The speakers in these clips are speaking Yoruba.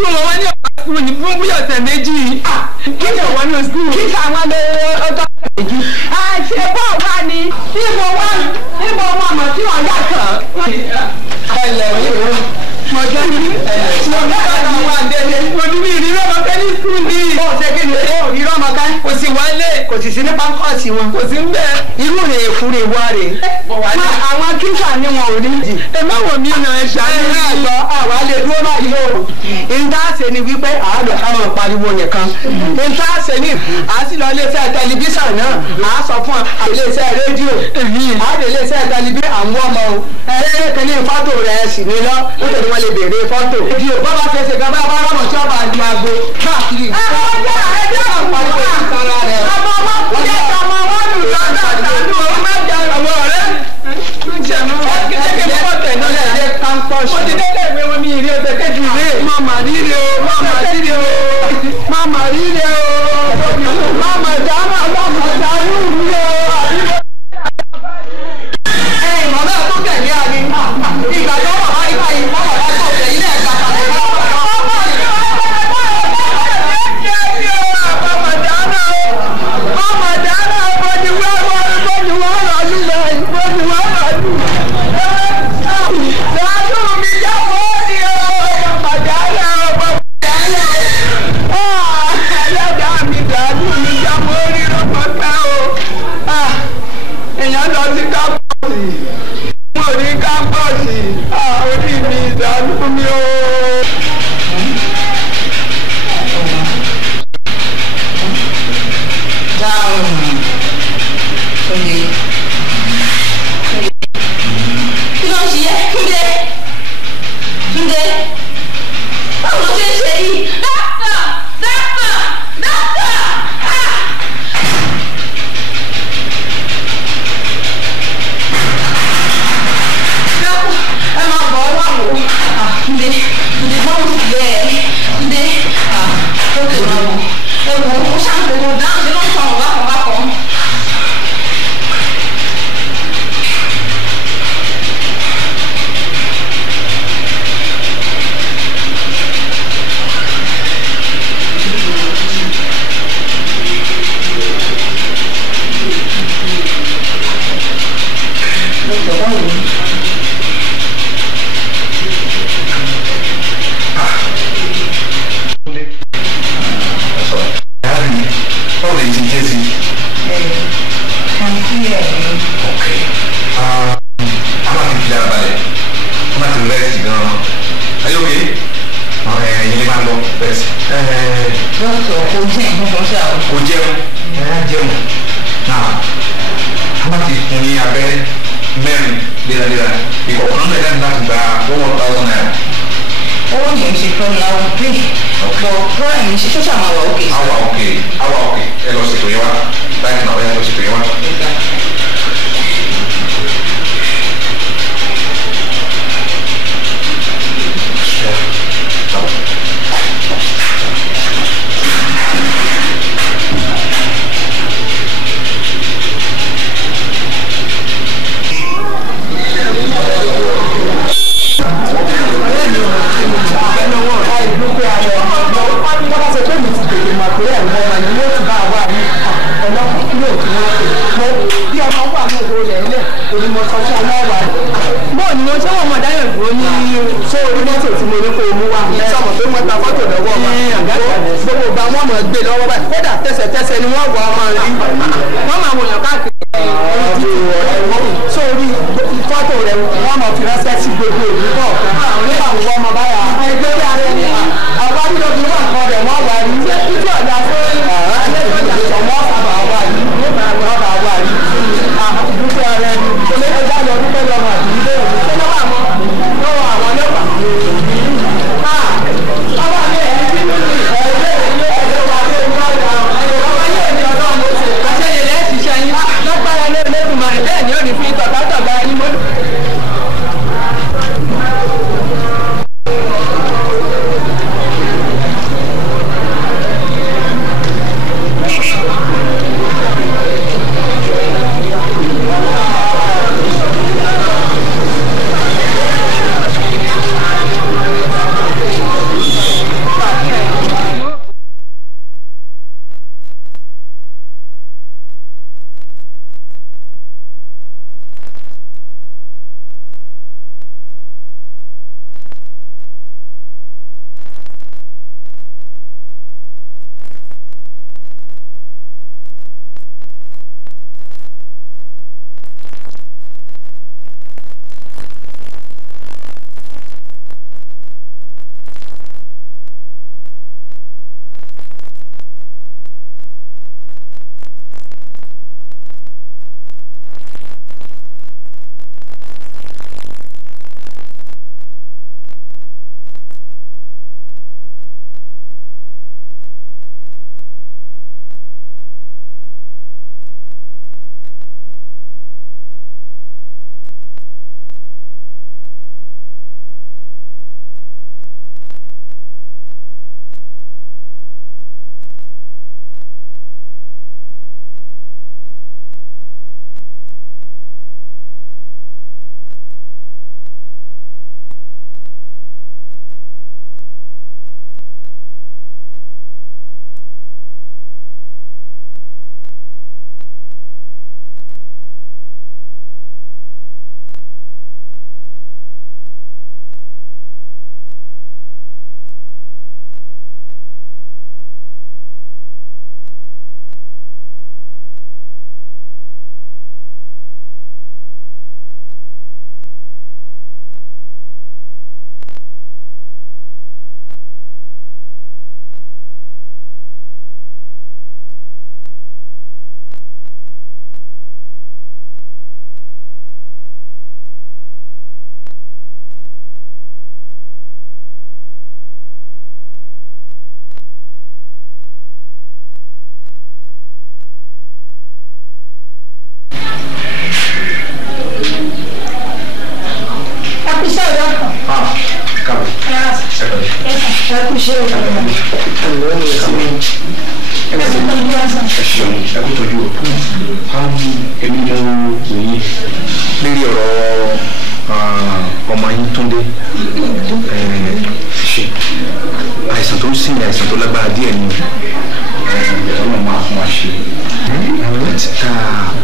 skul wọn ní ọ̀pá skul ní fún bóyá ọ̀sẹ̀ méjì. Kí ni ọ̀wọ́ ní skul? Kí ni àwọn ọjọ́ méjì? Ṣé bọ́ọ̀ wá ní níbo wọn mọ̀ tí wọ́n yà kàn? Ẹlẹ̀ yìí mọ̀jọ́ ní mo ní bí ìrírí ọmọ kẹ́ ní skul ní. Ó ṣe kí ni ìrírí ọmọ kẹ́? Kò sì wálé. Kò sì sí ní pánkọ́ọ̀sì wọn. Kò sí ń bẹ́ẹ̀. Irú rẹ̀ èkúrè wá rè. Àwọn kíkà ni wọn ò ní jì. Ẹ má wọ̀ mí nà ẹ ṣàlẹ́ ní àgbọ̀ àwa lè dúró báyìí o. Ìtaàṣe ni wípé àádọ́ ká máa pariwo nìkan. Ìtaàṣe ni à á sì lọ iléeṣẹ́ tẹlifíṣàn náà. À á sọ fún iléeṣẹ́ rédíò. À á lè iléeṣẹ́ tẹlifíṣàn àwọn ọmọ o. Kìíní fọ́tò rẹ̀ sì ní lọ. Nítorí wọ́n lè béèrè fọ́tò. Rédíò bọ́lá ṣe ṣe gan bá rọ́mọ̀ tí ọba àdúrà gbo káàkiri. Mo ti délé ìwé wọn mi ìrí ọ̀sẹ̀ kejì rè. Màmá ríre o, màmá ríre o, màmá ríre o, màmá dáná, màmá dáná rí o. Màmá ẹ̀ tó tẹ̀lé àní. Ìgbà tó wà wáyé báyìí, màmá ẹ̀ tó tẹ̀lé ilé ẹ̀ka pàtàkì. Màmá dáná o, màmá dáná o, bójú wá rà lù bẹ́ẹ̀, bójú wá rà lù. Èèyàn lọ sí kápọ́ọ̀sì, mo ní kápọ́ọ̀sì, orí mi ìdánú mi o. Kí ló ń ṣe yẹ? Túndé, báwo ló ṣe ń ṣe yìí? Dókítà! Ẹ máa bọ̀ ọ́ wá wò ó. Túndé báwo sì yẹ ẹ? Túndé ó lè máa wò. Ẹ wò ó ṣàǹgbòrò dáhùn sí ló ń sọ ọ̀rọ̀ bákan. Thank you. kú ṣe o. ẹ kú tọ́jú o. èmi ni mo wòye lórí ọ̀rọ̀ ọmọ yín Túndé. ṣe àìsàn tó ń sìn àìsàn tó lágbára díẹ̀ ni ọlọ́run máa fún wa ṣe.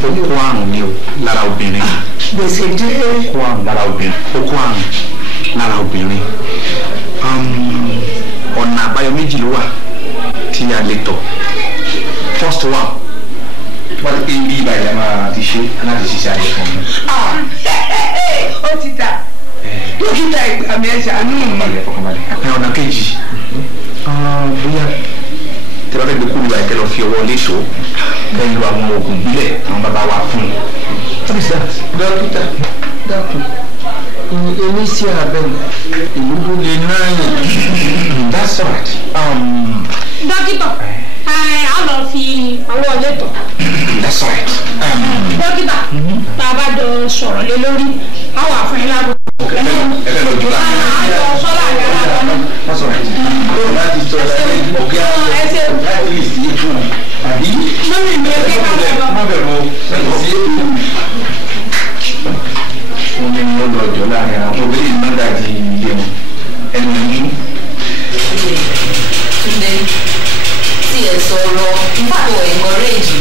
ó kó àrùn ni o lára obìnrin. gbèsè dé. ó kó àrùn lára obìnrin. ó kó àrùn lára obìnrin. ọ̀nà àbáyọ méjì ló wà tí a lè tọ̀. first one wọ́n ti pé bí ibà ìlẹ̀ máa ti ṣe láti ṣiṣẹ́ ayé fún mi. ó ti tà dókítà ìgbà mi ẹ̀ ṣàánú mi. ọ̀nà kejì bóyá tí wọ́n fẹ́ gbé kúrò láìpẹ́ lọ fi ọwọ́ létò kẹ́ lu àwọn oògùn ìbílẹ̀ àwọn bàbá wa fún un. what is that? dókítà dákun èmi sí abẹ́nu ìlú ló lè náà yẹn. that's right. dókítà a lọ fi ọwọ́ létò. that's right. dókítà tá a bá jọ sọ̀rọ̀ lé lórí a wà fún yín lágbo. ẹ fẹ́ lọ jù láàrin. a jọ sọ́lá yàrá wọn. that's right. láti sọ ẹ ọgá láti lè sí ètò àbí. mọ́mí mi ò gbé ká lọ. má bẹ̀rù o sí ètò. wọ́n ní wọ́n lọ jọ láàrin àwọn obìnrin náà dàjí ilé wọn ẹnu ẹ̀yìn. Túndé tí ẹ sọ̀rọ̀ nígbà tó encourage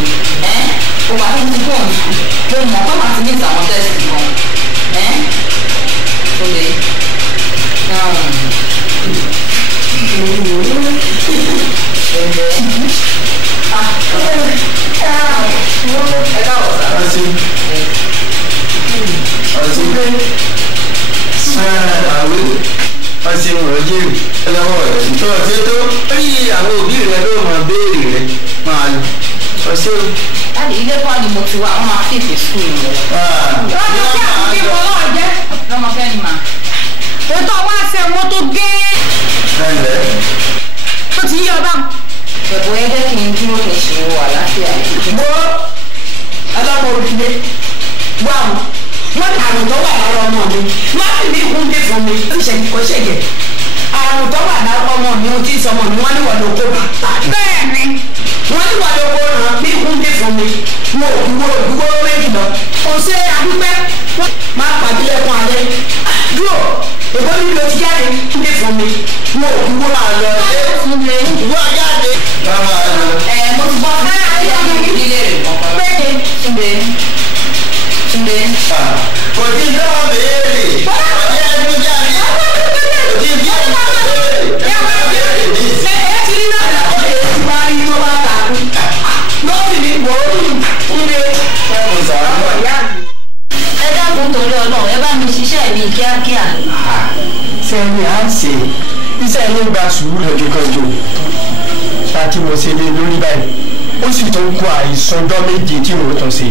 ó wà tó ti pọ̀ mo mọ̀ pé màá ti ní ìtàwọn tẹ́sì kan Túndé. ẹ káwọ̀ ọsẹ ìrọ̀jẹ̀ ẹlẹ́wọ̀n rẹ̀ tó ọtí tó rí àwọn òbí rẹ̀ ló máa béèrè rẹ̀ máa lọ ọsẹ o. láti ilé kọ́ ni mo ti wá wọn máa fèsì skul rẹ̀. lọ́mọ kí àti ìwọ náà jẹ́. lọ́mọ fẹ́ ni mà. ètò ọwọ́ àṣẹ wọn tó gé. tó ti yí ọba. ẹ̀bùn ẹgbẹ́ kì í dúró kì í ṣe wo àlàáfíà yìí. mo alákọ̀ọ́ òdìdé wà wọ́n àrùn tó wà lára ọmọ mi má sì ní ikú dé fún mi ó ṣe kò ṣe yẹ àrùn tó wà lára ọmọ mi ó ti sọ ọmọ mi wọ́n ní wọ́n ló kó bàtà. bẹ́ẹ̀ni wọ́n ní wọ́n ló kó ràn bí ikú dé fún mi mo ò dúró méjì lọ. kò ṣe àdúpẹ́ má pàdílẹ̀ fún alẹ́ dúró èbó mi ló ti jáde dé fún mi mo ò dúró máa lọ wọ́n jáde. mo ti bọ́ ilé rẹ̀ kọ̀ọ̀kan. Túndé Túndé. kò tí ń dáwọ́ béèrè ọ̀dẹ́ ẹnu jáde kò tí ń bí ẹnu béèrè ní ìsìn. ẹ ti rí náà lọ́wọ́ èyí wá rí tó bá ta lọ́sìn ní wòórùn ń lé ẹ̀mú sàánú. ẹ dákun torí Ọlọ́run ẹ bá mi ṣiṣẹ́ mi kíákíá. sẹ́ni à ń ṣe iṣẹ́ ló gba sùúrù lójúkanjú láti mo ṣe lé lórí báyìí ó sì tún kó àìsàn ọjọ́ méje tí mo tún ṣe.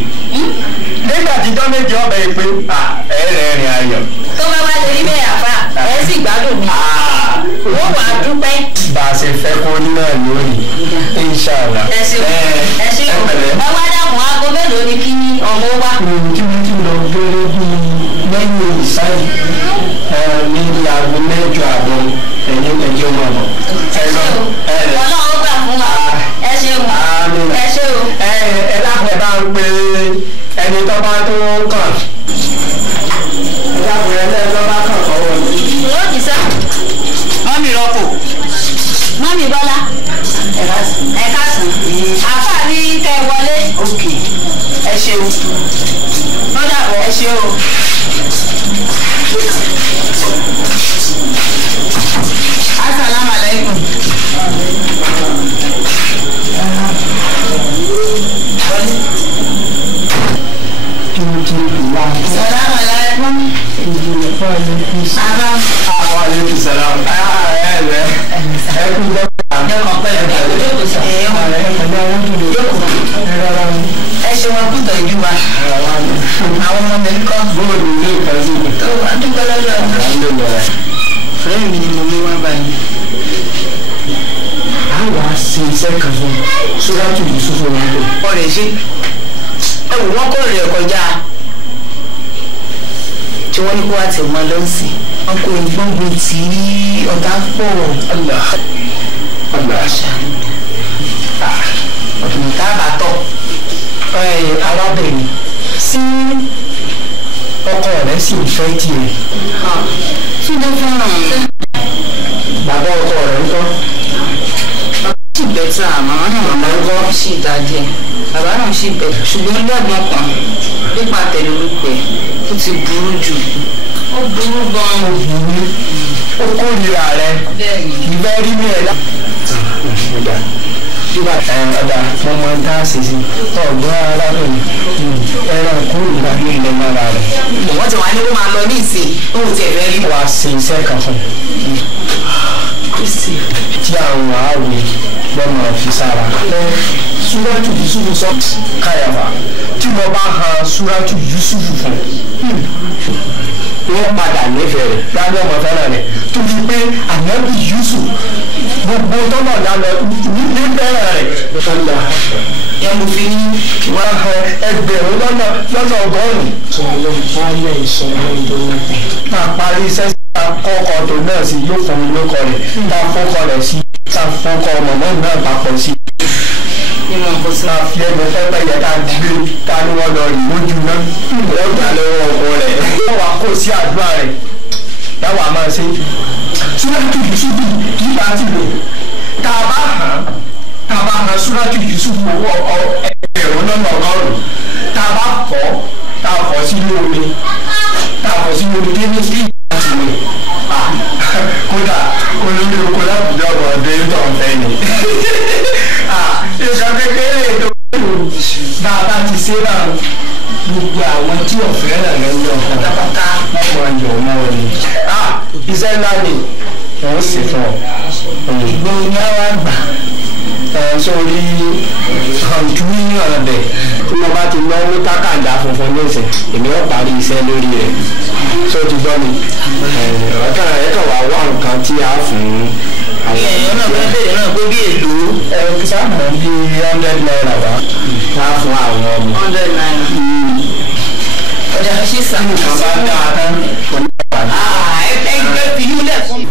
nígbà tí ọjọ́ méje ọbẹ̀ yìí pé ẹ̀rẹ̀ẹ̀rìn ayọ̀. tó bá wá lè rí bẹ́ẹ̀ àfà ẹ sì gbádùn mi. wọ́n wàá dúpẹ́. bá a ṣe fẹ́ kó ní náà lónìí inṣàlá. ẹ ṣeun ẹ ṣeun ẹ wá dákun aago mélòó ni kí ọmọ wá. tí wọ́n ti lọ gbére bíi lẹ́yìn ìsáyì ní aago mẹ́jọ àbọ̀ ẹ̀yìn ẹjọ́ wọn bọ̀. Ọlọ́run gbà fún wa ẹ ṣeun ẹ ṣeun. ẹ dákun ẹ bá ń pe ẹni tó bá tó kàn. ẹ dákun ẹ lẹ́yìn tó bá kàn kọ́wọ́ mi. yóò ti sẹ́. mọ́mí rọ́pò. mọ́mí Bọ́lá ẹ káàsán àfà ní kẹ́ ẹ wọlé. ẹ ṣeun lọ́dà bọ̀ ẹ ṣeun. Assalamu alaikum. Assalamu alaikum. àwọn àlejò sọ̀rọ̀ ẹ ṣe wọn kú tọ́jú wa àwọn ọmọ mi ń kọ́ bóòlù ilé ìtọ́jú mi. tó wà dúpẹ́ lọ́dọ̀ ọ̀dọ́. fẹ́rẹ́ mi ni mo mú wá báyìí. a wàá ṣe iṣẹ́ kan fún mi sódà tó yìí sọ́sọ́ wọn lò. ọ̀rẹ́ ṣe ẹ wò wọ́n kọ́ rẹ̀ kọjá tí wọ́n ní kó wá ti mọ lọ́sìn ọkọ ìgbọ́ngbò tí ọ̀tá pọ̀. ọ̀dùn tábàtọ̀ arábìnrin sí ọkọ rẹ̀ sì ń fẹ́ tiẹ̀. tí ló fẹ́ràn bàbá ọkọ rẹ̀ ń kọ́. sì bẹ́tà màmá náà ń kọ́ sí ìdájẹ́ bàbá náà sì bẹ́tà ṣùgbọ́n lẹ́gbọ̀n kan nípa tẹ̀lé orúkọ ẹ̀ ó ti burú jù ó burú gan-an. ó kórìíra rẹ̀ ìfẹ́ rí mi ẹ̀ dá. nígbà ọ̀dà mo mọ ń dá sí sí ọ̀gbọ́n arábìnrin ẹran kórìíra ní ilẹ̀ mọ́ra rẹ̀. wọ́n ti wá ní kó máa lọ ní ìsìn òun ti ẹ̀fẹ́ rí. wàá ṣe iṣẹ́ kan fún tí àwọn àwẹ̀ lọ́mọ fi sára. Súrátù Yusufu sọ káyàfà tí mo bá han Súrátù Yusufu fún wọ́n padà nífẹ̀ẹ́ rẹ̀ dáadé ọmọ fẹ́ràn rẹ̀ tó fi pé ànábì Yusuf gbogbo tọ́lọ̀ lálọ́ ní fẹ́ràn rẹ̀. yẹn mo fi ní. wọ́n han ẹgbẹ̀rún lọ́nà ọgọ́rùn-ún. sọ̀rọ̀ ìfọ̀lẹ́ ìsọ̀rọ̀ ìdòwò. máa parí iṣẹ́ kọ́kọ́ tó náà sí yóò fún mi lóko rẹ̀ tá a fọ́kọ rẹ̀ sí tá a fọ́kọ mọ̀mọ́ náà papọ̀ sí. nínú ọkọ sí. máa fi ẹnu pẹ́pẹ́ yẹ ká gbé ká ní wọ́n lọ rí mójú náà. wọ́n gbà lọ́wọ́ ọkọ rẹ̀. wọ́n wá kó sí àdúrà rẹ̀ dáwà máa ṣe. Súrátù Yusufu kì í bá ti lò tá a bá hàn Súrátù Yusufu owó ẹgbẹ̀rún lọ́nà ọgọ́rùn-ún tá a bá fọ́ sínú omi dé ní sí kódà olórí oko lábùjọ ọ̀dẹ tó ń fẹ́ ni. ìṣàn kékeré tó bá a bá ti ṣe náà gbogbo àwọn tí ọ̀fẹ́ náà lẹ́yìn ọ̀kan pátápátá wọ́n máa yọ̀ ọmọ wọn ni. iṣẹ́ ńlá ni wọ́n sì fún ọ. ìgbọ́n ní àwọn àgbà sórí ọ̀jú ní ọ̀dẹ̀ tí wọ́n bá ti lọ ní kákàndá funfun ní ìsìn èmi ó parí iṣẹ́ lórí rẹ̀ tó ti gbọ́ mi ọ̀tá rẹ̀ kàn wá wá nǹkan tí a fún àwọn èèyàn náà fẹ́ bẹ̀rẹ̀ náà pé bí èlò. sáàmù bí 100 naira wá ká fún àwọn ọmọ. 100 naira. ọjà ṣí sàmù. kan bá dá a tán kò ní ọ̀pá. ẹgbẹ́ fi yúlẹ̀ fún mi.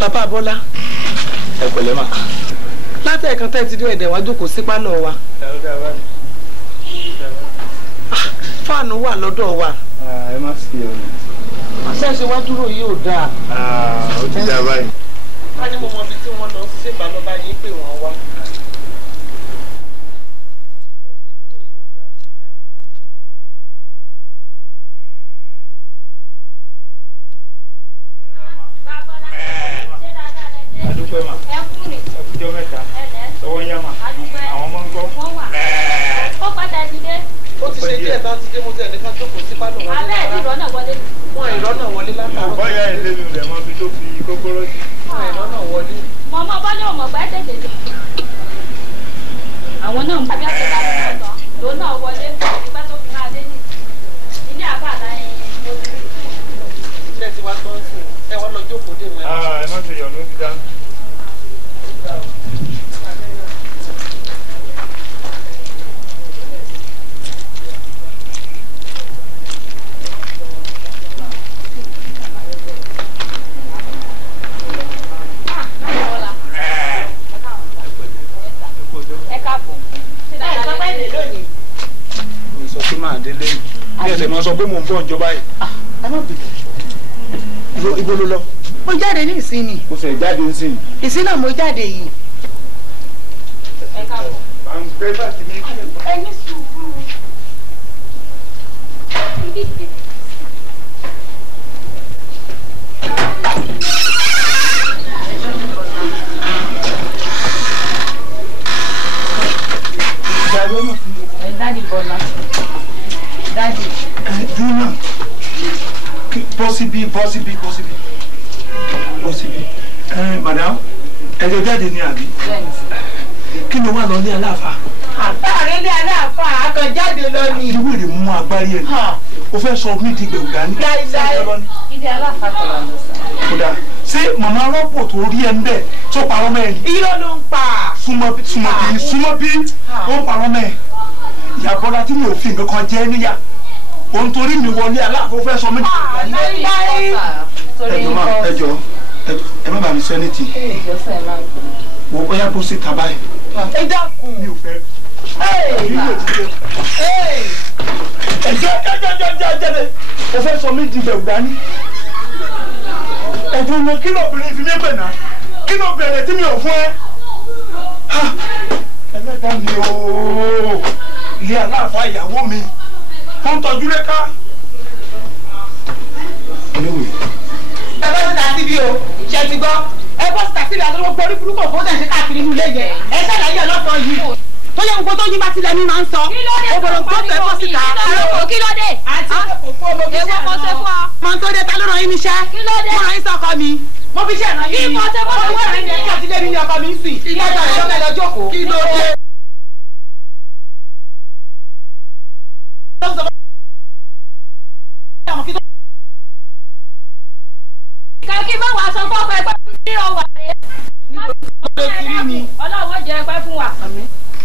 Bàbá Bọ́lá. ẹ pẹ̀lẹ́ mà. Láti ẹ̀kan tẹ́ ti dé ẹ̀dẹ̀ wá jókòó sí pálọ̀ wa. Fáànù wà lọ́dọ̀ wa. ẹ má sí ọ. Àṣẹ ṣe wá dúró yìí ò dáa. ó ti dá báyìí. Ká ní mo mọ ibi tí wọ́n lọ sí ìbálòpọ̀ yìí pé wọ́n wá. adúpẹ́ mà ẹkújọ́ mẹ́ta lọ́wọ́ yá mà àwọn ọmọ ń kọ́. ó padà dìde. Ó ti ṣe díẹ̀ bá ti dé mo tẹ̀ nìkan jókòó sí pálọ̀ wọn. abẹ́ ẹ̀ ti rọ́nà wọlé. Wọ́n ìrọ́nà wọlé látàárọ̀. bọ́yá ẹ̀ lébi rẹ̀ mọ́ bí tó fi kókóró sí. Wọ́n ìrọ́nà wọlé. mọ̀mọ́ bọ́lé ò mọ̀ pé tètè dé. àwọn náà ń bá bí ọ̀sẹ̀ láti ọ̀tọ̀ lòun náà wọlé ìpẹ́ tó fi máa dé ní ilé àbáàdá Ilé ti wá gbọ́ sí ẹ wọ́n lọ jókòó dé wọn. ẹ má ṣe yọ̀nù ó ti dá. ẹ káàbọ̀. ẹ sọ pé èdè lónìí. mi sọ pé máa délé bí ẹsẹ̀ máa sọ pé mò ń bọ̀ ǹjọba yìí. Ẹ má bìí. ibo ló lọ. Mo jáde ní ìsinmi. mo fẹ́ jáde ń sìn. Ìsìn náà mo jáde yìí. ẹ káàbọ̀. à ń gbé bá ti ní. ẹ ní sùúrù. Daddy Bọ́lá. Daddy. dúró possible. Madam ẹjọ jáde ní àbí. kí ló wà lọ ní aláàfáà. Àtàrí ilé aláàfáà akànjáde lọ ni. ìwé rẹ̀ mú agbárí ẹ̀ o fẹ́ sọ mí di gbẹ̀ngà ní. Láíláí. ilé aláfàkọ̀lá ló sọ. kódà ṣé màmá rọ́pò tó rí ẹ ń bẹ̀ tó parọ́ mẹ́ ni. irọ́ ló ń pa. súnmọ́ bí ó parọ́ mẹ́ ìyá Bọ́lá tí mi ò fi nǹkan kan jẹ́ níyà òun torí mi wọlé aláàfo fẹ́ sọ mí. ẹjọ́ ẹ má bàa mi sẹ́ni tì wo bóyá bó ṣe tàbá ẹ. ẹ dákun mi ò fẹ́. ẹjọ́ o fẹ́ sọ mí di bẹ̀rù dání. ẹ̀dùn ló kí lóbìnrin fi mí pè náà kí ló bẹ̀rẹ̀ tí mi ò fún ẹ. ẹlẹ́dàá mi ooo ilé aláàfáà ìyàwó mi wọ́n ń tọ́jú lẹ́ka. oníwèé. ẹ bá síta síbi o ṣe ti gbọ́ ẹ bọ́ síta síbi àti gbogbo orí burúkú òfò tẹ̀ ṣe káàkiri inú ilé yẹn ẹ ṣàlàyé ọlọ́sàn yìí tó yẹ gbogbo tó yín bá tilẹ̀ ní máa ń sọ òbòrò tó tẹ̀ bọ́ síta. kí ló dé? àti èwo mo ṣe fún ọ. mọ tó dé ta ló ràn yín níṣẹ́ kí ló dé? mo ràn yín sọkọ mi mo fi ṣe ìrànyìn kí mo ṣe fún ọ. mo fi ṣe ìrànyìn àti lẹ́ni ní ọkọ mi ń sìn ìdájọ́ ìjọba ẹ̀dọ́ jókòó. kí ló dé? kí bá wàá sọ fún ọkọ ẹgbẹ́ tí ó wà rẹ̀. ọlọ́run jẹ́ ẹgbẹ́ fún wa.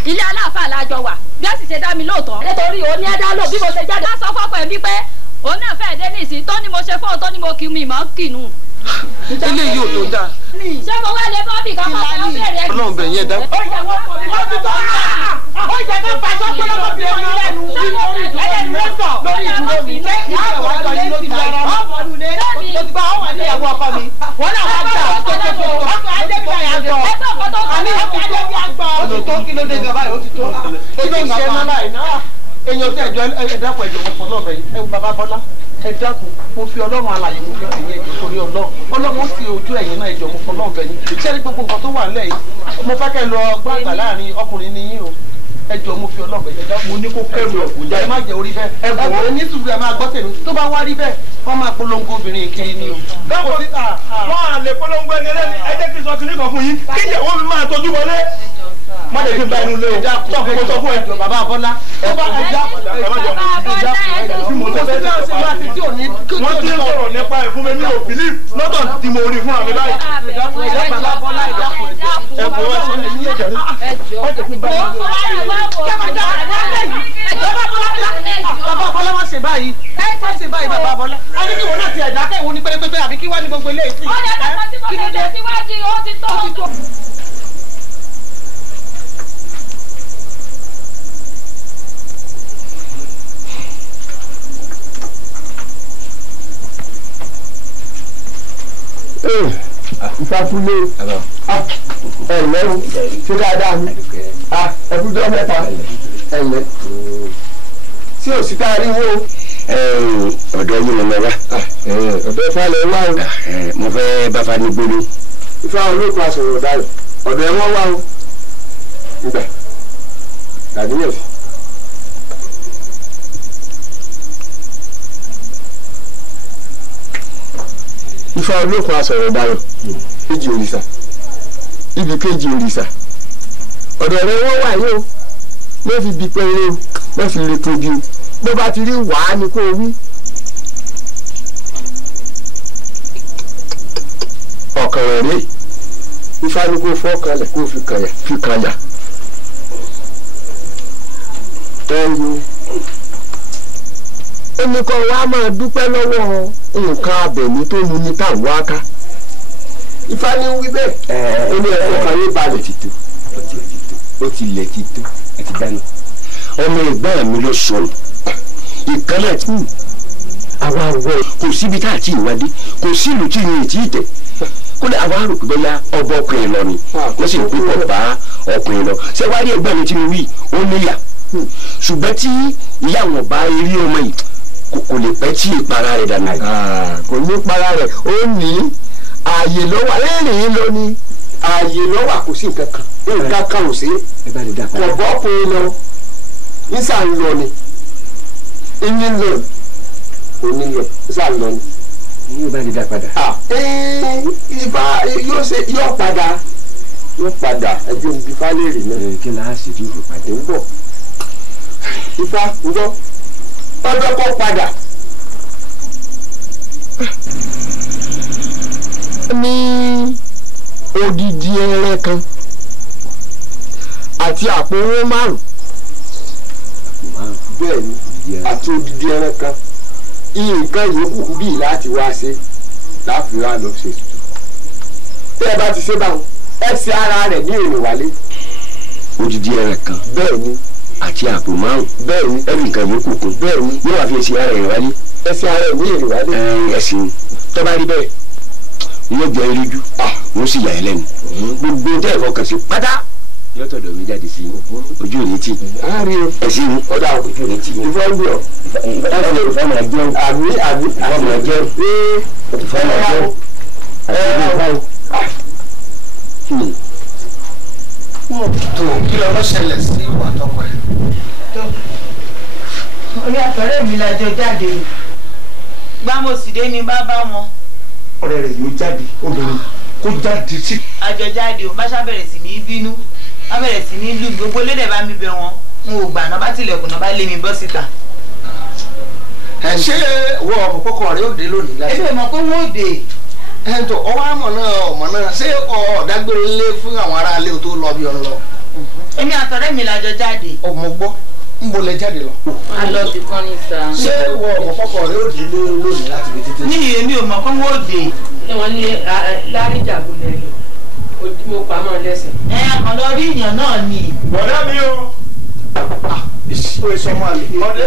ilé aláàfáà lájọ wà bí ó sì ṣe dá mi lóòótọ́. nítorí òní ẹ̀dá lò bí mo ṣe jáde. wọ́n sọ fún ọkọ ẹ̀ wípé òun náà fẹ́ẹ́ dé nísìnyí tó ní mo ṣe fóun tó ní mo kì í mi ìmọ̀ kìnnù. eléyìí ò tó dáa. ṣé mo wá lé bọ́ọ̀bì kan máa fẹ́ bẹ̀rẹ̀. ọlọ́run bẹ̀ yẹn dá. ó jẹ́ kó pàṣẹ pé lọ́wọ́ bí ẹni lẹ́nu ẹlẹ́nu ló sọ lórí ìdúró mi pé ìyàwó ọkọ yìí ló ti bá ara wọn fọdún lé tó ti bá wọn wà ní ìyàwó ọkọ mi wọn náà wá gbà ọkọ adébíyà yàgbọ àmì ọkọ adébíyà gbọ. ó ti tó kí ló dé gan báyìí ó ti tó kí ló ń ṣe náà báyìí náà èèyàn tẹ ẹjọ ẹ dákun ẹjọ wọn fọlọ bẹ ẹ bàbá Bọ́lá ẹ dákun mo fi Ọlọ́run alààyè mo fi ẹ̀yin ẹjọ torí Ọlọ́run sì ojú ẹ̀yin náà ẹjọ mo fọlọ bẹ yín ṣé ní gbogbo nǹkan tó wà nílẹ̀ yìí mo fẹ́ kẹ́ lọ gbàgbà láàrin ọkùnrin ni yín o ẹjọ mo fi Ọlọ́run bẹ ẹjọ mo ní kó kẹrù ẹ kó jẹ ẹ má jẹ orí bẹ́ẹ̀ ẹ wò ó ní sùúrù ẹ máa gbọ́ tèmi tó bá wá rí bẹ́ẹ̀ wọ́n máa polongo obìnrin kiri ni o. báwo ni wọ́n á lè polongo ẹni ẹlẹ́ni ẹ jẹ́ kí n sọ kí nìkan fún yín kí ìyàwó mi máa tọ́jú wọlé má lè fi ba inú lé o sọ fún mi sọ fún ẹ. bàbá Bọ́lá ẹ bá ẹ já ẹ má jọ mo ti sọ sí ma ti tí ò ní. wọ́n ti ń sọ̀rọ̀ nípa ẹ̀ fún mi ní òbílí lọ́dọ̀ tí mo rí fún àmì báyìí. bàbá Bọ́lá ẹ dákun ẹ bọ̀ ẹ sọ ní ẹ̀jẹ̀ rí. ọ̀jẹ̀ fi bá yín lọ. bàbá Bọ́lá má ṣe báyìí má ṣe báyìí bàbá Bọ́lá. a ní kí wọn náà ti ẹ̀dá kẹ́ ìwọ ní pẹ́ẹ́pẹ́ẹ́ àbí kí wá ní gbogbo ilé ìsìn. ó yẹ kí mo ṣe síwájú ó ti tó. ìfàkúlé ẹ̀lẹ́ ṣé dáadáa ni ẹ̀kújọ́ mẹ́ta ẹ̀lẹ́ tí ò sí táa rí wo. ọ̀dọ̀ yìí mo lọ wá. ọ̀dọ̀ Ifá lẹ wá o. mo fẹ́ bá fa ní gbóló. Ifá olóògùn aṣọ̀rọ̀ dayọ̀ ọ̀dọ̀ ẹ̀ wọ́n wá o. ìgbà dàbíyẹ̀ sí. Ifá olóògùn aṣọ̀rọ̀ dayọ̀ kejì òrìṣà ibi kejì òrìṣà ọ̀dọ̀ rẹ wọ́n wà yìí o wọ́n fi bí pẹ́ẹ́rẹ́ o wọ́n fi lè tóbi o bó bá ti rí wàá ni kó o wí. ọ̀kàn rẹ̀ rí Ifá ní kó fọ́ kalẹ̀ kó fi kànyà ẹ̀yìn ẹnìkan wa máa dúpẹ́ lọ́wọ́ nǹkan abẹ̀mí tó mu ní táwọn wá ká. Ifá ní wí bẹ́ẹ̀ ó ní ẹ̀fọ́ kan yé balẹ̀ ti tó ó ti lẹ̀ ti tó ẹ ti dáná. ọmọ ìgbọ́n mi ló sọnù ìkànnà tí àwa wọ kò síbi tá a ti ìwádìí kò sí ìlú tí ìyẹn ti tẹ̀ kódà àwa rò pé bóyá ọba ọkùnrin lọ ni wọ́n sì ń pípọ̀ bá ọkùnrin lọ ṣé wàá rí ẹgbẹ́ mi tí mo wí ó níyà ṣùgbọ́n tí ìyá wọn bá rí ọmọ yìí kò lè pẹ́ tí ìpara rẹ̀ dànù. kò ní para rẹ̀ ó ní ààyè lọ́wọ́ ẹ̀rìn ló ní ààyè lọ́wọ́ kò sí nǹkan kan ò sí kọ̀bọ̀ ọkùnrin lọ nísà ń lọ ni ìní ń lọ òní lọ nísà ń lọ ni. ní ìbá lè dá padà. Ifá yóò padà ẹjọ́ ibi fálẹ́rì náà. kí la á sì rí ìlú padà. ń bọ̀ Ifá ń bọ̀ ọdọ́ kọ́ padà ní odidi ẹrẹ kan àti àpò owó 5. bẹ́ẹ̀ ni àti odidi ẹrẹ kan nǹkan yòókù bíi láti wá ṣe láti wá lọ ṣe tuntun. bí ẹ bá ti ṣe báwọn ẹ ṣe ara rẹ̀ ní èrè wálé. odidi ẹrẹ kan. bẹ́ẹ̀ ni àti àpò 5. bẹ́ẹ̀ ni ẹnì kan yòókù kún. bẹ́ẹ̀ ni yóò wá fi ṣe ara rẹ̀ wálé. ẹ ṣe ara rẹ̀ ní èrè wálé. ẹ̀sìn tó bá rí bẹ́ẹ̀ yóò jọ eréjú wọ́n sì yà ẹ́ lẹ́nu. gbogbo tẹ́ ẹ̀fọ́ kàn sí pátá yóò tọ̀dọ̀ mi jáde sí ojú òní tì. ẹ̀sìn ọ̀dà ojú òní tì. ìfọ̀ ń gbọ̀. ìfọ̀ máa jẹun. àmì ìfọ̀ máa jẹun. ìfọ̀ máa jẹun. tó kí lọ lọ ṣẹlẹ̀ sí ìwà tọkọ ẹ̀. orí àtọ̀rẹ́ mi lájọ jáde gbámọ̀sídé ni bàbá wọn. ọ̀rẹ́ rẹ̀ yóò jáde obìnrin kó jáde sí. àjọ jáde ò bá ṣàbẹ̀rẹ̀ sí ní bínú bá bẹ̀rẹ̀ sí ní lù mí gbogbo lédè bá mi bẹ̀ wọ́n n ò gbà náà bá tilẹ̀kùn náà bá lé mi bọ́ síta. ẹ ṣé wọ ọmọ kọkọ rẹ ó dé lónìí láti. ebi mọ̀ pé wọ́n ò dé. ẹ tó ọwọ́ àmọ̀ náà ṣé ọ̀dàgbére lé fún àwọn aráalé tó lọ bí ọ̀n lọ. èmi àtọ̀rẹ́ mi lájọ jáde. ọmọ gbọ́ ń bo lẹ jáde lọ. a lọ bí kan ní sáà. ṣé wọ ọmọ kọkọ rẹ ó dé lónìí láti fi títí. ní èmi ò mọ̀ pé wọ́n ò dé. wọ́n ní láríjàgbó lẹ́nu mo pamọ́ lẹ́sìn. kàn lọ rí ìyàn náà ni. bọ̀dá mi o. ó yẹ sọmọ àlè. ọdẹ.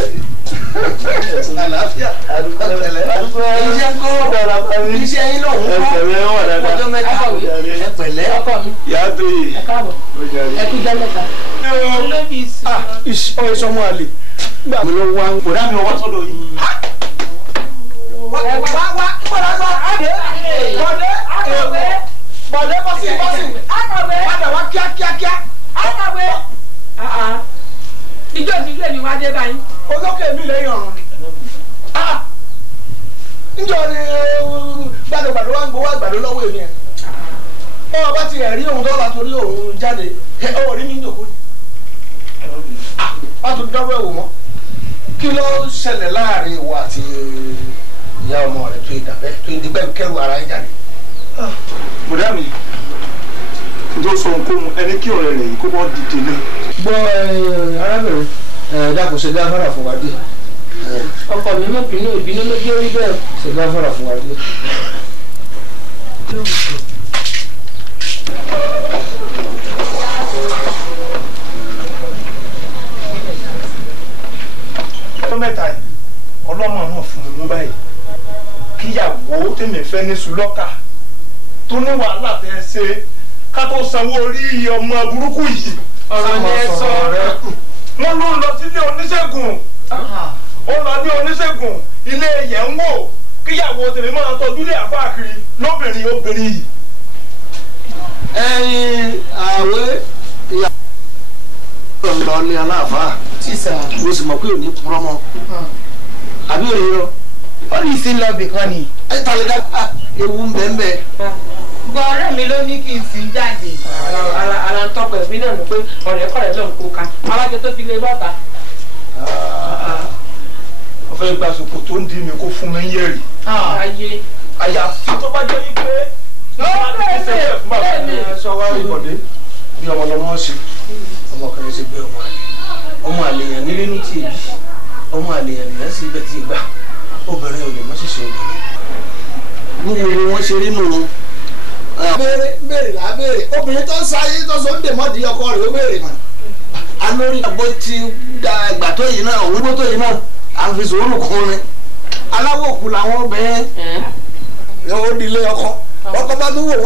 àlàáfíà iṣẹ́ kó bẹ̀rẹ̀ pẹ̀lú iṣẹ́ yín lòun kọ́. ẹ̀pẹ̀lẹ́ wà dáadáa. ọjọ́ mẹ́ta ẹ pẹ̀lẹ́. ọkọ mi yàtò yìí. ẹ káàbọ̀ ẹ kú jẹ́ mẹ́ta. ó yẹ sọmọ àlè. mi ló wá bọ̀dá mi wá sọ́dọ̀ yìí. wá gbọ́dọ̀ sọ bọ̀dé bọ́sì padà wá kíákíákíá. ìjọ ìdílé mi wá dé báyìí. olókè mi lẹ́yìn ọ̀run ni. níjọ ni gbàdúgbàdú wa ń gbowó àgbàdo lọ́wọ́ èmi ẹ̀. ọ bá ti rí ohun tó la torí òun jáde ọ rí mi ń jòkó ni. wọ́n tún dọ́rọ̀ ẹ̀wò mọ́. kí ló ṣẹlẹ̀ láàrin ìwọ àti ìyá ọmọ rẹ̀ tó ìdàbẹ́ tó ìdígbẹ́ kẹrù ara ẹ̀ jáde. bọ̀dá mi tó sọ nǹkan ẹni kí ọ̀rẹ́ rẹ̀ yìí kó bọ́ dìde náà. gbọ́ arábìnrin dákun ṣe gáfárà fún wa dé. ọkọ mi mọ̀ bínú ìbínú ló dé orí bẹ́ẹ̀. ṣe gáfárà fún wa dé. ọjọ́ mẹ́ta yìí ọlọ́mọ náà fún mi mú báyìí kíyàwó tèmi fẹ́ ní sùlọ́kà tó ní wàhálà tẹ́ ẹ ṣe ká tó sanwó orí ọmọ burúkú yìí. ọ̀rọ̀ ni ẹ sọ wọ́n ló ń lọ sílé oníṣègùn ó lọ ní oníṣègùn ilé yẹn ń wò kíyàwó tèmi máa tọ́jú ilé àfáàkiri lóbìnrin obìnrin yìí. ẹyin àwẹ ìyàwó lọ ní aláàfáà mo sì mọ̀ pé ò ní purọ́ mọ́ àbí òye yọ. ó ní sí lọ́ọ̀bì kan ni. ẹ tàlẹ́ dá ewu ń bẹ́ẹ̀ bẹ́ẹ̀. gbọ́ ọ̀rẹ́ mi ló ní kí n sì ń jáde. ara ń tọpọ ẹbí náà ní pé ọ̀rẹ́kọ̀rẹ́ ló ń kó ká alájọ tó fi lé bọ́ta. wọ́n fẹ́ gba sòkò tó ń di mi kó fún mi ń yẹ̀rì. ayé àyàfi tó bá jẹ́ wípé sọ wá ìbọ̀dé bí ọmọ lọmọ ṣe ọmọkùnrin ṣe gbé ọmọ rẹ ọmọ àlèyàn nílé ní tí èyí ọmọ àlèyàn nìyẹn sì bẹ tí gbà obìnrin ò lè mọ ṣẹṣẹ obìnrin níbo ni wọn ṣe rí nù ún. béèrè là á béèrè obìnrin tó ń sáyé tó so ń dè mọ́ di ọkọ rẹ̀ ó béèrè mọ́ alórí àgbo ti da ìgbà tó yìí náà òun gbó tó yìí náà àfi sòwòrò kọrin aláwọ̀ òkú làwọn obìnrin ó di ilé ọkọ ọkọ bá tún wò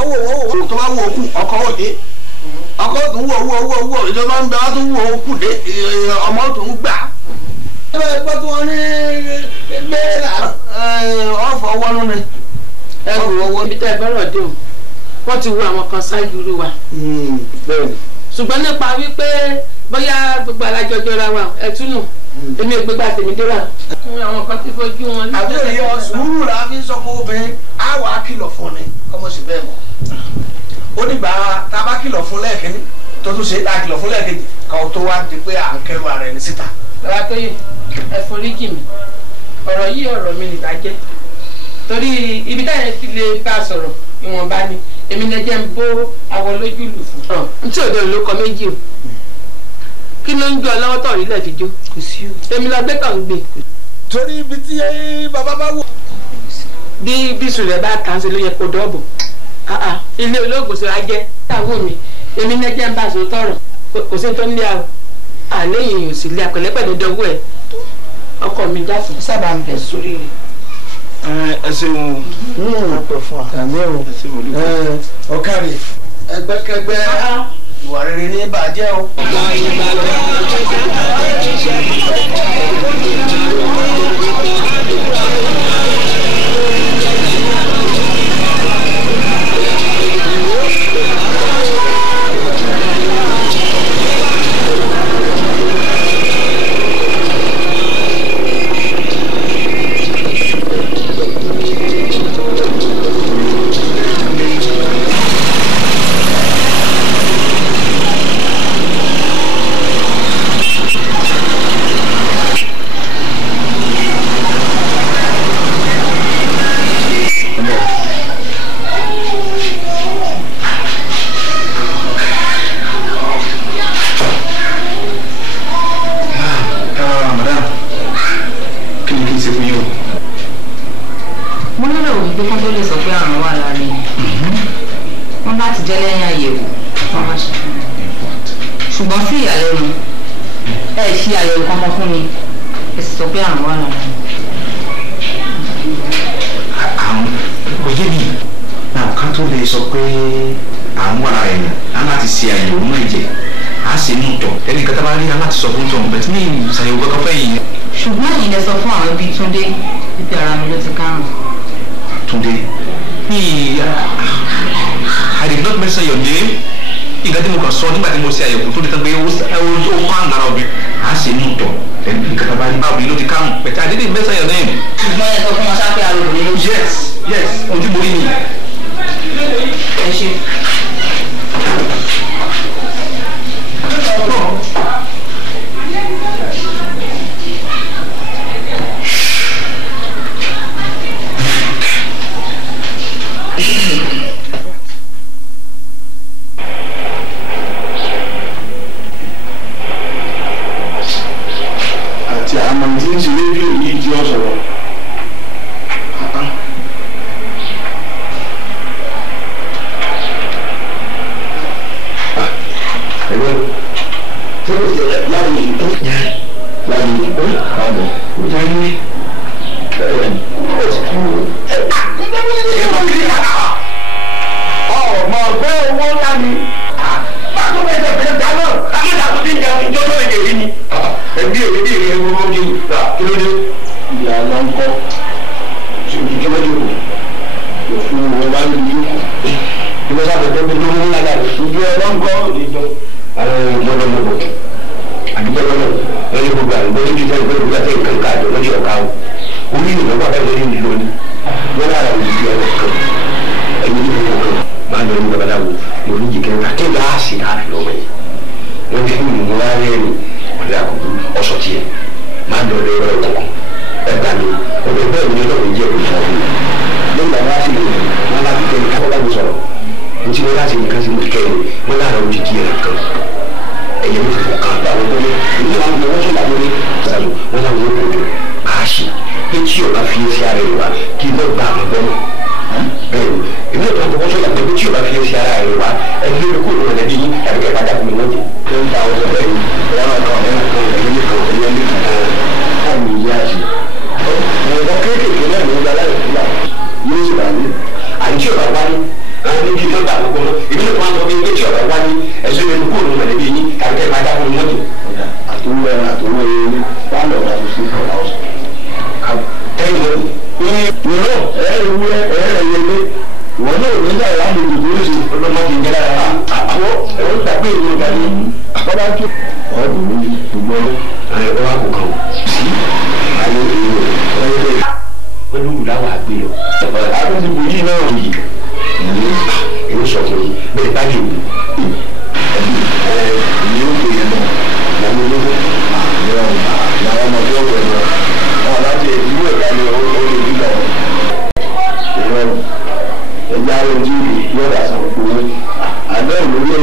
tó bá wò ó kù ọkọ òde ọkọ tún wò ìjọba ń bẹ wá tún wò ó kù dé ọmọ tún gbà. ẹ bá tún wọn ní gbéra ọ̀fọ̀ wọnú ni. ẹ wò ó ibi tẹ́ ẹ bọ́rọ̀ dé o wọ́n ti wo àwọn kan ṣáájú rí wa. ṣùgbọ́n nípa wípé bóyá gbogbo alájọjọ ra wa ẹ túnú èmi ò gbégbá tèmi dé wa. àwọn kan ti fojú wọn. àbí òye ọ sùúrù là á fi sọ fún obìnrin á wà á kìlọ̀ fún ni kọ́mọ sí bẹ́ẹ̀ mọ́. ó nígbà tá a bá kìlọ̀ fún lẹ́ẹ̀kínní tó tún ṣe tá a kìlọ̀ fún lẹ́ẹ̀kejì káwọn tó wá di pé à ń kẹ́rù ara ẹni síta. bàbá tóyè ẹ forí jì mí ọ̀rọ̀ yìí ọ̀rọ̀ mi nìbá jẹ́ torí ibi táyà ti lè bá a sọ̀rọ̀ ìwọ̀nba ni èmi lè jẹ́ ń bó awọ lójú lù fún. n tí òde ló kọ méjì o kí ló ń jó ọ lọ́wọ́ tọ̀ rí lẹ̀ fi jó kò sí o èmi lọ gbé tọ̀ ń gbé. torí ibi tí bàbá bá wò. bí bísù rẹ̀ bá kàn sí ló yẹ kó dọ́ọ̀bù ilé olóògùn sọ ajẹ́ táwọn mi èmi lè jẹ́ ń bá a sọ tọ̀rọ̀ kò sí tó ń lé a àléyìn yòó sí ilé apẹ̀lẹ́pẹ̀lẹ́ dọ́gbọ́ ẹ̀ ọkọ mi jáfù sábà ń bẹ̀ sórí rẹ̀. ẹ ṣeun ọpẹ́ fún wa. àmì o ọkàrí ẹgbẹ́kẹ́gbẹ́ ìwà rere ní bàjẹ́ o. ṣùgbọ́n sí ìyàlẹ́nu ẹ ṣe àyẹ̀wò kankan fún mi ẹ sì sọ pé àrùn wà lára. àwọn kò yé mi náà ká tó lè sọ pé àrùn wà lára ẹ̀yàn á láti ṣe àyẹ̀wò náà ẹ̀jẹ̀ á sì mú tọ̀ ẹnì kan tá bá rí á láti sọ fún tọ̀ bẹ́ẹ̀ tí ní ìṣàyẹ̀wò kankan fẹ́ yìí. ṣùgbọ́n èyí lẹ sọ fún àwọn bíi Túndé wípé ara mi ló ti kárùn. Túndé I did not mention your name. Ìgbà tí mo kàn sọ nígbà tí mo ṣe àyẹ̀wò tó lè tán pé ó kàn lára obìnrin á ṣe mú tọ̀ ẹnì kan tá bá rí bá obìnrin ló ti kárùn but I didn't mention your name. ṣùgbọ́n ẹ sọ fún wọn sápẹ́ ara obìnrin ló. yes ojú borí mi. ẹ ṣe.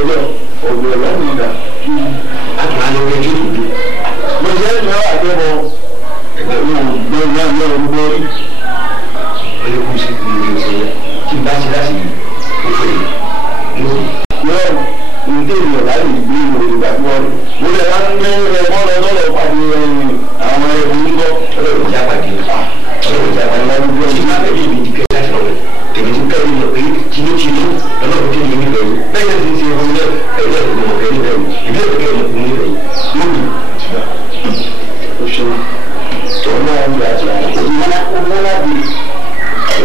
ọjọ́ ọ̀gbìn ọ̀lọ́run ìgbà àtúnwá lórí ẹjọ́ ìlú. mo jẹ́ ìgbà wà tó mọ ẹgbẹ́ mi lórí náà lọ́wọ́ gbogbo rí. ó lè kú sí ìlú ìṣẹ̀lẹ̀ kí n bá ṣe láti ó fẹ́ yìí. yọ̀ọ̀ ní ènìyàn láti gbé ìgbà tí wọ́n rí. mo lè wá ní ẹ̀kọ́ lọ́dọ̀ pàdé àwọn ẹ̀kọ́ nígbọ́ ọlọ́run ìjà pàdé ọlọ́run ìjà pàdé láti gbé ọtí máa bẹ̀rẹ̀ ìbí dìkẹ́ láti lọ́wọ́ èmi ti kẹ́ ìmọ̀ pé tinútinú ọlọ́run tí mi níbẹ̀ yìí bẹ́ẹ̀ ni ti ṣe ohun náà ẹ̀rọ ìgbìmọ̀ kẹ́ níbẹ̀ yìí ìbí ẹ̀kọ́ ìmọ̀ kún níbẹ̀ yìí lónìí. o ṣeun tó náà ń gbà tí a kò ní wọn láti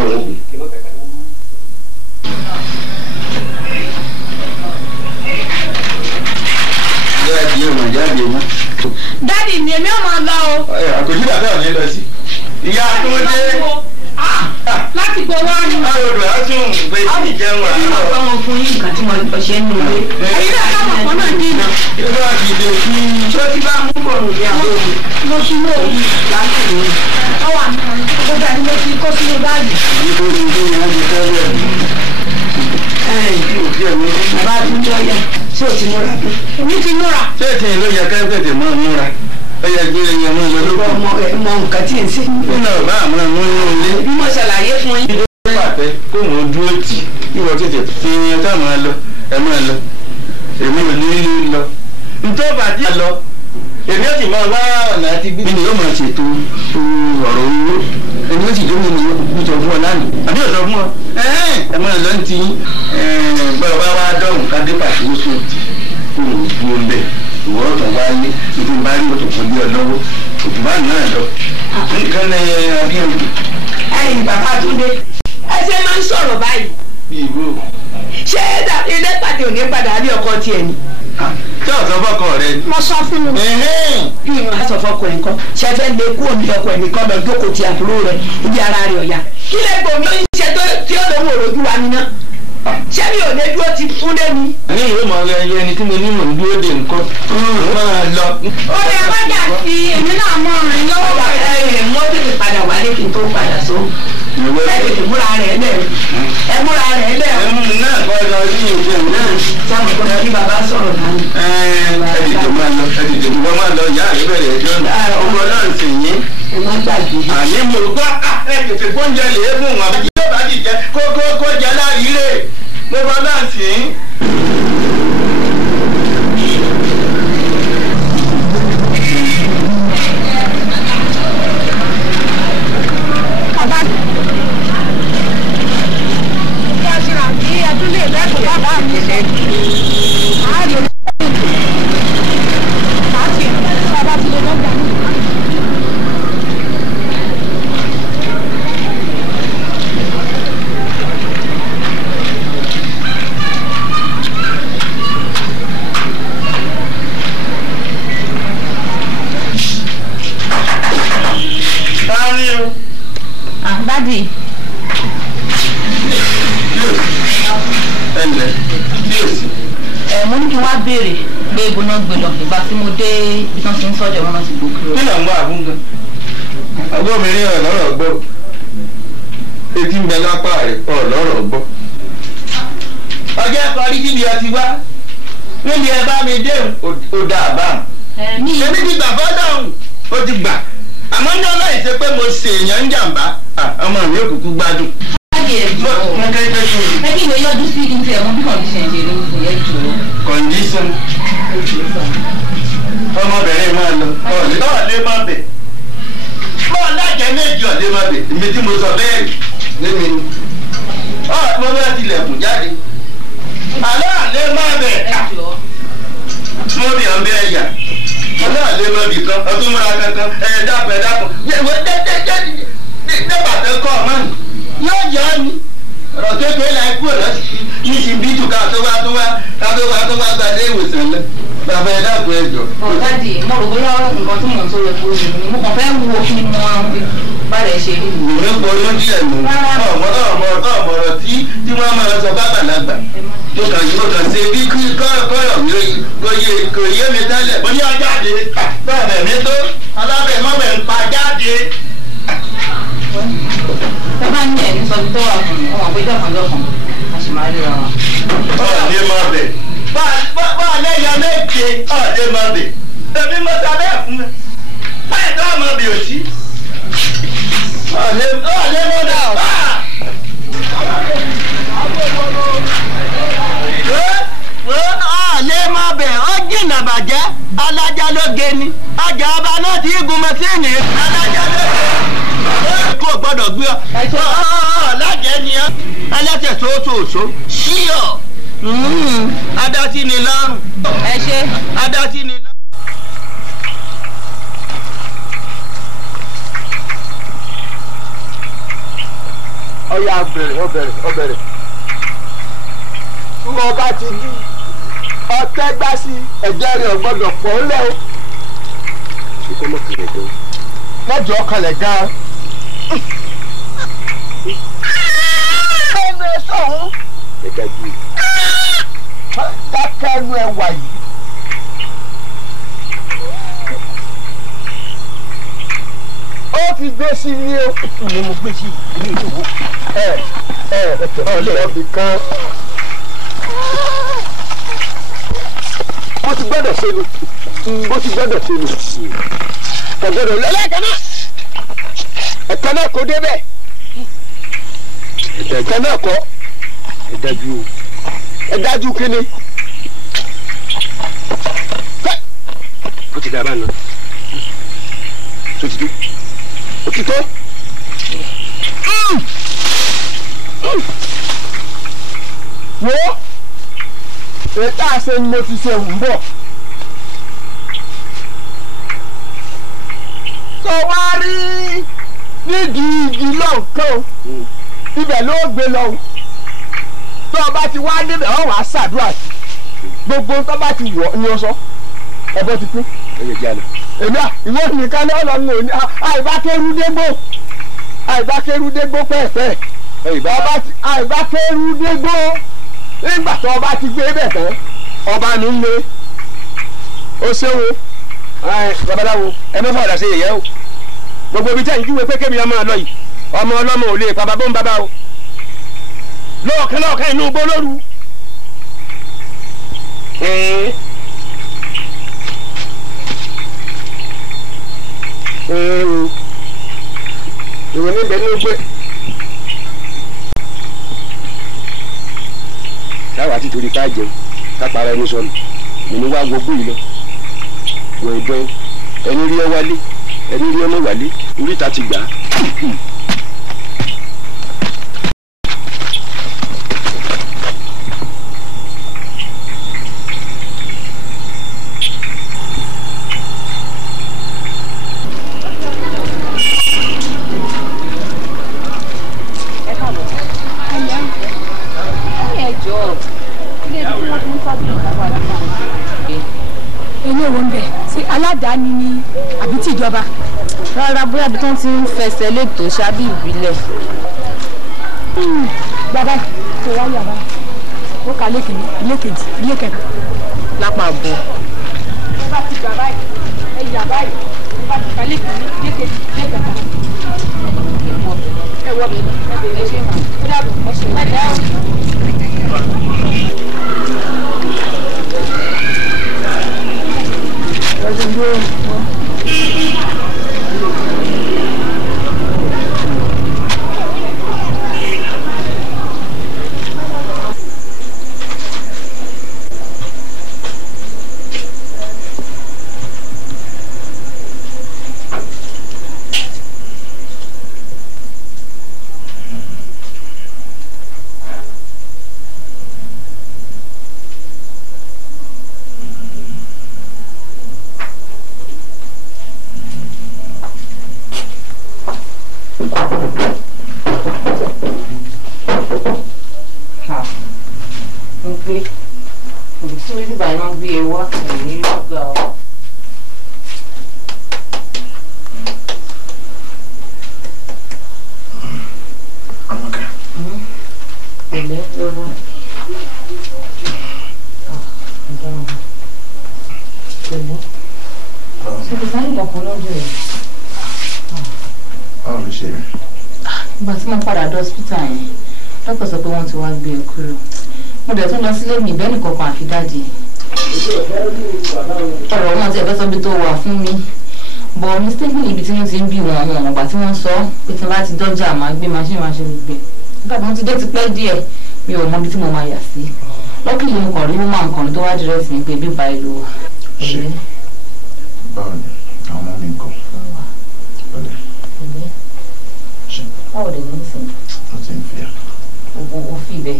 ọ̀rọ̀ Dádì ni èmi ò máa lọ o. Àkòjú bàbá ò ní lọ sí. Ìyá tó dé. Láti gbọ́ wá ni. Ayọ̀dọ̀ á tún gbé sí ìjẹun àná. Mo bá wọn fún yín nǹkan tí mo ṣe ń lò. Ẹyin náà káwọn kan náà dínà. Kí ló bá ti dé sí. Ṣé o ti bá mú bọ̀rùn bí àwọn òbí? Mo ti mú òbí láti rí. Ọwọ́ àmì kan tó bá ní mo ti kó sínú báàgì. Nítorí ilé ìwé ti fẹ́ rẹ̀. Bàbá àtúntò yẹ. Ṣé o ti múra bí? Èmi ti múra. Ṣé ètò ìlú yẹ ká tètè máa múra? Ó yẹ gbé ẹyẹ mọ́ ọmọ lóko. Ọmọ ẹ̀ mọ nǹkan tí ì ń ṣe. Nínú ọ̀bá àmọ́ mú inú ilé. Bí mo ṣàlàyé fún yín. Ó pàtẹ kó wọn dúró tì ìwọ tètè fi ẹyẹ tá máa lọ ẹ máa lọ. Èmi ò ní lọ. Ntọ́ bàtí lọ. Èmi ó sì máa wá ọ̀nà àti gbé. Mi ni yóò máa ṣètò ọ̀rọ̀ owó. Èmi ó sì dúró ní ìjọ fún ọ lánàá. Àbí ọ̀sọ̀ fún ọ. Ẹ máa lọ ní ti bọ́ọ̀ bá wá dọ̀hùn ká dé pàṣẹ oṣù kó o dúró ń bẹ̀. Ìwọ ọ̀tọ̀ wá ní ibi bá rí òtò kò lé ọ lọ́wọ́. Òtù bá náà lọ. Nǹkan ní abíyànjú. Ẹ̀yin bàbá Túndé, ẹ ṣe máa ń sọ̀rọ̀ báyìí. Bí ìbò. Ṣé ilé pàdé òní padà rí ọkọ tiẹ̀ ni? Ṣé ọ̀sán fọ́kọ rẹ? Mo sọ fún mi. Kí ni wọ́n á sọ fọ́kọ ẹ̀ ńkọ́? Ṣé ẹ fẹ́ lè kú òní ọkọ ẹ̀ nìkan lọ jókòó ti àbúrò rẹ̀ ibi ara rẹ̀ ọ̀yà? Kí lè gbòmí ó ń ṣe tí ó lówó òrojú wa níná? Ṣé mi ò lè dúró ti Túndé ni? Ní ìwé mọ̀ ọ́ ẹni tí mo ní mò ń dúró dè nǹkan. Máa lọ. Ó lè má jà sí èmi náà mọ rìn lọ́wọ́ rẹ̀. Mo tètè padà wálé kí n tó padà só. Ẹ tètè múra rẹ̀ lẹ̀. Ẹ múra rẹ̀ lẹ̀. Ẹmu náà kọ́ lọ sí ìjọ náà. Sáwọn kan kí bàbá sọ̀rọ̀ náà. Ẹ dìde máa lọ, ẹ dìde máa máa lọ, ìyá rẹ̀ bẹ̀rẹ̀ ẹjọ́ náà. Ọmọ náà sì yín. Ẹ má gbàgbé. Àní mo gbọ́ ẹ tètè gbóúnjẹ lè é fún wọn. Àbí yóò bá dìjẹ kó jẹ láàríre. Mo bọ́ náà sí. Dádì. Mo ní kí n wá béèrè pé ibo náà gbé lọ ìgbà tí mo dé ibi tán ti ń sọ́jà wọn náà ti gbó kúrò. Kí ló ń wá àfún gan? Ọgbọ́n mi rí ọ̀lọ́rọ̀ gbọ́. Etí ń bẹ lápá rẹ̀ ọ̀lọ́rọ̀ gbọ́. Ọjọ́ ẹ̀kọ́ rí kíbi ọtí wá. Níbi ẹ bá mi dé o dà bá. Èmi ti gbà fọ́dọ̀ o ti gbà. Àmọ́ ní ọlọ́yin ṣe pé mo ṣèèyàn ń jàǹbá. Ọmọ mi ò kúkú gbádùn. Ẹ kí ìwé yọjú sí kí n fi ẹ̀wọ̀n bí kọ̀ǹdíṣẹ̀ ṣe ló ń fò yẹ jù ú. Condition. Ọmọbìnrin máa lọ. Ọ̀lẹ́ má bẹ̀. Bọ́ọ̀ lájẹ méjì ọ̀lẹ́ má bẹ̀. Èmi tí mo sọ bẹ́ẹ̀ lémi ni. Mo bá tilẹ̀kùn jáde. Àlọ́ àlẹ́ má bẹ̀. Mo bí ọ̀ ń bẹ́ ẹ̀yà. Àlọ́ àlẹ́ má bì kan. Ọtún múra kankan. Dákun dákun. Débàtẹ́ kọ́ ọ̀mọ́ ni. Yóò jẹ́ ọ́ ni. Ọ̀rọ̀ kékeré la kú ọ̀rọ̀ ní ti bí tù ká tó wá gbadé ìwòsàn lọ. Bàbá ẹ dákun ẹ jọ. Ọ̀gádì mo rò bóyá nǹkan tí mò ń sọ̀rọ̀ kúrò nínú mo kàn fẹ́ wo kí ni mo bàrẹ̀ ṣe rí. Ìwé pọ̀ ló díẹ̀ nù. Ọ̀mọ̀rọ̀ tí wọ́n máa sọ bàbàlagbà. Mo kàn ṣe bí kọ́yọ̀ kò yé mi tẹ́lẹ̀. Mo ní ọjà dé. Bẹ́ẹ̀ mi tó alábẹ̀mọ́bẹ̀ ń pa jáde. Bàbá ní ẹni sọ tó wà fún mi, ọmọ pé jọ̀kan a sì máa ríra wọn. Ọ̀lẹ́ má bẹ̀. bá lẹ́yìn méje ọ̀dẹ́ máa bè èmi mo ta bẹ́ẹ̀ fún mi báyìí tó máa bè òsì ọ̀dẹ́ mọ́ dà bá. ọ̀lẹ́ máa bẹ̀ ọ́ jìnnà bàjẹ́ alájà ló gé ni ọjà ọba náà ti gun mẹ́sìnì alájà ló gé kó o gbọ́dọ̀ gbé ọ lájẹ́ ni ọ́ ẹlẹ́sẹ̀ sóòsòòsò ṣíọ̀ adásí ni lọ́rùn. ẹ ṣe. adásí ni lọ́rùn. ọyà ọbẹ̀rẹ̀ mo bá ti di ọtẹ gbá sí ẹ̀jẹ̀ rẹ̀ ọgbọ́dọ̀ pọ̀ ńlẹ̀ o. ṣé kọ́ mọ̀kànlẹ̀ gan. mọ́jọ́ ọkànlẹ̀ gan. ẹnu ẹ sọ̀hún. ẹ dájú. dákẹ́ ẹnu ẹ wà yìí. ó fi gbé sí ní o. ni mo gbé sí ilé ìwò. ọ̀lẹ́ kan. bó ti gbọ́dọ̀ ṣe ni bó ti gbọ́dọ̀ ṣe ni kò gbọ́dọ̀ lẹ́lẹ́kan náà ẹ̀kan náà kò débẹ̀ ẹ̀kan náà kọ́ ẹ̀dájú kí ni bó ti dábàá náà tó ti tó ó ti tó wo ètò àṣẹ ni mo ti ṣe ń bọ̀. tó wá rí nídìí igi lọ́nkàn ibẹ̀ ló gbé lọ́hùn tó o bá ti wá débẹ̀ ọ̀ wá ṣàdúrà sí gbogbo tó bá ti wọ̀ ni o sọ ẹ̀bọ ti pín. èmi à ìwọ nìkan ní ọ̀nà òní àìbákẹ́rúdégbó pẹ́ẹ́pẹ́ àìbákẹ́rúdégbó nígbà tó ọba ti gbé bẹ̀ tán ọba mi ń lé ó ṣéwo babaláwo ẹ mẹ́fà ọ̀dà ṣe yẹ̀yẹ́ o gbogbo ibi tí àyíjú wo pé kémi ọmọ ọlọ́ yìí ọmọ ọlọ́mọ ò lè pa bàbá ń bàbá o lọ́ọ̀kẹ́ inú igbó lóru ìwé níbẹ̀ ní gbé. táwa ti torí ká jẹun ká para ẹni sọnù nínú wá gbogbo yìí lọ wọ ìbọn ẹni rí ẹ wálé ẹni rí ọmọ wálé oríta ti gbà á. aládàáni ni àbí tìjọba. rárá bóyá bí wọ́n ti ń fẹsẹ̀ lẹ́tọ̀ọ́ ṣábì ìbílẹ̀. bàbá tó wáyé àbá ó kà lẹ́kìnní ilé kejì ilé kẹta. lápá bọ̀. ẹ bá ti gbà báyìí ẹ yà báyìí ẹ bá ti kà lẹ́kìnní ilé kejì ilé kẹta. ẹ wọ bẹ̀rẹ̀ ẹ ṣe mà ó dàbọ̀ ẹ ṣe mà. ìgbà tí mo padà dé hospital yẹn dókítà sọ pé wọ́n ti wá gbé e kúrò mo dẹ̀ tún lọ sílé mi ìbẹ́ nìkan kan àfi dáàdì. ọ̀rọ̀ wọn ti ẹ̀fẹ́ sọ bí tó wà fún mi bọ̀ mistakenly ibi tí wọ́n ti ń bí wọn àwọn ọ̀gbà tí wọ́n sọ pé tí n bá ti dọ́jà máa gbé machine gbé nígbà tí wọ́n ti dé ti pẹ́ díẹ̀ mi ò mọ ibi tí mo máa yà sí lọ́kìlì mo kàn rí mo máa ń kàn tó wá dírẹ́sì mi pé bíbá ìlú wa. ṣe báwo ni àwọn ọmọ mi ń kọ ọ̀lẹ́ ṣe báwo lè ní ìsìn ó ti ń fi à. o fi ibẹ̀.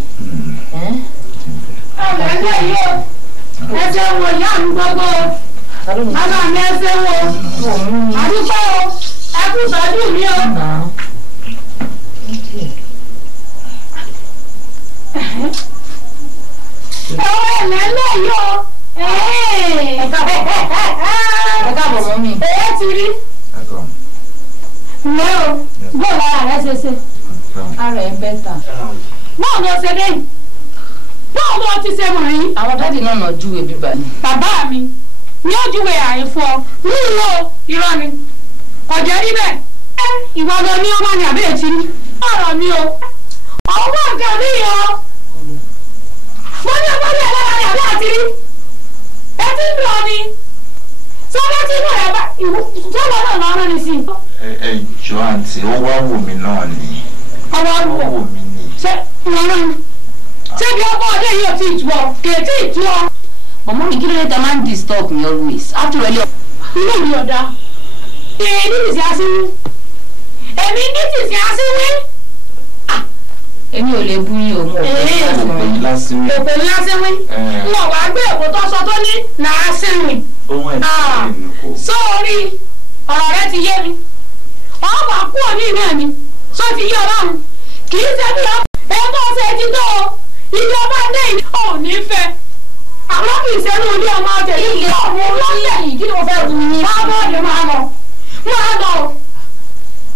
ọ̀rẹ́ ẹgbẹ́ yìí o ẹsẹ̀ wo ìyá mi gbogbo ọmọ mi ẹsẹ̀ wo àdúgbò ẹkú sọ́jú mi o. ọ̀rẹ́ ẹ̀lẹ́ yìí o. ẹ káàbọ̀ mọ́ mi. èyí ti rí. ǹlẹ́ o bóòlù ara rẹ ṣe ṣe. ara ẹ bẹ́tà. bóòlù o ṣe dé yìí bóòlù o ti ṣe mọ̀ yín. àwọn dáàdì náà nà júwe bíbá ni. bàbá mi ní ojúwe àyè fún ọ nílò irọ́ ni ọ̀jẹ̀ rí bẹ́ẹ̀ ìwọ ló ní ọmọ ní àbẹ́ ètí ní ọ̀rọ̀ mi o ọwọ́ nǹkan mi yọ mo ní ọmọ ní ẹ̀lára ní àbẹ́ àti rí etí ń lọ ni sọ́dọ̀ tí inú rẹ̀ bá ìwọ́n náà lọ́rọ́ ni sí. ẹ jọ àǹtí ó wá wò mí náà ni. ọwọ́ wò mí ni. ṣé ìrọ̀rùn ni ṣé bí ọkọ ọdẹ yìí ò tí ì tú ọ kèétí ì tú ọ. mọ̀mọ́ mi kí ló dé ta máa ń disturb me always after all. inú mi ò dáa èmi ní ti aṣíwí èmi ní ti ti aṣíwí. èmi ò lè bú yín o mo ò òpè lásìwí. òpè lásìwí n ò wá gbé èkó tó sọ tó ní làásìwí. ohun ẹ̀ ti rí nù kó. sóòrí ọ̀rọ̀ rẹ ti yé mi ọ̀pọ̀ àkú òní náà ni sọ ti yé ọlọ́run kì í ṣe bí ọ̀pọ̀ ètò ọ̀sẹ̀ ti tó o ilé ọba dé ìní ò ní fẹ́ àwọn kì í sẹ́nu ilé ọmọ ọ̀tẹ̀ ilé ọ̀hún lọ́lẹ̀ yìí kí ni mo fẹ́ wù ní. máa bọ̀ ọ̀dẹ̀ máa lọ máa lọ.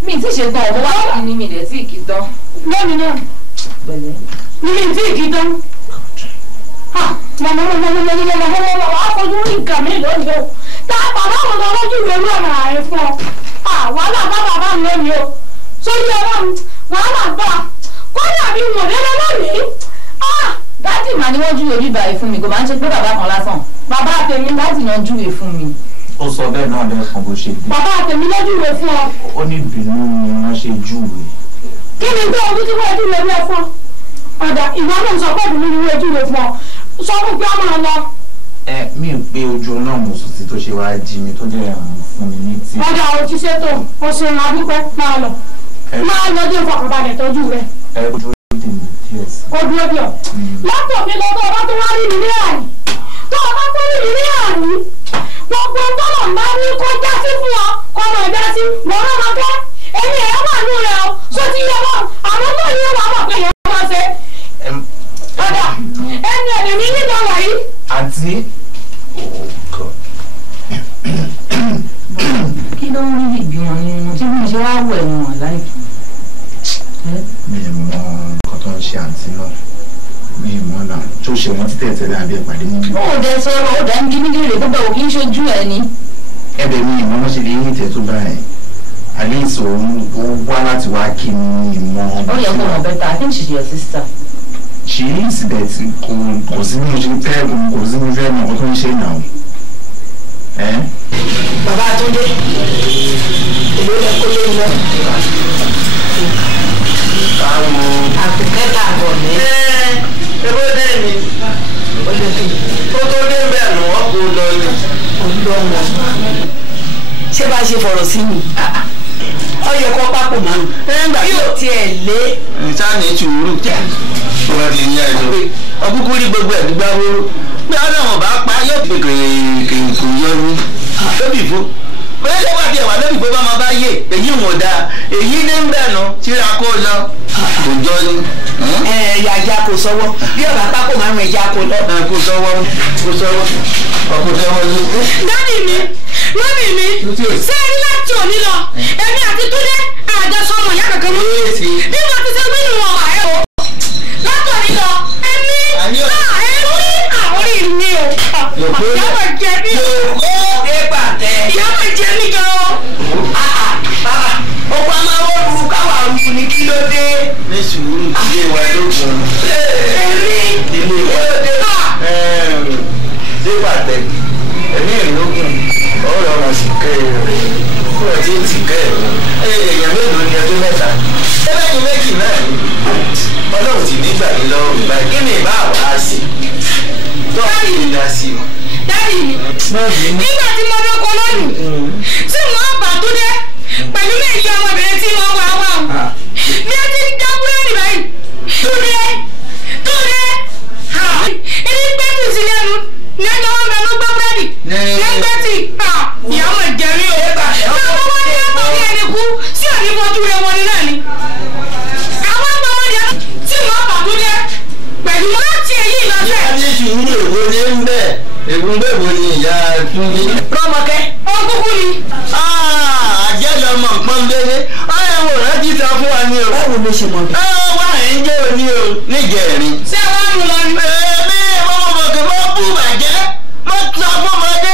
mi ti ṣe gan ọmọ wa ní mi dẹ̀ tí ì kí tán. lónìí náà mi tí ì kí tán. mọ̀mọ́mọ́mọ́mọ́mọ́mọ́mọ́ wàá fojú rí nǹkan mi lónìí o tá a bàbá wọn lọ lójú ìwé ló ọ̀nà ààrẹ fún ọ. wàhálà bá bàbá mi lónìí o sórí ọlọ́run wàhálà bá kọ́ńtà mi wò lé lónìí. dáàdì mà ni wọ́n júwe bíbá yìí fún mi kò máa ń ṣe pé bàbá kan lásán bàbá àtẹ̀mí dáàdì náà júwe fún mi. ó sọ bẹ́ẹ̀ náà lẹ́ẹ̀kan bó ṣe dé. bàbá àtẹ̀mí ló júwe fún ọ. ó ní bínú ni wọ́n ṣe júwe. kí ni bí ojú tí wọ́n júwe bí ẹ fún ọ. ọ̀dà ìwọ náà sọ pé bínú ni wọ́n júwe fún ọ sọ fún pé ọmọ lọ. mi ò pé ojú náà mo sùn sí tó ṣe wá jí mi tó jẹ́ fún mi ní tí. ọ̀dà òtí ṣètò o ṣeun adúpẹ́ máa lọ dé ìfọkànbalẹ̀ tọ́jú rẹ. ojú dì mí díẹ̀ sí. ó dúró bí ọ. lọ́pọ̀ mi lọ́dọ̀ ọba tó wá rí mi ní àná tó ọba tó rí mi ní àná gbogbo tọ́lọ̀ ń bá ní kó já sí fún ọ kọ́ ọmọ ìdá sí mọ̀ ọ́n máa fẹ́ èmi ẹ̀ wà nù rẹ o sọ ti yẹ wọn àwọn tó yẹ wà mọ̀ pé yẹn máa ṣe. ọ̀dà ẹni ẹ̀dẹ̀ mi nígbà wọ̀nyí. àǹtí kí ló ń rí ìbí wọn nínú tí mo ṣe wá wọ ẹ̀wọ̀n wà láìpẹ́. mi ò mọ nǹkan tó ń ṣe àǹtí náà mi ò mọ náà tó ṣe wọn títẹ̀ tẹ́lẹ̀ àbí ìpàdé mú mi. ó dẹ sọ̀rọ̀ ó dá ń bí nílé rẹ̀ gbogbo òkè ń ṣojú ẹ̀ ni. ẹ̀bẹ̀ mi ìmọ̀ wọn ṣe lè yín ìtẹ̀ tó báyìí àlẹ́sọ̀ ó wá láti wá kí mi ìmọ̀. ó yẹ kó mọ̀ bẹ́tà I think she's your sister. she is but kò sí ní oṣù tẹ́ kò sí ní fẹ́ mọ̀ ọ́ tó ń ṣe náà. bàbá Túndé èlò lẹ kó lé lọ. àpò mẹ́ta àbọ̀ ní. ewé dé mi tó tó dé bẹ́ẹ̀ lọ wọ́n kó lọ ni. ọlọ́wọ́ ṣé bá a ṣe fọ̀rọ̀ sí mi ọ yẹ kó pápò máa ń bí ò tiẹ̀ lé. sáàni ìṣòro wọ́n ti ní ẹ̀sọ́ ọkùnkù rí gbogbo ẹ̀dúgbà wóró bí ọlọ́run bá pa yóò fi kò yọ ní lóbì fún bóyá ṣé wàá fi ẹ̀wà lóbì fún bá máa bá yé èyí ò dáa èyí ní ń bẹ̀nu síra kó lọ kò jọ ni. yàjà kò sọ́wọ́ bí ọ̀bà pápò máa ń rìn ẹja kò lọ. kò sọ́wọ́ ọkọ̀ tẹ́wọ́ ní. dádì mi mọ́mì mi ṣé ẹ ní láti òní lọ èmi àti Túndé àjọsọmọ ìyá kankan mú bí mo ti ṣe gbínú wọn wà ẹ́ o látòní lọ ẹni àwọn orí mi o ìyá máa jẹ mí ìyá máa jẹ mí gan o. ọkọ̀ amáwó ru káwá ru ní kí ló dé. ní sùúrù ilé wa ló gùn. èmi dé pàtẹ ẹ̀mí ìrìnógún ọ̀rọ̀ ọmọ sì kẹ́ ẹ̀ fún ọtí ti kẹ́ ẹ̀ èèyàn mélòó ni ẹjọ́ mẹ́ta ẹlẹ́yìn méjì náà ni ọlọ́run ti nígbà yín lọ́rùn báyìí kí ni ìbá àwa sí tó ń dá sí i. dáàdì nígbà tí mo lóko lónìí tí wọ́n bà tó dé pẹ̀lú méjì ọmọbìnrin tí wọ́n wà wà ó bí ó ti ń já búrẹ́dì báyìí tó dé ẹni gbẹ́tì sí lẹ́nu lẹ́nu wọn bẹ ló gbọ́ búrẹ́dì lẹ́gbẹ́tì ìyàwó ìjẹ̀rí o lọ́wọ́ wọn ní ẹ̀kọ́ ní ẹni kú sí òní fojú rẹ wọn ni náà ni àwọn ọmọdé tí wọ́n bà tó dé pẹ̀lú láti èyí lọ́sẹ̀. ìyá ní sùúrù èwo ni ń bẹ̀ ègún bẹ́ẹ̀ wo ni ìyá túnbí. rọmọkẹ́ ọkùnkùn ni. àjẹjọ mọ nǹkan lélẹ̀ ọ̀rẹ́ wo rántí ta fún wa ní o. báwo ló ṣe mọ bí. wá ń jẹ́ òní o níjẹ̀rin. ṣé wàá mú lọ ni. èmi mọ̀mọ́mọ́kẹ́ mọ́ bú bàjẹ́ mọ́ ta fún ọmọdé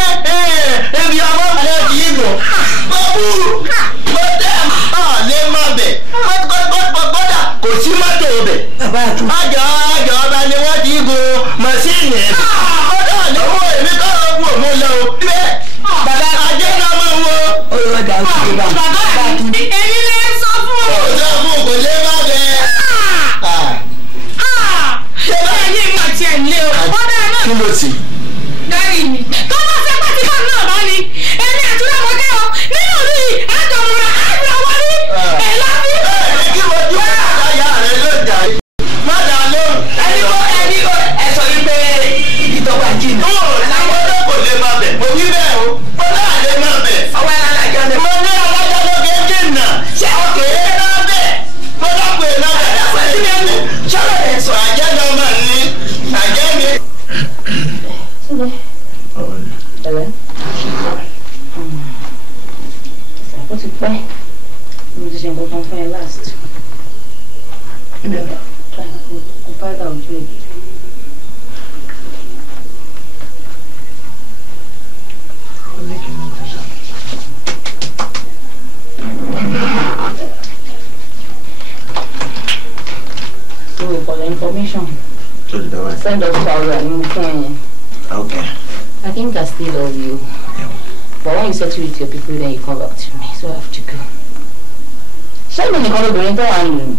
ebi ọmọ ọmọdé kì í dùn. mọ́ bú mọ́ tẹ́ lé má bẹ̀ kọ́dà kò sí mọ́tò bẹ̀. àjọ ọba ni wọ́n ti gun mọ́síìnì ẹ̀. lọ́wọ́ èmi kọ́ wò mú lọ o. bàbá ajé náà máa ń wo. olùwàdà òkè bá bàbá mi. èyí lè sọ fún ọ. ó sọ fún kò lè má bẹ. ṣé báyìí ní ìmọ̀ tiẹ̀ lé o. ọ̀dà náà. kí ló sì. dárí mi. tó bá ṣe pàtí kan náà bá ní. èmi àti ọmọdé o nínú ìlú yìí àjọmọ̀ra àjọ wọlé. ẹ̀ lábí. kí mo dúró àyà rẹ ló jà yìí. má dà lóhùn. ẹni kò ẹ sọ yìí pé ibi tó wà jìnnà. àwọn ọdọ kò lè má bẹ̀. mo wí bẹ́ẹ̀ o. mo náà lè má bẹ̀. ọwọ́ ẹ̀ alájà ni. mo ní alájà lóge jìnnà. ṣé òkè é náà bẹ̀. mo dákun ẹ̀ náà bẹ̀. ẹ̀fọ́ sí mi. sọ́dọ̀ ẹ̀ sọ àjẹ́ náà mà ní. àjẹ́ mi. ẹ̀rẹ́ ó ti pẹ́ mo ti ṣe nǹkan kan fún ẹ last. kò pàdà ojú ẹ̀. So for the information, send us power and you. Okay. I think I still love you. Yeah. But when you settle with your people, then you come back to me. So I have to go. Ṣé mi nìkan lóbìnrin tó wà nínú?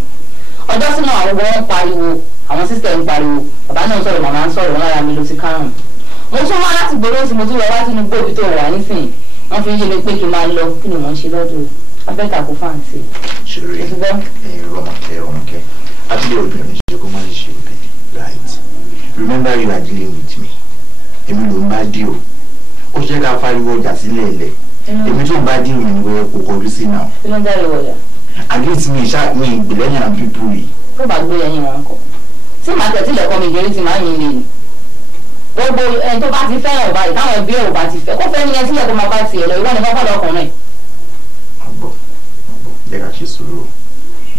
Ọjọ́ sínú àwọn ọgbọ́n ń pariwo, àwọn sísẹ̀ ń pariwo, bàbá náà ń sọ̀rọ̀, màmá ń sọ̀rọ̀, wọn lára mi ló ti kárùn. Mo tún wá láti gbòòrò sí mo tún lọ wá sínú gbòòbí tó wà nísìnyí. Wọ́n fi ń yé mi pé kí n máa lọ, kí ni mò ń ṣe lọ́dún? Abẹ́ta kò fáǹtì. Ṣeré Rọ́mọkẹ́, abílẹ̀ obìnrin ṣe kó má lè ṣe obìnrin, right? Remember you are dealing with me. Èmi ló ń bá dí o. Ó ṣe ká fariwo ọjà sílẹ̀ ilẹ̀. Èmi tó ń bá dí mi ni wọ́n kò kọjú sí náà. Kí ló ń dáre wọ̀yà? At least mi ìgbìlẹ́yìn àwọn pípú yìí. Tó bá gbé ẹyin wọn kọ. Tí màá tẹ̀sí lẹ́kọ́ mi ìgbérí ti máa ń yin lè ní. Gbogbo ẹni tó bá ti fẹ́ràn ọba yìí táwọn ẹbí ẹ̀ ò bá ti fẹ́ kó fẹ́ ní ẹni sílẹ̀ kó máa bá tiẹ̀ lọ ìwọ ni kọ́kọ́ lọkùnrin. Àgbọ̀ jẹ́ ká ṣe sùúrù.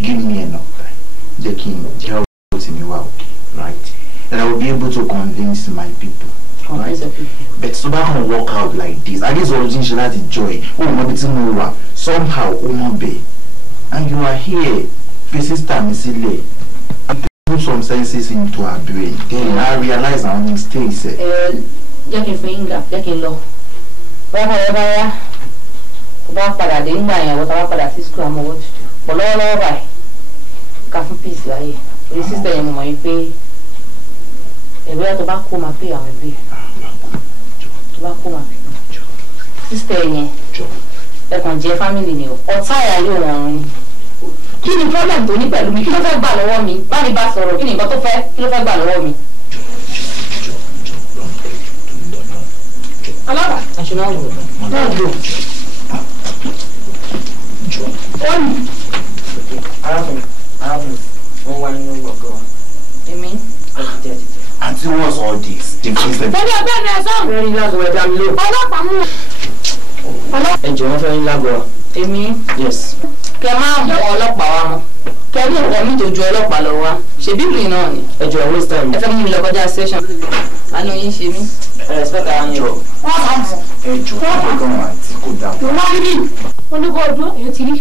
Give me enough time. Jẹ́ kí n jẹ́ ọ̀rọ̀ tí mi wà okay, right? And I will be able to convince my people. Right? But so that can work out like this. I guess origin should have joy. Oh, maybe tomorrow somehow, oh my babe, and you are here. Your sister Missile, I put some senses into her brain. Then I realize our mistakes. Jẹ́ kí n fún yín gà, jẹ́ kí n lọ. Báyà kò bá padà dé nígbà yẹn wọ́n bá padà sí school àmọ́ wọ́n tutù. Pọ̀ lọ́wọ́lọ́wọ́ báyìí, ká fún peace láyé. Orí sísè yẹn mo mọ̀ yín pé ẹ̀rọ tó bá kó máa pè àwọn ẹbí tó bá kó máa pè sísè yẹn ẹ̀kàn jẹ́ family ni ọ̀tá ẹ̀yà yóò wọ̀n ni. Kí ni problem tó ní pẹ̀lú mi? Kí ló fẹ́ gbà lọ́wọ́ mi? Bá mi bá sọ̀rọ̀, kí ni nǹkan tó fẹ́? Kí ló fẹ́ gbà lọ́wọ́ mi? Alábà àṣùnà wò náà lò. Ó ní. Arákùnrin, wọ́n wá nínú gbọ̀ngàn. Èmi. Auntie, what's all this? The priest. Bẹ́ẹ̀ni ọgbẹ́ ni ẹ sọ̀rọ̀. Very nice, we're damn low. Ọlọ́pàá mú. Ẹ jọ̀wọ́ fẹ́ ń lágbára. Èmi. Yes. Kẹ máa mú ọlọ́pàá wa mọ́. Kẹ ní nǹkan mi tó ju ọlọ́pàá lọ wá. Ṣèbí mi náà ni. Ẹ jọ̀wọ́ waste time. Ẹ fẹ́ mú mi lọ kọjá station. Àánú yín ṣe mí. Ẹ respect ara yín. Wọ́n bá mọ̀. Ẹ jọ̀wọ́ gan àǹtí kò dáa. Tó wá rí bí oníkó ojú èyí ti rí.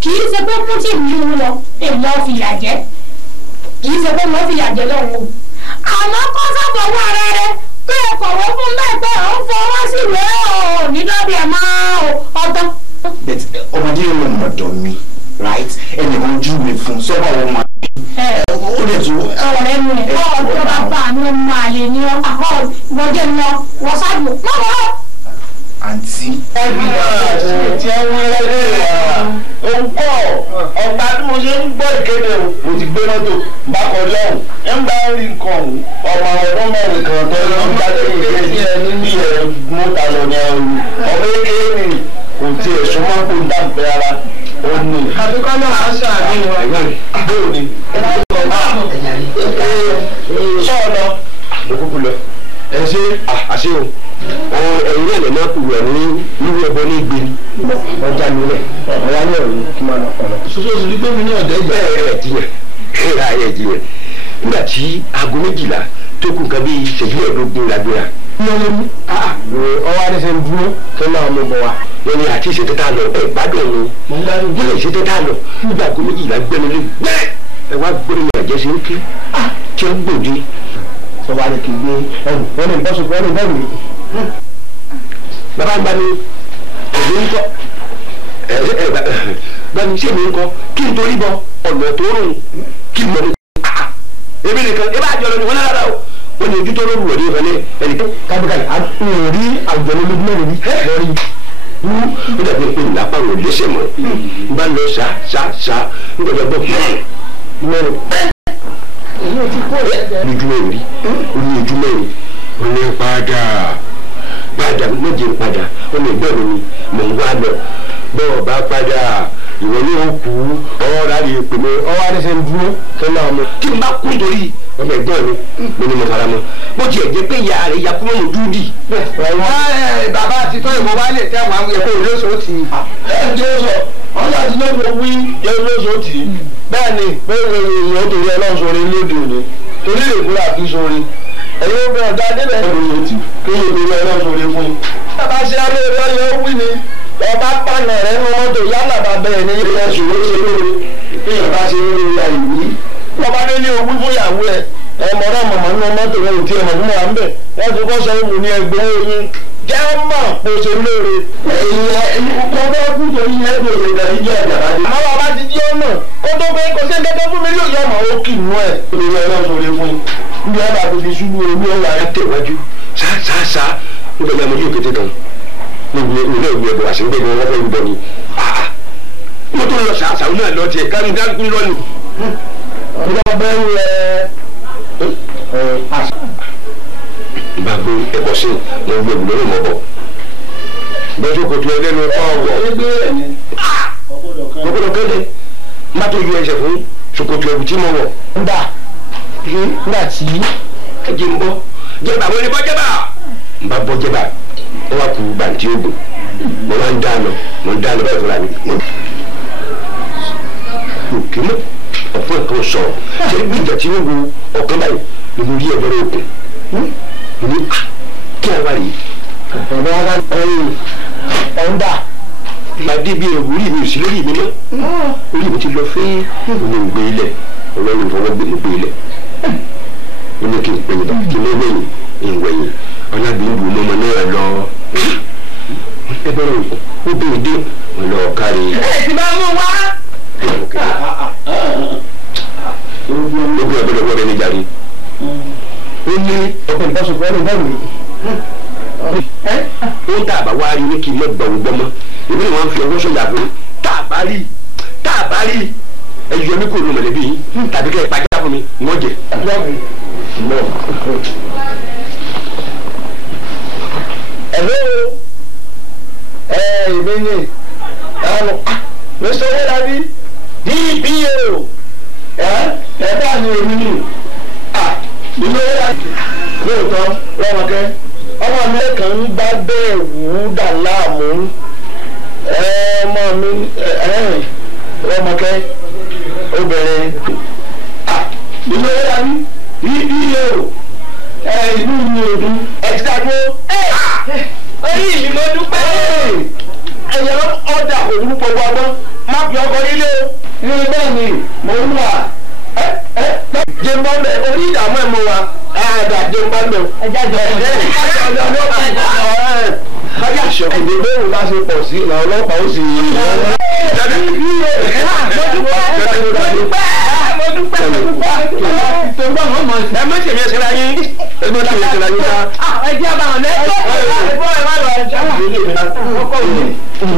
Kì í ṣe pé mú tí mi ń lọ èmi lọ́ọ́ fi yà jẹ́. Kì í ṣe pé mo fi yà jẹ́ lọ́wọ́. Àmọ́ kọ́ sábà wọ ara rẹ bẹ́ẹ̀ kọ̀wé fún bẹ́ẹ̀ pé ò ń fọwọ́ sí ìwé ò ní lọ́dún ẹ̀ máa ọdún. ọmọdé yóò mọ̀ ọ̀dọ̀ mi right ẹnìkan jú mi fún sọ́wọ́ àwọn ọmọ ó lè tún. ọ̀rẹ́ mi ọ̀dọ́ bàbá mi ọmọ àlè ni wọ́jẹ́ ni wọ́n ṣáàbù lọ́wọ́. àǹtí. ẹbí náà ti ẹ wọ́n lẹ́gbẹ̀ẹ́ wa ó ń kọ́ ọ̀gbà tí mo ṣe ń gbọ́ ìkéde mo ti gbé mọ́tò bá kọ lọ́hùn ẹ̀ ń bá rí nǹkan ọmọ ọdún mẹ́rin kan tó ń jáde ìgbé sí ẹni ní ẹ̀ mọ́ta lọ ní ẹrù ọmọ kékeré ni kò tiẹ̀ súnmọ́ kó ń dàgbé ara ó ní. àbíkọ́ náà á ṣàánú wa. bóò ni sọ́ọ̀lọ́ mo kúkú lọ ẹ ṣe àṣẹ o ẹ̀yin náà lè má kú rẹ̀ ní níwú ẹbọ ní gbé ọjà nílẹ̀ ọ̀yá náà ní kí máa lọ pọ̀lọ. soso sì ní pé mi náà dẹ́gbẹ́. bẹ́ẹ̀ ẹ̀ jiyàn nígbà tí aago 12 tó kù nǹkan bíi ìṣẹ́jú ẹ̀ẹ́dógún lágbéra. lọ́lọ́mú ọwọ́ adéṣe ń dúró tó náà mú bọ̀ wá. wọ́n ní àti ìṣètò tá a lọ ẹ̀ gbádùn ni wọ́n lè ìṣètò tá a lọ nígbà aago 12 gbẹ́nu lé gbẹ́ ẹ wá gbórí ní àjẹsí ń ké tí ó gbòde. sọba ni kì í gbé ẹrù wọn ní bọ́sùn wọn ní bẹ́ẹ̀ mi. bàbá ń bá ní èmi ń kọ́ gbani ṣé mi ń kọ́ kí n torí bọ ọ̀nà tó rùn kí n mọ̀ ní. èmi nìkan ẹ bá jọ lọ ní wọn lára o wọn ní ojú tó lóru wọ̀ ní ìfẹ́lẹ́ ẹnì kan. kábíkàlì a ń rí àwùjọ lójú mẹ́rin ní lórí. ó dàbí pé ìlápá ò léṣe mọ́ n bá lọ ṣá n gbọ́dọ̀ gbọ́ mẹ́rin. èyí ò ti kó rẹ̀. ojú mẹ́rin rí ojú mẹ́rin ó ní padà méje padà ọmọ ẹgbẹ́ mi ni mò ń wá lọ bọ́ọ̀ bá padà ìwọ ní o kú ọwọ́ rà lè pè mí ọwọ́ adéṣe ń dúró tó náà mú. tí n bá kú nítorí ọmọ ẹgbẹ́ mi mo ní mo fara mọ́ bó tiẹ̀ jẹ́ pé ìyá rẹ̀ ya kúrò lójú dì. bàbá àti tó ìwọ wá lè tẹ́ àwọn àwọn ẹ̀kọ́ olóṣòótì. ẹ jẹ́ sọ ọ̀nà àti lọ́dọ̀ wí jẹ́ olóṣòótì bẹ́ẹ̀ ni pé èèyàn torí ọlọ́run sọ̀rọ̀ lóde òní torí lè kúrò àfi sọ̀rọ̀ ẹ̀yin obìnrin ọ̀dà débẹ̀ olóṣòótì kí èèyàn torí ọlọ́run sọ̀rọ̀ fún un. bàbá ṣe alẹ́ rẹ̀ yóò wí ni ọba pàànà rẹ̀ ní mọ́tò yálà bàbá ẹ̀ ní ilé ẹ̀sùn ló ṣe lóore bí ìbá ṣe ń rí àìwí. wọ́n bá délé owó fún ìyàwó ẹ̀ ẹ̀mọ́ náà mọ̀mọ́ nínú mọ́tò rẹ̀ ò tí ẹ̀ mọ̀ fún wa ń bẹ̀ wọ́n ti kọ́ sọ ìwò ní ẹgbẹ́ oyin jẹ́ mọ̀ kó ṣe lóore. kò bá kú torí ẹgbẹ́ òye rẹ̀ yíyá ẹ̀dá láti. àmọ́ bàbá ti jí ọ̀nà ó tó pé kò sí gẹ́gẹ́ fún mi yóò yọ ọmọ ó kì nú ẹ̀. olórí ẹ̀ náà sọ̀rọ̀ fún un bí ẹ bá fi ṣubú olú ọ̀la ẹ̀ tẹ̀wájú ṣáṣáṣá ń bẹ̀rẹ̀ àmọ́ yóò kété kan níbi ilé ìwé ẹ̀bùn àṣìgbè ni wọ́n fẹ́ ń bọ̀ ni mo tó lọ ṣàṣàwọ́ náà lọ tiẹ̀ káńgáńgún lọ́nu. ọjọ́ bẹ́ẹ̀ ń lẹ bá gbé ẹ̀kọ́ sí wọn gbé ìwúlò mọ̀ bọ̀ bẹ́ẹ̀ kò tó ẹlẹ́nu ọ̀wọ̀ gbọ́dọ̀ kéde má tó yọ ẹsẹ̀ fún ṣòkòtò ẹ̀wù tí mo wọ̀. nígbà tí ẹ̀jẹ̀ ń bọ́ jẹba wọ́n ní bọ́ jẹba n bá bọ́ jẹba ó wá kú bàǹtí ogun mo máa ń dáná bẹ́ẹ̀ fúnra mi. òkè mọ́ ọ̀pọ̀ nǹkan sọ̀rọ̀ ṣé bí ìjà tí ó wo ọ̀kan báyìí ni mo rí ẹgbẹ́rẹ́ òkun ní kí a wá rí. ọ̀dọ́ wa ọ̀ndà. ìpàdé bíi orí mi ò sí lórí mi mọ́ orí mi ti lọ fẹ́ òun ò gbé ilẹ̀ ọlọ́run ìfọwọ́ gbé mi gbé ilẹ̀ ó ní kí n pè é kí n lé wẹ̀yìn ìwẹ̀yìn ọlábìnrin bu ọmọ náà lọ ẹgbẹ́rẹ́ òkun ó bèèrè dé wọn lọ kárí. ẹ ti máa mú wá. ogun ẹgbẹ́rẹ́ wọ́n bẹ ní jàre. ó ní ọkọ̀ ìbáṣepọ̀ ẹ̀rọ bá mi. ó ń tàbá wá rí ní kí n mọ̀ gbọ̀ngbọ̀mọ́ ìwé ni wọ́n fi ọwọ́ sọ̀yà fún tàbá rí ẹ̀yọ́ mi kò lù mọ̀lẹ́bí yín tàbí kẹ́ ẹ̀ pàjá fún mi wọ́n jẹ. hello ìbéyè mr owódàbí dpo bá ní èmi ní ìlú owódàbí lóòótọ́ lọ́mọkẹ́ ọmọ mi kàn ń bá bẹ́ẹ̀ wù ú dà láàmú ọmọ mi lọ́mọkẹ́ obìnrin ìlú owódàbí dpo ìlú mi ò dún ẹ̀sìtàgbó orí mi mo dúpẹ́. ẹ̀yẹ ọjà òwúrú gbogbo ọgbọ́n má fi ọkọ̀ nílé o. ní bẹ́ẹ̀ ni mò ń wà jẹ́ mọ́lẹ̀ orí ìdààmú ẹ̀ mọ́ wa àdàdé pálọ̀. ẹja jọ kájà ṣọ̀kùnrin bẹ́ẹ̀ bá ṣe pọ̀ sí ìlànà ọlọ́pàá ó sì yí. ẹ má ṣèmi ẹsẹ̀ láyé ẹ má ṣèmi ẹsẹ̀ láyé ká. ẹ jẹ́ bá wọn lẹ́tọ́ ẹ bọ́ ẹ má lọ ẹja ọkọ mi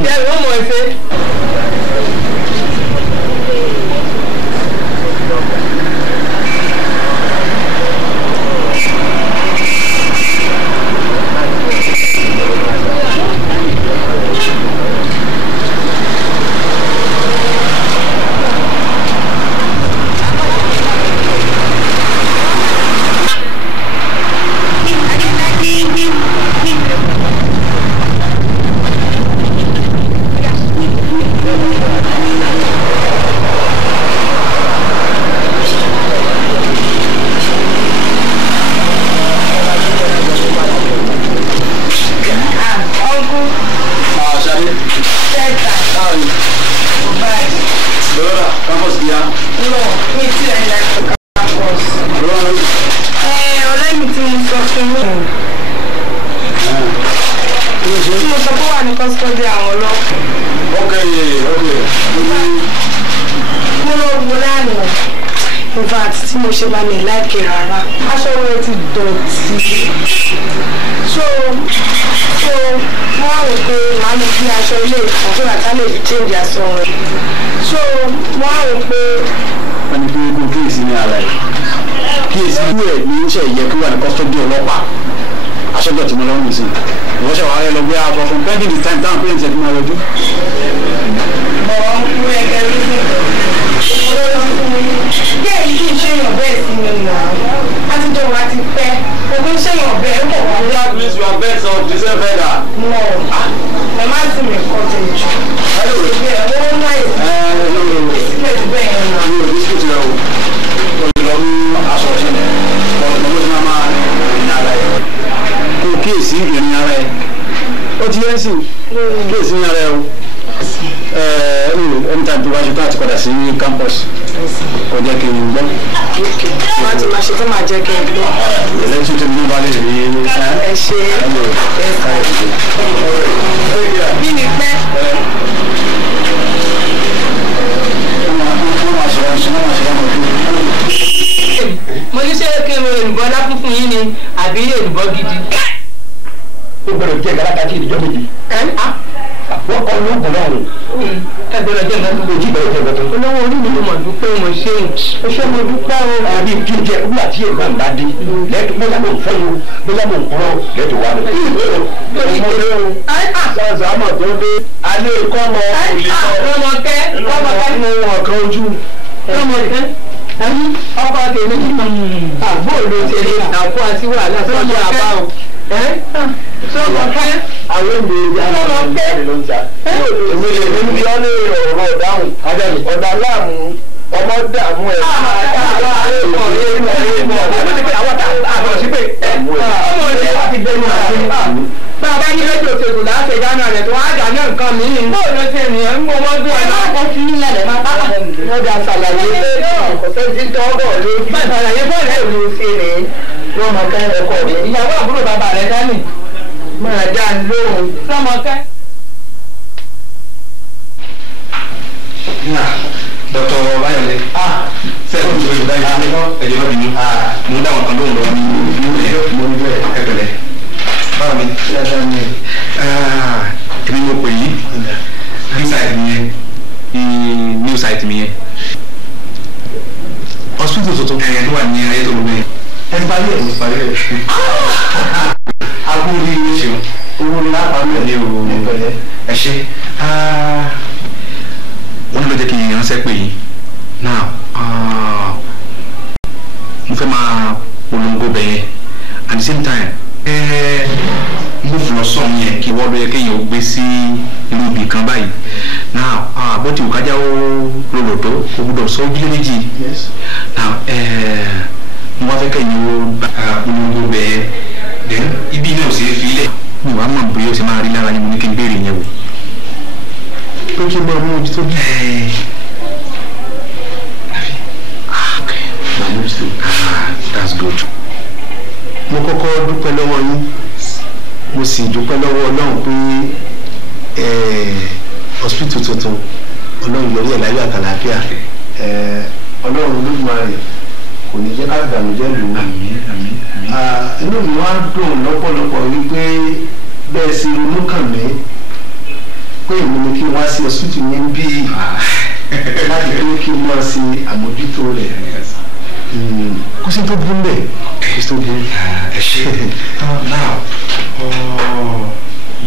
jẹ́ ìwọ́n mọ̀ ẹsẹ̀. tí mo ṣe bá mi láìkè rárá aṣọ rẹ ti dọ̀tí so wọ́n á rò pé màá lọ bí aṣọ ilé ìkan tó rà ká lè fi change aṣọ rẹ so wọ́n á rò pé. wọ́n ní bí kò kíyèsí ní ara ẹ̀ kíyèsí ní ẹ̀ ní iṣẹ́ ìyẹ kí wà ní kọ́sítọ́dì ọlọ́pàá aṣọ́gbọ̀n tí mo lọ́rùn sí ìwọ́n ṣe wà á lọ gbé aṣọ fún pending the time táwọn parents ẹ̀ fi máa yọjú. bọ̀wọ̀ ń kú ẹgbẹ́ rí sí díẹ̀ yìí kì í ṣe èèyàn bẹ́ẹ̀ sí mi nà àtijọ́ wa ti pẹ́ ogún ṣe èèyàn bẹ́ẹ̀ ń bọ̀ wá. that means you are better of the same feather. no ẹ má sì mí kọ́ tẹ̀ jù. ìgbẹ́ ẹ̀ wọ́n náà ìsílẹ̀ ti bẹ́ẹ̀ yẹn nà. mi ò ní sùkúrù rẹ o lọ mú aṣọ ọ̀ṣẹ́ ọ̀nà ló ti máa rìn ara ẹ̀ kó kíyèsí ìrìn ara ẹ̀ ó ti yẹn sìn kíyèsí ìrìn ara ẹ̀ o anytime tó bá ṣe tó àti padà sí campus kò jẹ́ kí n gbọ́. máa ti máa ṣe tó máa jẹ́ kí n gbọ́. ẹlẹ́sìn tó ní bá lè rí ẹ ṣe bí mi pẹ́. mo ní ṣé kí n èlùbọ́ lápú fún yín ni àbí èlùbọ́ gidi. ó gbọ́dọ̀ jẹ́ gàlákà tí ìdíjọ́ méjì. wọ́n kọ́ ló gbọ́dọ̀ ọ̀run. ẹ gbọ́dọ̀ jẹ́ nǹkan tó ojú ìbẹ̀rẹ̀ jẹ́ nǹkan tó. olówó orí mi ló mọ̀ dúpẹ́ mo ṣe é ṣé mo dúpẹ́ o. àbí kí n jẹ wúlà tí èèyàn bá dé lẹ́tọ̀ bóyá mo ń fẹ́ yo bóyá mo ń kúrọ̀ lẹ́tọ̀ wá lọ. ọmọdé o sáǹsì àmọ̀ tó dé alẹ́ kọ́mọ Rọ́mọkẹ́ nínú wọn kan ojú. Rọ́mọkẹ́ ọkọ tèmi àgbóòlù tèmi àpò àti wàhálà sọ́jọ́ àbáwọn. Rọ́mọkẹ́ àwọn ènìyàn Rọ́mọkẹ́ ló ń ta. èmi lè ní bí wọ́n ní ọ̀rọ̀ ọ̀dáhùn ọ̀dà láàmú ọmọ dààmú ẹ̀. bàbá ní lẹ́jọ́ òṣèlú láti ìdáná rẹ̀ tó wá dáná nǹkan mìíràn. bóòlù ti ènìyàn ń gbọ́ ọdún ẹ̀ náà. wọ́n fi nílẹ̀ rẹ̀ máa bá wọ́n dá ṣàlàyé pé kò sẹ́ ti tọ́ bọ̀ lójú. báyìí ṣàlàyé bọ́ọ̀lù ẹ̀ ló ṣe rè é. Rọ́mọkẹ́ ẹ̀kọ́ rẹ̀. ìyàwó àbúrò bàbá rẹ̀ dání. máa dá lóhùn. Rọ́mọkẹ́. Dr. Bayọ̀lé sẹ́ẹ̀kì tó yẹ báyìí ẹ̀jẹ̀ bá bínú mo dá àwọn kan lóhùn lọ ní mo ní bẹ́ẹ̀ ẹ̀pẹ̀lẹ̀ báwo ni èmi mo pè yín new site mi yẹn new site mi yẹn hospital tuntun tó wà ní ayé tó lóore ẹ ti parí ẹ̀ mo ti parí ẹ̀ agbóhùn ní ṣeun owó ní lápá mi ẹ̀ ní o ẹ ṣe wọ́n ní ló jẹ́ kí n ránṣẹ́ pè yín now mo fẹ́ máa polongo bẹ̀ yẹn at the same time mo fún ọ sọ̀rọ̀ yẹn kí wọ́n lọ yẹ kéèyàn ó gbé sí inú ibì kan báyìí now bó ti wù kájà ó lòlò tó o gbúdọ̀ sọ ojúlé méjì now mo wá fẹ́ kéèyàn ó polongo bẹ̀ yẹn then ibi náà ò sì fi ilẹ̀ mi wàá mọ̀ bóyá ó sì máa rí lára yẹn mo ní kí n béèrè yẹn wò pé kí n máa mú ojú tó bí. Okay, that's good. mo mo sì dúpẹ́ lọ́wọ́ Ọlọ́run pé hospital tuntun Ọlọ́run yọrí ẹ̀ láyọ̀ àtàlàáfíà Ọlọ́run Olódùmarè kò ní jẹ́ ká gbàmùjẹ́ lò ó. Inú mi wá dùn lọ́pọ̀lọpọ̀ wípé bẹ́ẹ̀ sì ronú kàn mí pé èmi ni kí n wá sí hospital yẹn bí láti pé kí n máa ṣe àmójútó rẹ̀ kó sì tó burú bẹ́ẹ̀ kó sì tó burú. ẹ ṣe now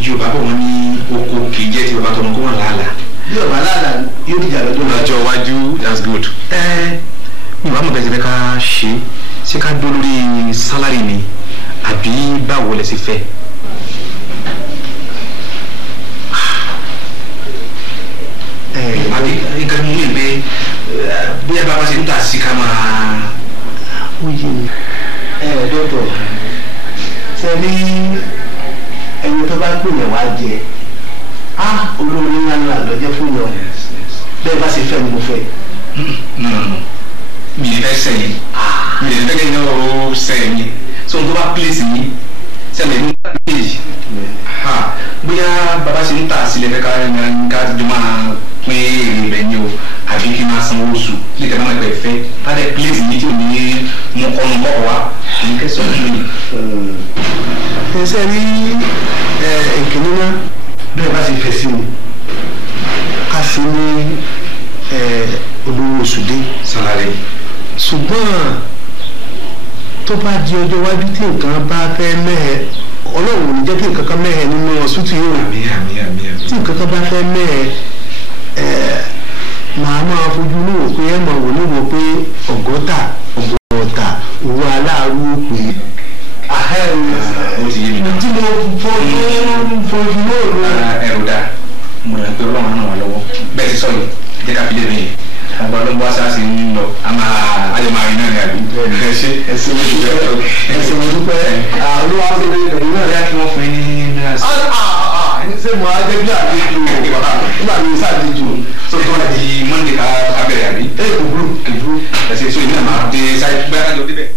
Yorùbá bọ̀ wọ́n ní oko kì í jẹ́ ti bàbá tọmọ kó wọ́n làálàá. bí ọba làálàá yóò dìjà lọ́jọ́ iwájú. That's good. Mi bá mọ̀ bẹ́ẹ̀ ṣe fẹ́ ká ṣe ká dó lórí sálárì ni àbí báwo lẹ ṣe fẹ́. Àbí nǹkan mi yé pé bí ẹ bá wá ṣe ń tà sí ká máa. Ó yé mi dọ́tọ̀ ṣe rí ẹni tó bá pè yẹn wá jẹ olórí ńlá lọ́jọ́ fún yẹn bẹ́ẹ̀ bá ṣe fẹ́ ni mo fẹ́. Mi lè fẹ́ sẹ́yìn mi lè fẹ́ kẹ́yìn náà ó sẹ́yìn so n tó bá pílẹ̀sì yín sẹ́yìn ní méjì bóyá bàbá ṣe ń tà sílẹ̀ fẹ́ ká jọ máa pín èrè rẹ̀ ni o àbí kí n máa sanwó oṣù lè tẹ̀lé àwọn ẹgbẹ́ fẹ́ tálẹ̀ pílẹ̀sì yín tí ò ní mú ọ̀nà kọ̀ọ̀ wá èyí kẹsàn-án fún mi. ẹsẹ̀ rí ìkíní náà bẹ́ẹ̀ bá ṣe fẹ́ sí mi ká sí ní olówó oṣù dé sálárì. ṣùgbọ́n tó bá di ọjọ́ iwájú tí nǹkan bá fẹ́ mẹ́hẹ̀ Ọlọ́run ò ní jẹ́ kí nǹkan kan mẹ́hẹ̀ nínú ọ̀ṣútù yóò tí nǹkan kan bá fẹ́ mẹ́hẹ̀ màá máa fojú níwò pé ẹ máa wò níwò pé ọgọ́ta owó aláàrú pé tí mo fojú náà ẹrù dá mo yàn pé Ọlọ́run náà wà lọ́wọ́ bẹ́ẹ̀ ti sọ yìí jẹ́ ká fi lè rìn àgbà ló ń bọ́ sáà sí ń lọ ayé máa rìn náà ní àbí. ẹsẹ̀ mo dúpẹ́ olúwa ṣe lè rìn náà yá kí wọ́n fún yín ní nọ́ọ̀sì. ṣé mo á jẹ́ bí àlejò nígbà mi ṣàlejò. tó tó wá di Monday ká bẹ̀rẹ̀ àbí. kò burú. ẹsẹ̀ so ìdílé máa dé sáyé bẹ́ẹ̀ ká lọ débẹ̀.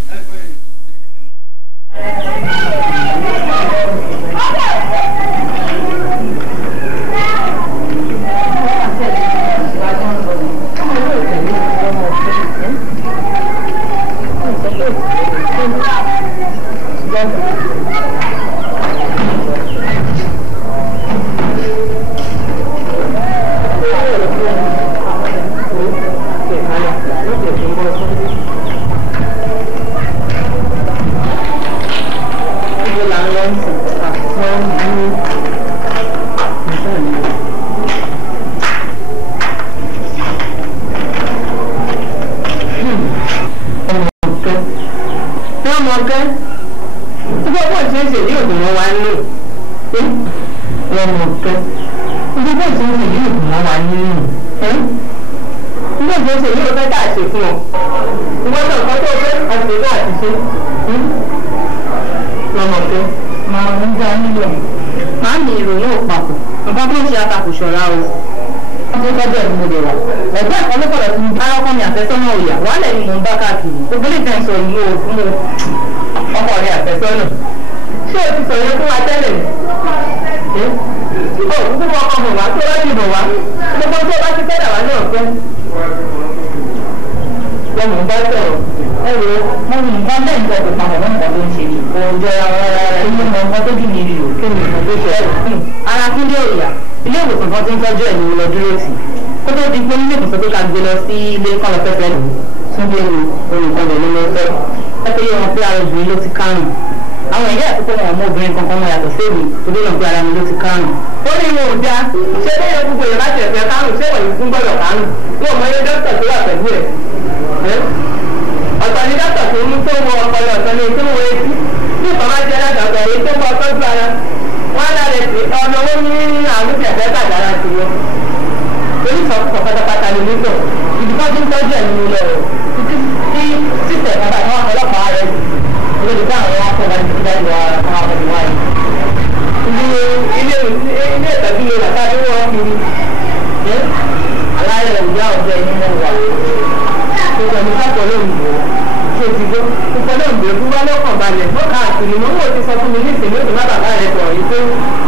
ìpolówó ìgbé fún wa lọ́kàn balẹ̀ mọ́ káàkiri mọ́ wò ti sọ fún mi ní ìsìn lóṣù má bàbá rẹ̀ bọ̀ yìí pé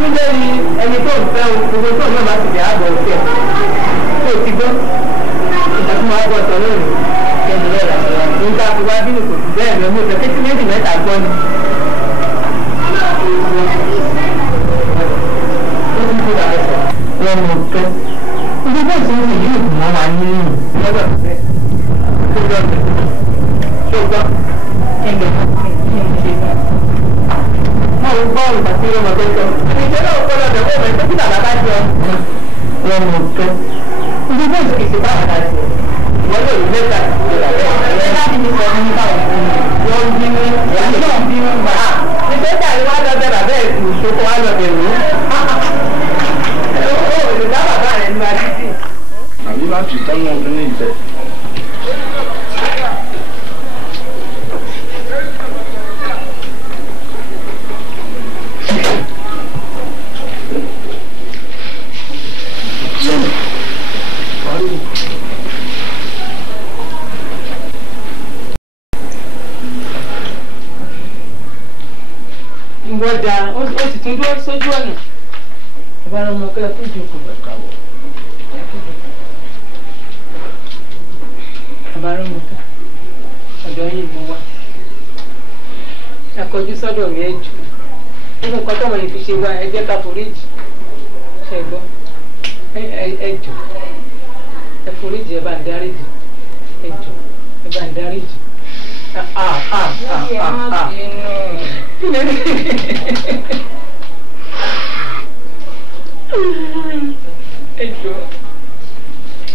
nílé ni ẹni tó ń fẹ́ gbogbo tó náà bá ti dẹ̀ àbọ̀ ọ̀fẹ́ tó ti gbọ́ ìtàkùn máa bọ̀ sọ lónìí kẹ́ni rẹ̀ rà sọ́ra nígbà tó wá bínú kò sí bẹ́ẹ̀ lọ mú ìfẹ́ kétí méjì mẹ́ta gbọ́ ni. wọ́n mọ̀ tó gbogbo ìṣòro yìí kò mọ́ wa nínú lọ́dọ̀ fẹ́ tó lọ́dọ̀ tó gbọ́ ẹgbẹ́ máa ń gbọ́ ìgbà tí wọ́n mọ̀ tó sọ ìṣẹ́lẹ̀ òkúrọ̀ ọ̀dọ̀ ó mẹ́tọ́ tí bàbá bá jẹ wọ́n mọ̀ tó gbogbo ìṣòro ìṣẹ́ bá wà láti wọ́n lè rí mẹ́ta ìṣẹ́ láti ní sọ ní báwọn wọ́n bí ní ìyàwó náà bí wọ́n gbà á ìgbésẹ̀ àríwá lọ́dẹ̀ bàbá ẹ̀kú ìṣòkò wá lọ́dẹ̀ rú olùdá bàbá rẹ̀ ní adídì. àbí láti tọ́nà ọdún ní ìfẹ́. ìwọ́dà ó sì tún dúró sójú ọ̀nà ìbára ọmọ kẹ́kẹ́ tó jókòó bàbá ọmọ kẹ́kẹ́ ọ̀dọ́ yìí mo wá akọjú sọ́dọ̀ mi ẹ̀jù nínú nǹkan tọ́mọ yìí fi ṣe wá ẹgbẹ́ ká foríjì ṣe gbọ́ ẹ̀jù ẹ foríjì ẹ bá ń dáríjì ẹ̀jù ẹ bá ń dáríjì. Ẹjọ́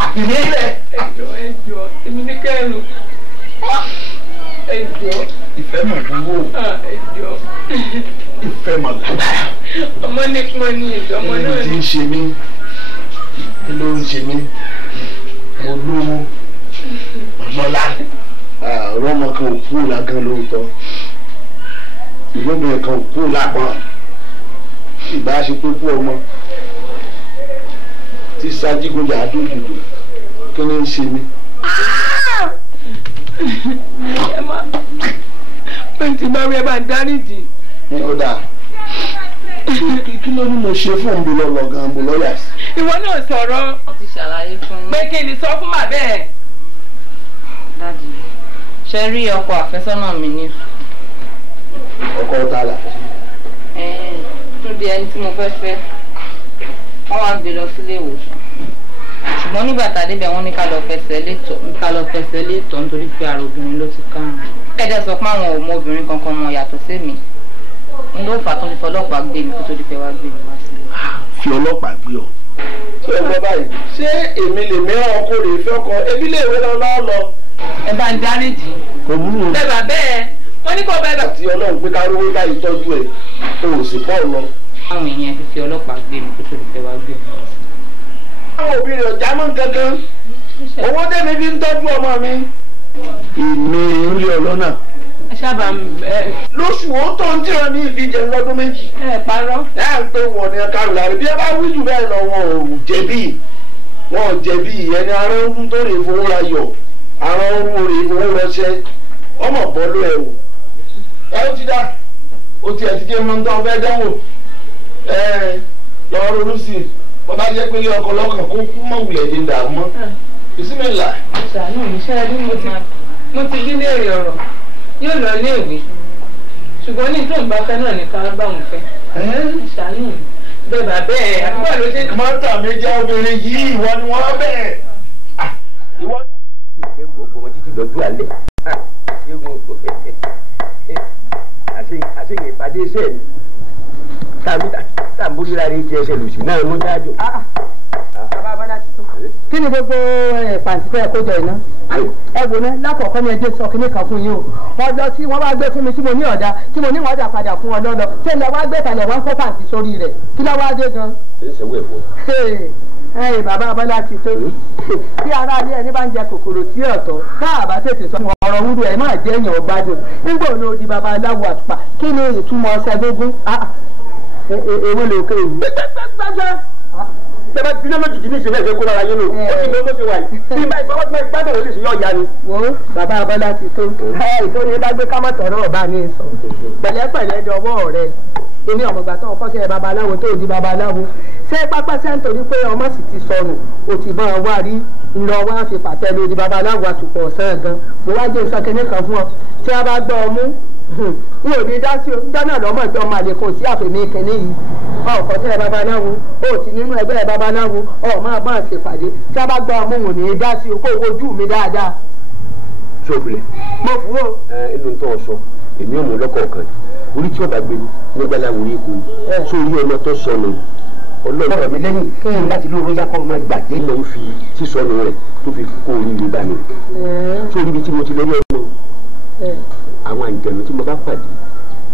àpìlẹ́lẹ̀ ẹjọ́ èmi ní kẹrù ẹjọ́ ìfẹ́ mọ̀ dúró ẹjọ́ ìfẹ́ mọ̀ lágbára. ọmọ nípọn ní ìdánmọ náà ní. kí ló ń ṣe mí mo lówó ọmọlá ọ̀rọ̀ ọmọ kan ò kú lágán lóòótọ́ ìgbóbìnrin kan ò kú lápọn ìbáṣepọ̀ kú ọmọ tí sájígunjà àdójúdò kí ni ń ṣe mí. ẹ má pé tí bá rí ẹ bá ń dáríjì. ó dáa kí ló ní mo ṣe fún òǹbó lọ́lọ́ gan-an bó lọ́yà sí. ìwọ náà sọ̀rọ̀. mo ti ṣàlàyé fún yín. pé kí ni sọ fún bàbá ẹ. dájú ṣe rí ọkọ àfẹ́sọ́nà mi ní. ọkọ ta là. tún di ẹni tí mo fẹ́ fẹ́ wọ́n wá gbé lọ sílé ìwòsàn ṣùgbọ́n nígbà tá a débẹ̀ wọ́n ní ká lọ fẹsẹ̀ létọ̀ nítorí pé ara obìnrin ló ti kárùn. kẹ́dẹ̀ sọ pé àwọn ò mọ obìnrin kankan mọ yàtọ̀ sí mi n ló fà tó fi fọlọ́pàá gbé mi kó tó di pé wá gbé mi wá sílé. fi ọlọ́pàá gbé ọ. ṣé ẹ gbọ́ báyìí ṣé èmi lè mìíràn ọkọ rè fẹ́ ọkọ ebi lè wé lọ́ọ́ lọ. ẹ bá ń dáríjì. kò múlò. bẹ́ẹ̀ bá bẹ́ẹ̀ wọ́n ní kó bẹ́ẹ̀ bá. àti ọlọ́run pé ká rówó báyìí tọ́jú ẹ̀ o ò sì pọ̀ lọ. àwọn èèyàn ti fi ọlọ́pàá gbé mi kó tó di pé wá gbé mi wá sílé. àwọn òbí rẹ̀ ọ̀já mọ́ kankan owó tẹ́mi fi ń tọ́jú ọmọ mi. ìní ilé ọlọ́nà. ẹ sábà ń bẹ. lóṣù ó tó ń tìrọ ní ìfijẹ lọ́dún méjì. ẹ parọ́. ẹ ń pé wọn ni karùn láàrin bí ẹ bá wí jù bẹ́ẹ̀ lọ wọn ò jẹ̀bi ẹni ara ń kú tó rè fowó ra yọ ara ń rú rè fowó rọṣẹ ọmọ bọ́lú ẹ wò. ẹ ó ti dá o tiẹ̀ ti jẹ́ mọ́tò ọ̀fẹ́ dánwò lọ́ọ́ ronú sí i bọ́bá jẹ́ pé ilé ọkọ̀ lọ́kàn kó kú mọ́ wulẹ̀ dé dàrú mọ́ bisimilá. ṣàánú mi ṣe rí mo ti bí léèrè ọ̀rọ̀ yóò lọ léèwé ṣùgbọ́n ní tóun bá fẹ́ náà ní ká bá òun fẹ́. ṣàánú mi bẹ́ẹ̀ bá bẹ́ẹ̀ àdúgbò ló ṣe. mọ́tà mi jẹ́ obìnrin yìí ìwọ ni wọ́n bẹ́ẹ̀. ìwọ. ìfẹ́ gbogbo wọn títí lọ́jọ́ alẹ́ àṣeyìn ìpàdé iṣẹ́ mi tàbúrírà rẹ̀ jẹ́ ẹsẹ̀ lòsì náà ló dájọ́. kí ni gbogbo pàǹtí fẹ́ kó jẹ iná ẹ wò ná lákọ̀ọ́kọ́ ni ẹjẹ́ sọ kíní kan fún yín o wọ́n lọ sí wọ́n bá gbé fún mi tí mo ní ọ̀dà tí mo ní wọ́n dà padà fún ọ lọ́lọ́ ṣé ilẹ̀ wá gbé kalẹ̀ wọ́n kó pàǹtí sórí rẹ̀ kí ló wá dé gan. ẹ bàbá Abọ́lá ti tó bí ara ilé ẹni bá ń jẹ kòkòrò tí ọ̀tọ̀ káà bá tètè sọ ọ̀rọ̀ wúru ẹ̀ máa jẹ́ èèyàn gbádùn nígbà òun ò di bàbá aláwọ àtùpà kí ni ìtumọ̀ ọ̀sẹ̀ gbógún èwo lè ké èyí. bẹ́ẹ̀ bí lọ́mọ jìjì ní ìṣẹ̀lẹ̀ ìṣẹ́ kó lára yín lò ó sì lọ́mọ ti wà yìí bí báyìí bá wọ́n gbádùn lórí ìṣẹ́ ọ̀ya ni. wo bàbá Abọ́lá ti tó ìtòrí bá gbé kámọ́tọ̀rọ̀ ọ̀bá ní sọ pẹ̀lẹ́pẹ̀lẹ́ dọwọ́ rẹ èmi ọ̀mọ̀gbà tó ń kọ́sẹ̀ babaláwo tó di babaláwo ṣé pápá ṣe ń torí pé ọmọ sì ti sọnù o ti bá ọ wá rí ńlọ wá fi pàtẹ lórí babaláwo àtùpọ̀ ọ̀sán gan mo wá jẹ́ nǹkan kínní kan fún ọ tí a bá gbọ́ ọ mú n ò ní dá sí o dáná lọ́mọ ìjọ máa lè kó sí àfẹ̀mí kínní yìí ọ̀kọ́sẹ̀ babaláwo o ti nínú ẹgbẹ́ babaláwo ọ̀ máa bá ṣèpàdé tí a bá gbọ́ ọ mú n ò ní dá sí o kó wojú mi dáadáa. sóbìlẹ̀ mo fún o. inú tó sọ èmi ò mú lọ́kọ̀ọ̀kan orí tí ọba gbé nígbà láwọn orí ikú sórí ọmọ tó sọnù ọlọ́run mi lẹ́yìn láti lóorun yàkọ́ máa gbàgbé lọ fi sísọnù rẹ̀ tó fi kó orí mi bá mi sórí ibi tí mo ti lọ́wọ́ ọmọ àwọn àjẹmí tí mo bá pàdé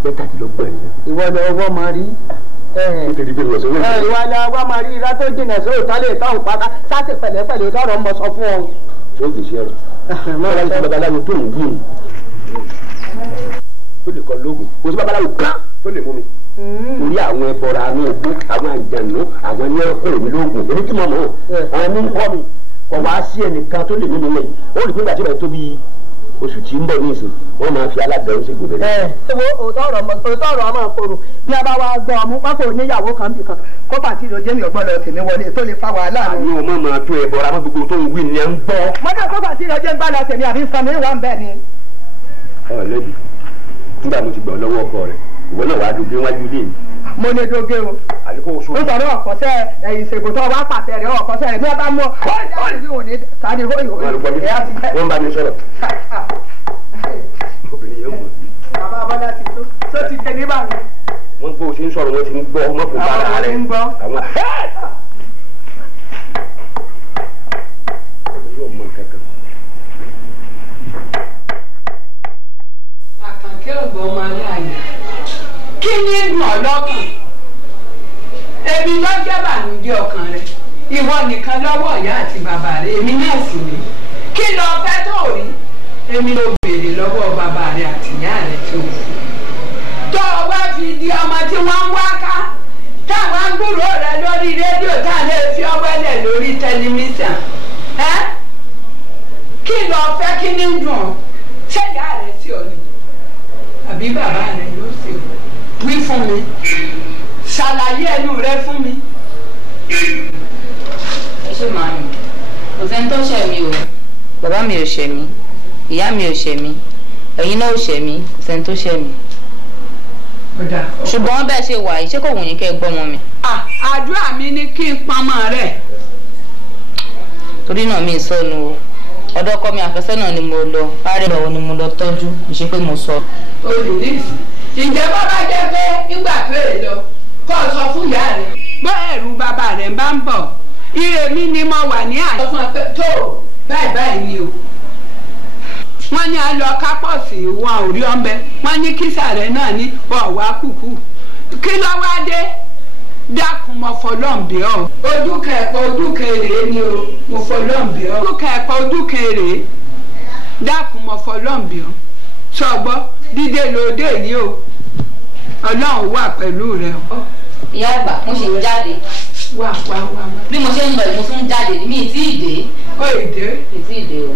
mẹ́tàdínlọ́gbọ̀n yẹn. ìwọ lọ ọwọ́ máa rí ìwà lọ ọwọ́ máa rí irá tó jìnnà sí òótọ́ lè tọ́ òpáká sáàtì pẹ̀lẹ́pẹ̀lẹ́ tọrọ mọ sọ fún ọ. tó kì í ṣe ọ̀rọ̀ mọ́ra ní babaláwo tó ń gún tó lè kọ lóògùn kò sí babaláwo kán tó lè mú mi torí àwọn ẹbọra àwọn ògbó àwọn àjànú àwọn ní ọkùnrin mi lóògùn èmi tí mo mọ̀ àwọn ní ń kọ́ mi kọ̀ wá sí ẹnìkan tó lè mú mi lẹ́yìn ó rí pé gbàtí ìbàdí tó bí oṣù tí ń bọ̀ ní ìsìn wọ́n máa fi alágbẹ̀rún sí gbòbẹ̀rẹ̀. òótọ́ ọ̀rọ̀ ọmọ koro bí a bá wá gbọ́ ọmú pápá oníyàwó kan bì kan kó pàtí ìlú jẹ́mi ọgbọ́n lọ tèmi wọlé tó lè fa wàhálà rẹ̀. àní o máa máa tó ẹbọra mọ́ gbogbo tó ń wí ni ẹ ń gbọ́. mọ́tò kó pàtí ìlú jẹ́ ń gbá lọ tèmi àbí nǹkan mi wà ń bẹ̀ ni. ọ̀lẹ́bi nígbà mo ti gbọ́ lọ́wọ́ ọkọ rẹ̀ ìwọ náà wàá doge wájú ilé mi. mo lè doge o. àdìpọ̀ oṣù. n sọ̀rọ̀ ọ̀kọ́sẹ́ ìṣègùn tó wá pàṣẹ rẹ̀ ọ̀kọ́sẹ́ rẹ̀ bí wọ́n bá mú ọ. wọ́n bá mi sọ̀rọ̀. obìnrin yẹn wò. bàbá abọ́dá ti tó ti tẹ ní báyìí. wọ́n gbọ́ oṣù ń sọ̀rọ̀ wọ́n ti ń gbọ́ ọmọ kò bára rẹ̀. àwọn yóò mọ kankan. àkànkẹ́ ọ̀gbọ́n ọmọ aláàyè kí ni dùn ọ́ lọ́kàn èmi ló jẹ́ bànújẹ́ ọkàn rẹ̀ ìwọ nìkan lọ́wọ́ ìyá àti bàbá rẹ̀ èmi náà sì ní kí lọ fẹ́ tó rí èmi ló béèrè lọ́wọ́ bàbá rẹ̀ àti ìyá rẹ̀ tó fún tó o wá fi di ọmọ tí wọ́n ń wá ká táwọn gbúròó rẹ̀ lórí rédíò tá a lè fi ọwẹ́lẹ̀ lórí tẹlifíṣàn kí lọ fẹ́ kí ni dùn ọ́ ṣé ìyá rẹ̀ sí ọ ni àbí bàbá rẹ̀ ló sì wí fún mi ṣàlàyé ẹnu rẹ fún mi. ẹ ṣe máa mi kò sẹ́ni tó ṣẹ̀ mí o bàbá mi ò ṣẹ̀ mí ìyá mi ò ṣẹ̀ mí ẹ̀yin náà ò ṣẹ̀ mí kò sẹ́ni tó ṣẹ̀ mí. ṣùgbọ́n bẹ́ẹ̀ ṣe wà yìí ṣé kò wù yín kẹ́ ẹ gbọ́mọ mi. àdúrà mi ni kí n pamọ́ rẹ̀. torí náà mi sọnù o ọ̀dọ̀ ọkọ mi àfẹ́sọ́nà ni mo lọ fárẹ́ lọ́wọ́ ni mo lọ tọ́jú ìṣe pé mo sọ. olùdíje ǹjẹ́ bàbá jẹ́ pé nígbà tó èè lọ kó o sọ fún ìyá rẹ̀. bọ́ ẹ̀rù bàbá rẹ̀ bá ń bọ̀ ire mi ni mo wà ní àná. fún ẹ pé tó báyìí báyìí ni o. wọ́n ní a lọ kápọ̀sì wọn ò rí ọmọbẹ wọ́n ní kísà rẹ̀ náà ní ọ̀wá kùkù kí ló wá dé dákun mo fọlọ́ǹbì ọ́. ojú kẹ̀pọ̀ ojú kẹrè ni o mo fọlọ́ǹbì ọ́. ojú kẹ̀pọ̀ ojú kẹrè dákun mo fọlọ́ǹbì ọ́. sọgbọ́ dídé lóde yìí o ọlọ́run wà pẹ̀lú rẹ o. ìyá àgbà mo ṣe ń jáde. wà. bí mo ṣe ń lọ mo tún ń jáde ní mi ì tí ì dé. ó ì dé. ì tí ì dé o.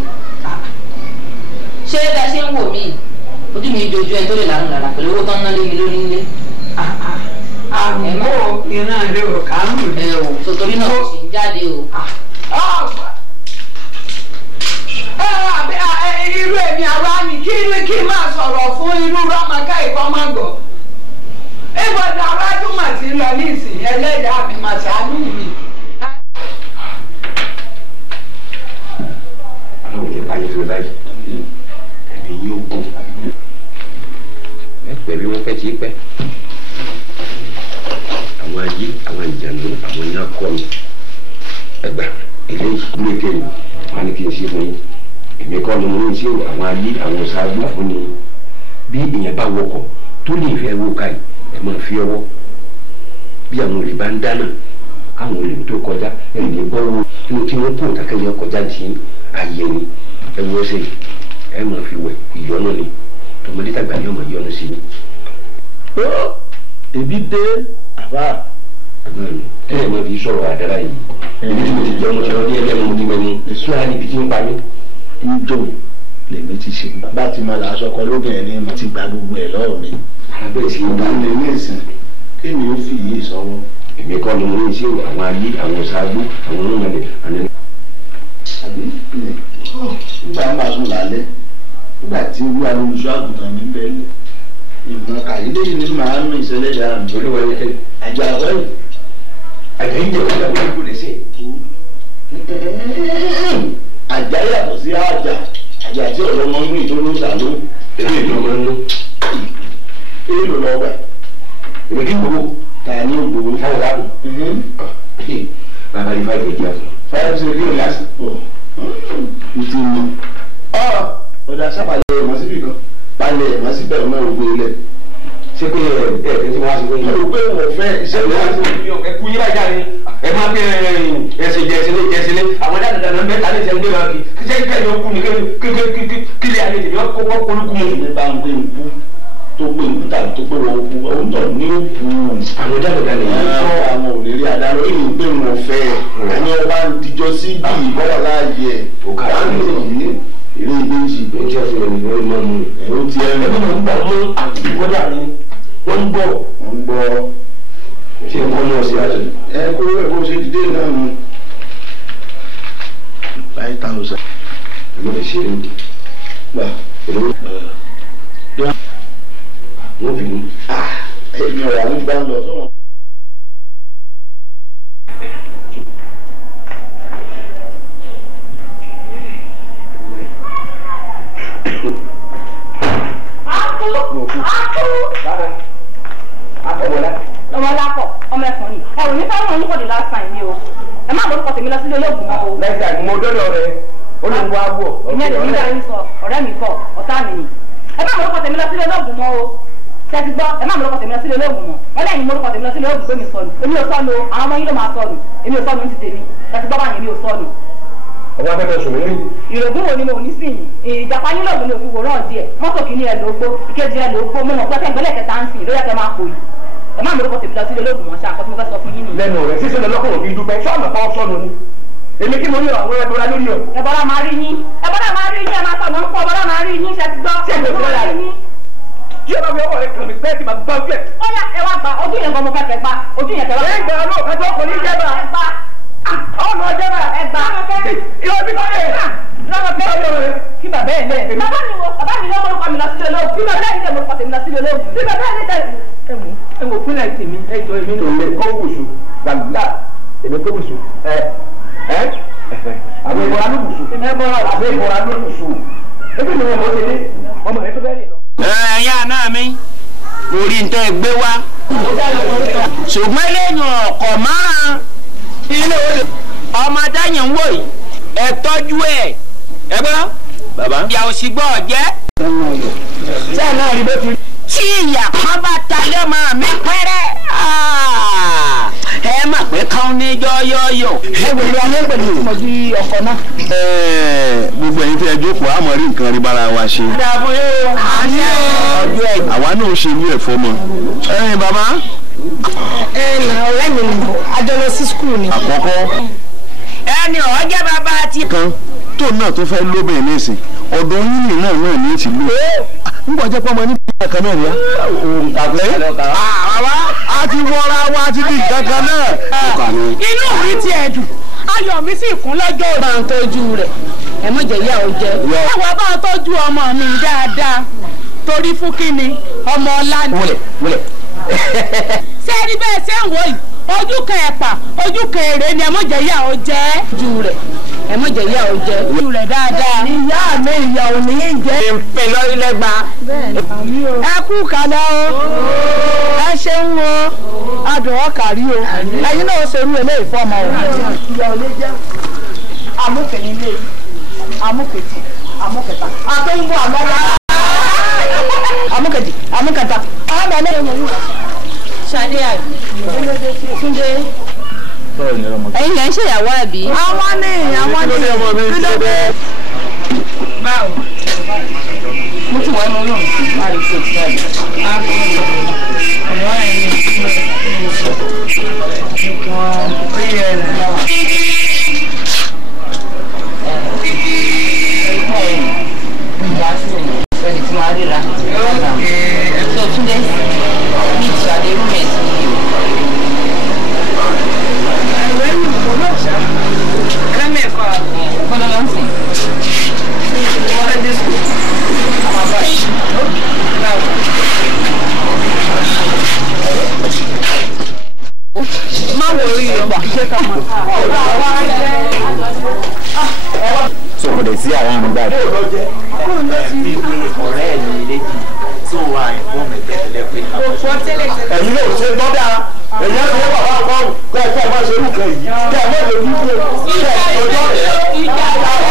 ṣé bẹ́ẹ̀ ṣe ń wò mí ojú mi dojú ẹ tó lè lárùn lára pẹ̀lú owó tó ń ná lé mi lórí nílé. àmọ́ ìran rẹ ò kárùn. ẹ o tòtòrí náà mo ṣe ń jáde o. irú èmi àwa ni kí máa sọ̀rọ̀ fún irú rọ́mọká ìkọ́ máa gbọ́. ìbọ̀dọ̀ arájú mà ti lọ ní ìsìn ẹlẹ́dàá mi mà ṣàánú mi. àwọn òye báyìí fi báyìí ẹbí yín ó kú ẹgbẹ́ bí wọ́n fẹ́ ti pẹ́ àwọn ayé àwọn ìjànú àwọn iná kọ́ mi ẹgbà eléyìí gbẹ́kẹ̀ mi wọ́n á ní kí n ṣe fún yín èmi kọ́ ni mo ń ṣe àwọn ayé àwọn ṣáájú fún ni bí èèyàn bá wọkọ̀ tó lè fẹ́ wó ká yìí ẹ máa fi ọwọ́ bí àwọn olè bá ń dáná káwọn olè tó kọjá ẹ̀yìn bọ́wọ́ inú tí wọ́n kó òtàkẹ́yẹ kọjá sí ayé ni ẹ wọ́ sí ẹ máa fi wẹ̀ ìyọnu ni tọmọdé tàgbà ni ọmọ ìyọnu sí ni. ebi dé àbá. ẹ ẹ máa fi sọ̀rọ̀ àdára yìí ibi tí mo ti jẹun ṣe ọdún ẹlẹ́mu mo ti mẹ́mu èso àní ibi tí ń pa mí. ń jò lèmi ti ṣe bá ti máa làásọ kan lóbìnrin ni mo ti gba gbogbo ẹ lọ́wọ́ mi. alábẹ́rẹ́ sí ń bá mi ní ìsìn kéèmí ó fi yìí sọ́wọ́. èmi kọ́ ni mo ní sí àwọn ayé àwọn ṣáájú àwọn onímọ̀lẹ̀ àná. àbí nígbà máa sùn lálẹ́ nígbà tí olúwa olùṣọ́ àgùntàn mi bẹ́ẹ̀ ìmọ̀ kàyédé yìí ni màá mi ìṣẹ̀lẹ̀ dára mi. olúwa yẹ kẹ́ àjọ àwẹ̀ àjọ ìjẹ́ òkúta wọlé kò lè ṣe. àjà yàtọ̀ sí àjà tí ọlọ́mọ ń rìn tó ló sà ló èmi ìlú ọmọ ń lò èmi ló lọ wẹ̀ èmi kí n gbowó ta ni ó gbowó fáwọn láàbù bàbá yìí fáìlì ìjà fún fáìlì ṣe kí o yà sí o ti mọ ọ̀dà sábàlẹ̀ ẹ̀mọ́ síbì kan balẹ̀ ẹ̀mọ́ síbẹ̀ ọmọ ògbó ilẹ̀ ṣé pé ẹ̀ tí wọ́n á ṣe fún yín. mo rò pé wọ́n fẹ́ iṣẹ́ ìwé àti ẹ kú yín báyìí jáde ẹ máa gbé ẹsẹ̀ jẹ́sílẹ̀ àwọn dáadáa ń bẹ́ ta ní ìṣẹ́ ń gbé máa fi ṣé kẹ́ni ó kú ni kílẹ̀ alẹ́ tèmi ọkọ̀ olúkú mu. ní bá ń gbé nkú tó gbé nkú tàbí tó gbé wọn kú òun tọ̀ ní òkú. àwọn dáadáa lè yí fọ́ àwọn òlérí adarọ èyí ń gbé wọn fẹ́ ẹni ọba ń dijọ́ sí bí ìbọ̀wọ̀ láàyè ẹ̀ ilé ìgbéjì ìgbéjì ọ̀sẹ̀ ìrìnà ìmọ̀ mu ẹ̀rọ ti ẹ̀ ẹ̀ ń bọ̀ mú àtìkọ́dà ni wọ́n ń bọ̀ ṣé nǹkan náà ṣe àṣẹ. ẹ kó ẹ kó ṣe dìde náà mu 5,000 ẹ má fi ṣe é gbà èlò wọ́n bínú. ẹ̀mí ọ̀rọ̀ àwọn gbà ń lọ sọ́wọ́n. ọmọ lápọ̀ ọmọ ẹ̀fọn ni ẹ̀rù ní fáwọn ọmọ oníkọ̀dé last time ni o ẹ má lórúkọ tèmi lọ sílé olóògùn mọ́ o. lẹ́sà mo dọ́dọ̀ rẹ ó lè wá bọ̀. ìyẹn lè nígbà yín sọ ọ̀rẹ́ mi kọ ọ̀tá mi ni ẹ má lórúkọ tèmi lọ sílé olóògùn mọ́ o tẹ́tí gbọ́ ẹ má lórúkọ tèmi lọ sílé olóògùn mọ́ wọ́n lẹ́yìn mo lórúkọ tèmi lọ sílé olóògùn pé mi sọnù èmi ò sọnù o àwọn ọmọ yín ló máa sọnù èmi ò sọnù ní ti tèmi tẹ́tí gbọ́ báyìí èmi ò sọnù. ọwọ́ afẹ́fẹ́ sùn mí. ìrògùn wo ni mo ní sí yìí ìjàpá yín lògùn ní òfin wòrán díẹ̀ mọ́tò kìíní ẹ̀ ló gbó ìkejì ẹ̀ ló gbó mo mọ̀ pé tẹ́gbẹ́lẹ̀ kẹta ń sìn lóyè kẹ́ máa pò yìí ẹ má lórúkọ tèmi lọ sílé olóògùn wọn ṣáà kọ́ tí mo fẹ́ sọ fún yín nìyí. lẹ́nu rẹ̀ sísè lọ́kùnrin òbí dúpẹ́ sọ́ọ̀nù pa ọ́sọ́nù ni èmi kí mo ní àwọn ẹbọra lórí o. ẹbọra máa rí yín ẹbọra máa rí yín ẹ máa sọ̀nà ń kọ́ ẹbọra máa rí yín ṣe ti gbọ́. ṣé èmi ò fi rẹ̀ tí o bá fi ọwọ́ rẹ̀ kàn mí pẹ́ẹ́ tí màá gbá gbẹ̀. ó yá ẹ wá gba ojú yẹn gan mo fẹ́ kẹ́ gbá ojú yẹn kẹ́ wá. ẹ gbà ọ náà kájọ kò ní jẹ́ bá. ọ̀nà ọjọ́ bá. ẹ gbà. ìwọ bí wọ́n lè. lọ́wọ́ bẹ́ẹ̀ lọ́wọ́ kí bàbá ẹ̀ lẹ̀. bàbá mi wo bàbá mi ló mọ̀ mi lọ sílé olóògùn. bí bàbá ẹ̀ lè mọ̀ mi lọ sílé olóògùn. bí bàbá ẹ̀ lè tẹ̀. ẹ wò fúnlẹ̀ tèmi ẹ jọ èmi ló lè kọ́ wùsù gbàgbà èmi kọ́ wùsù àwọn ìbọra ló wùsù àwọn ìbọra ló wùsù ebi ni wọn mọ ṣe dé ọmọ rẹ tó bẹ́ẹ̀ lè lọ. ẹ̀yà náà mi kò rí nǹkan ẹgbẹ́ wa ṣùgbọ́n lẹ́yìn ọkọ̀ márùn-ún ilé ọmọ dáyìn ń wò yìí ẹ tọ́jú ẹ gbọ́ bàbá ìyá òsì gbọ́ ọ̀jẹ́. sẹ́ẹ̀ náà rí bó ti rí. tí ìyá kan bá ta lẹ́mọ̀ mi pẹ́rẹ́ ẹ mà pé kán ní yọ́yọ́yọ́. ẹ wò ló alẹ́ pẹ̀lú ìmọ̀jú ọkọ̀ náà. gbogbo ẹ̀yin tí ẹ jókòó àmọ́ rí nǹkan rí bára wa ṣe. àwa náà ṣe ní ẹ̀fọ́ mọ́. ẹ̀yin bàbá. nà ọ̀rẹ́ mi nìbò àjọ lọ sí skul ni. àkọ́kọ́. ẹni ọ̀jẹ̀ bàbá ti. kan tó náà tó fẹ́ lóbìnrin nísìn ọ̀dọ̀ yín náà ní ti lò. ń bọ̀ jẹ́ pọ́nmọ ní ìgbà kan náà yá. àwa a ti wọra wa ti di kankan náà. inú mi ti ẹ̀ dùn ayọ̀ mi sì kún lọ́jọ́ òru. máa ń tọ́jú rẹ̀ ẹ mọ̀ jẹ́ ìyá ò jẹ́. ẹ wá bá ń tọ́jú ọmọ mi dáadáa torí fún kínni ọmọ ọlá ni. wọlé. ṣé ẹni bẹ́ẹ̀ ṣe ń wò yìí ojú kan ẹ̀pà ojú kan èrè ni ẹ mọ̀ jẹ́ ìyá ò jẹ́. ojú rẹ̀ ẹ mọ̀ jẹ́ ìyá ò jẹ́. ojú rẹ̀ dáadáa. ìyá mi ìyá ò ní í jẹ́. ìpè lórí lẹ́gba. ẹ kú kalẹ̀ o ẹ ṣeun o adùn ọkàrí o ẹ̀yin náà ṣerú eléyìí fọmọ o. ìyá ò lè jẹ́ amúkẹ́ni lé amúkẹ́tì amúkẹ́ta àtọ́yìnbó àmọ́ra amúkẹ́tì amúkẹ́ta àwọn ọmọ ẹlẹ́yìn Ṣadé àbí Túndé ẹ̀yin lẹ ń ṣèyàwó àbí. àwọn ní kí ló dé. báwo mo ti wọ ẹnu náà máa rí ṣe ìṣẹ́lẹ̀ ọ̀rọ̀ ẹ̀yìn ìṣẹ́lẹ̀ orí ẹ̀ náà. ìgbà sílẹ̀ ẹni tí wọ́n á ríra. so Túndé ní ìṣàlẹ̀ rúmẹ̀tì yìí o. má wò rí ọgbà ṣé ká mọ̀. so kò dé sí àwọn àmì gbàgbé. ọ̀rẹ́ ẹ̀ ní ilé jì tó wà ẹ̀fọ́ mẹ́tẹ́tẹ́lẹ̀ pé. ẹ̀yin náà ṣe lọ́dà ẹ̀yin àti wọ́n bàbá àkọ́rù kọ́ ẹ̀kọ́ ẹ̀ máa ṣe irú kan yìí kí ẹ̀ má lè wí pé kí ẹ̀ ọjọ́ rẹ̀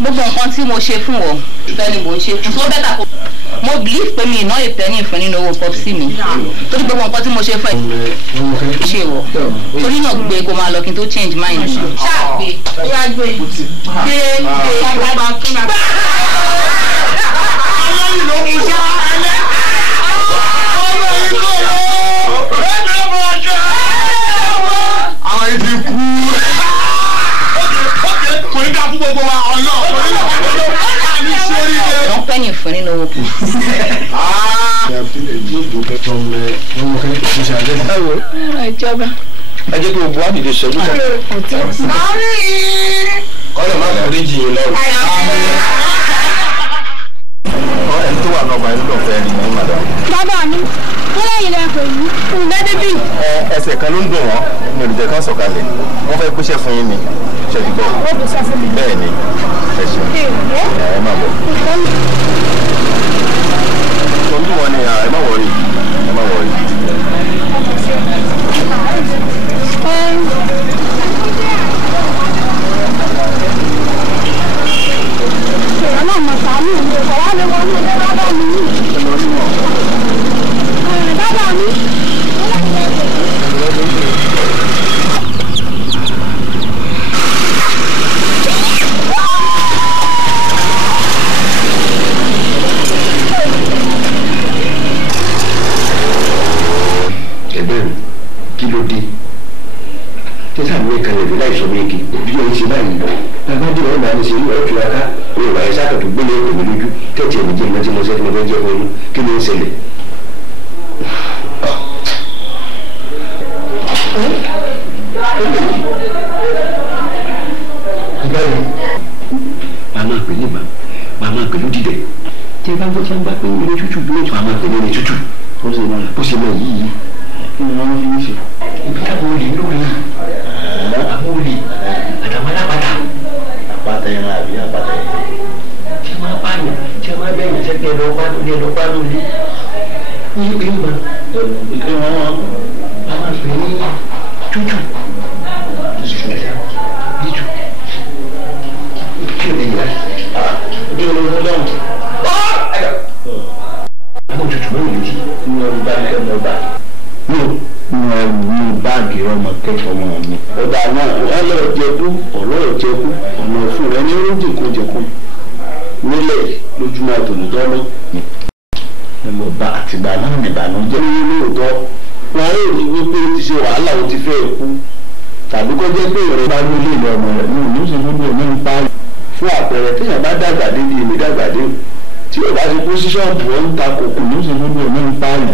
gbogbo nǹkan tí mo ṣe fún ọ ìfẹ́ ni mò ń ṣe fún ọ bẹ́tà kó mo believe pé mi ìná ìpẹ́ni ìfún nínú owó pọ́psì mi torí gbogbo nǹkan tí mo ṣe fún ẹ ṣe wọ torí náà gbé kó máa lọ kí n tó change mind ṣáà gbé gbé gbé gbé ìjọba. ẹ jẹ́ kí gbogbo wa dìde sọ nípa. kọ́lẹ̀ má kọ́ léjì yìí lọ́rùn. ẹni tó wà náà ọba ẹni lọ́fẹ̀ẹ́ ni ní madam. bàbá mi wọ́n lẹ́yìn lẹ́ pẹ̀lú ìgbẹ́dẹ́bì. ẹsẹ̀ kan ló ń dùn wọ́n ní olùjẹ́ kan sọ̀kalẹ̀ wọ́n fẹ́ gbéṣẹ́ fún yín ni ṣe ti gbọ́. ó gbéṣẹ́ fún mi. bẹ́ẹ̀ ni ẹ ṣe ẹ má bọ̀. tọ́jú wọn ni ẹ má wọrí ẹ má wọrí. Ọlọ́run mọ̀ sàánú mi, ọ̀wá lè wọ́n ní ilé bàbá mi ní. Bàbá mi. Ẹgbẹ́ mi kí ló dé tẹ́sán mi kan lè fi láì sọ méjì bí o ń ṣe báyìí bàbá dé ọ̀rọ̀ máa ń ṣe ìwà ọ̀tún aká òun wà ẹ̀sà kàtó gbélé èmi lójú tẹ̀tì ẹ̀mí jẹ́ ìmọ̀tí mọ̀sẹ́ tí mo fẹ́ jẹ́ fún yín kí ló ń ṣẹlẹ̀. màmá pè ní ìgbà màmá pè ló dìde tí ẹ bá gbọ́ tí wọ́n bá pè ní ilé tútù bí wọ́n tún màmá pè ní ilé tútù bó ṣe máa yí kí ni wọ́n fi ń ṣe. ibi táwọn olè ń lórí àwọn olè àtàwọn alápàtà. àpáta ẹran àbí àpáta ẹran. tí a máa pààyàn tí a máa bẹ̀yàn sẹ́kẹ̀ lọ́pàá lórí. ní ìgbé ìgbà ìgbé wọn a máa pè ní tútù. tútù. kí o lè yá. bí olórí lọ́wọ́. àwọn òtútù mẹ́rin lè jí. ní ọdún bá ń kẹ́ mọ́ bá. ní báàgì ọmọ kẹ́kọ̀ọ́ mọ́ mi. ọ̀dà náà ọlọ́ọ̀ jẹ́kú ọlọ́ọ̀ jẹ́kú ọ̀nà fún rẹ ní oúnjẹ kó jẹ́kú nílẹ̀ lójúmọ́ àtòlùtọ́ lọ. ni mo bá àtìgbà náà nìbànújẹ́ lóòótọ́ wọn yóò ní wípé ó ti ṣe wàhálà ó ti fẹ́ kú tàbí kó jẹ́ pé ìrẹ́ bá wọlé ilé ọmọ rẹ̀ ní òní ṣe gbogbo ní ń parí. fún àpẹẹrẹ téèyàn bá dàgbà dé bí èmi dàgbà dé tí ò bá ti kú sí ṣọ́ọ̀bù ọ̀ ń ta kòkò ní ṣe gbogbo ní ń parí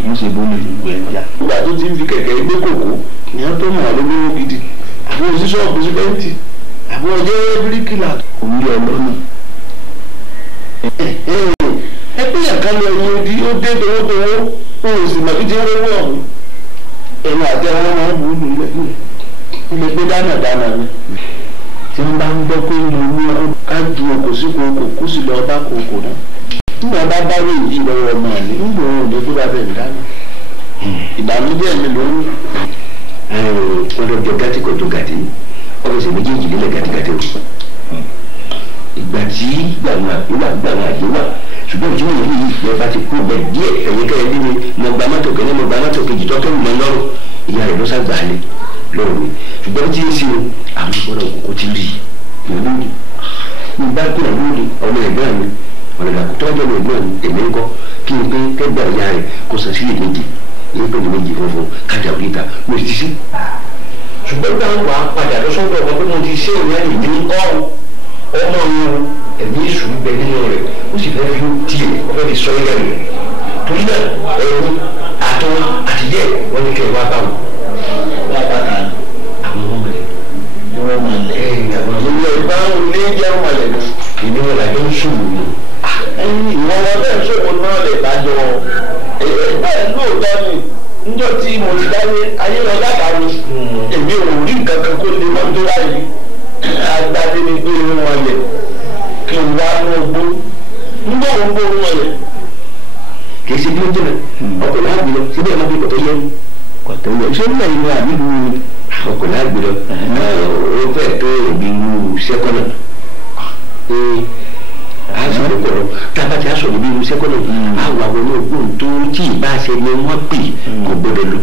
wọ́n ṣe bó lè gbogbo ẹ̀yà. nígbà tó ti ń fi kẹ̀kẹ́ gbé kòkó ni wọ́n tó mọ̀ ọ́ lówó gidi àbí oṣiṣọ́ọ̀bù sípẹ́ǹtì àbí ọjọ́ bíríkìlà òun yọ lọ́nà. ẹ pé yàtọ̀ lọ ẹ̀yìn odi ó dé towótowó òun sì mọ̀ títí rówó ọ̀hún. ẹ̀yìn àti ẹran máa ń bù ú lulẹ̀ ilé gbé dáná ni. tí wọ́n bá ń gbọ́ pé ìlú ní wọn ká ju okò sí kòkò kó sì lọ bá kòkò náà. nígbà bá bá rí ìdí lọ́wọ́ ọmọ ẹ̀ ń gbòòrò òde tó bá bẹ̀rẹ̀ dáná. ìbànújẹ́ mi ló ń. wọ́n lọ jọ gàtí kò tó gàtí ọ̀fẹ̀sẹ̀ méjèèjì nílẹ̀ gàtìgàtì o. ìgbà tí gbàgbà àyè wà ṣùgbọ́n tí wọ́n yẹ yìí ìyẹn bá ti kú bẹ̀ díẹ̀ ẹ̀yẹ kẹ́yẹ bí mi mo gba mọ́tò kẹ́ni mo gba mọ́tò kejì tó kẹ́rù mọ́ lọ́rùn ìyá rẹ̀ ló ṣàgbà á lé lọ́rùn mi ṣùgbọ́n tí ń ṣe o àwọn ìgbọ́dọ̀ kókó ti rí ìlú mi bá kúrò lórí ọmọ ẹ̀gbọ́n mi ọ̀nà àkútọ́jọ́ mi ẹ̀gbọ́n mi èmi ń kọ́ kí n pé kẹ́gbà ìyá rẹ̀ kó san sílẹ̀ méjì ní pẹ̀lú méjì funfun kájà oríta mo ti sí. ṣùgbọ́n gbà wà padà lọ́sọ̀dọ̀ ọ̀gá pé mo ti ṣe ìwé ẹ̀yìn mi ń kọ́ ọmọ mi ẹ̀mí èṣù ń bẹ nínú rẹ̀ ó sì fẹ́ fi tiẹ̀ ó fẹ́ fi sọ ilẹ̀ rẹ̀ torí náà ẹ̀rù àtọ́ àtijẹ́ wọn ní kẹ́ ẹ wá bá wọn. wọ́n bá ta àwọn ọmọ rẹ̀ wọ́n mọ̀ lẹ́yìn àwọn ọmọ rẹ̀ báwọn ní jẹ́ wọn lẹ̀ ní ìní wọn làjọ ń ṣòwò ni. ìwọ wọn bẹ́ẹ̀ ṣòwò náà lè bá jọ bẹ́ẹ̀ lóòótọ́ ni níjọ́ tí mo ti dáyé ayé lọ dábàá mi èmi ò rí nǹkan kan kó lè mọ́ tó láyé agbádé ni pé irun wọn lẹ̀ kí n wá ní ogbó nígbà wo ń bó irun wọn lẹ̀. kì í ṣe bí ó jẹ́ ọkọ̀ náà gbé lọ síbẹ̀ máa fi kọ̀tọ́ yẹ kọ̀tọ́ yẹ ṣé nígbà yìí ni àbí lu ọkọ̀ náà gbé lọ ó fẹ́ tó òbí lu sẹ́kọ̀nà àásọ̀rọ̀ kọ̀rọ̀ tábàtì àásọ̀rọ̀ bí irú sẹ́kọ̀nà àwọn àwọn olóògùn tó tí ì bá ṣe ni wọ́n pè kò gbọdọ̀ lọ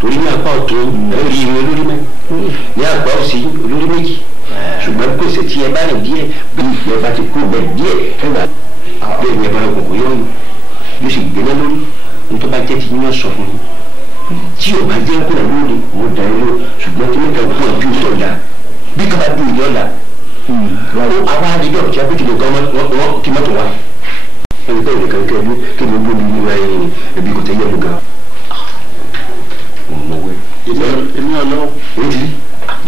torí ní apá ọ̀tún ẹ̀rí ìwé olórí mẹ́ ní apá òsì olórí méjì ṣùgbọ́n pèsè tí ẹ bá rìn díẹ̀ bí ẹ bá ti kú bẹ̀ díẹ̀ ẹ wà bẹ́ẹ̀ ni ẹ bá rẹ kòkó yọ̀ yóò sì gbéná lórí ní tó bá jẹ́ ti yín sọ fún yín tí ò bá jẹ́ kúrò lórí mo dà ẹ́ lọ ṣùgbọ́n tí wọ́n kàn fún ọ̀jú ìtọ́jà bí kaba dùn ìyọ́la àwọn àdìjọ́ tí a bí kìlọ̀ gan wọn kí mọ́tò wa bẹ́ẹ̀ nìkan kẹ́ẹ́dú kí ni gbóni ní ẹbí kò tẹ́ yẹ mú gan. èmi ọ̀nà òjì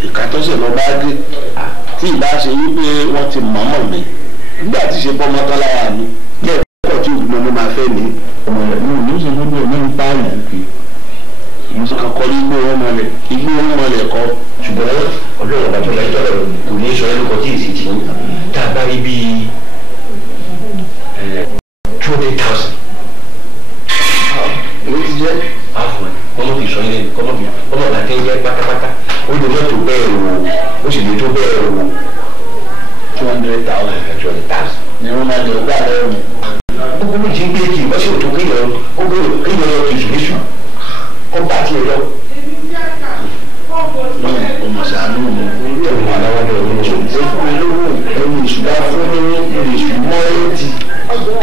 ìkàtọ́sẹ̀ lọ bá dé tí ìbá ṣe wípé wọ́n ti mọ̀ọ́mọ̀ mi nígbà tí ṣe bọ́ mọ́tọ́ lára mi. bẹ́ẹ̀ pọ̀ tí òbí mo máa fẹ́ ní ọmọ rẹ̀ ní ìṣe gbogbo ọ̀nà ń bá yàn kí ìmọ̀sán kọ́ ní igbó wọn mọ̀lẹ̀ kọ́ ṣùgbọ́n ọlọ́run bàtọ́ láyé tọ́lọ̀ kò ní sọ ẹlẹ́kọ̀ọ́ tí èsì tì í tá a bá rí bíi 200,000. èyí ti jẹ́ àfọ̀n kọ́mọ fi sọ ilé kọ́mọ bàtẹ́ jẹ́ pátápátá ó lè má tó bẹ́ẹ̀ wò ó sì lè tó bẹ́ẹ̀ wò 200,000 ni wọ́n máa lè gbà lẹ́rù mi. gbogbo ló ti ń gbé kí wọ́n sì tó kéèyàn lọ tùsùlùsù kó bá tiẹ̀ lọ. ọmọ sàánú mi orí ẹ̀rọ aláwọ̀dọ̀ mi ò tó fún mi lówó ẹ̀rù ìṣúná fún mi ní ìrìṣù mọ́rẹ́tì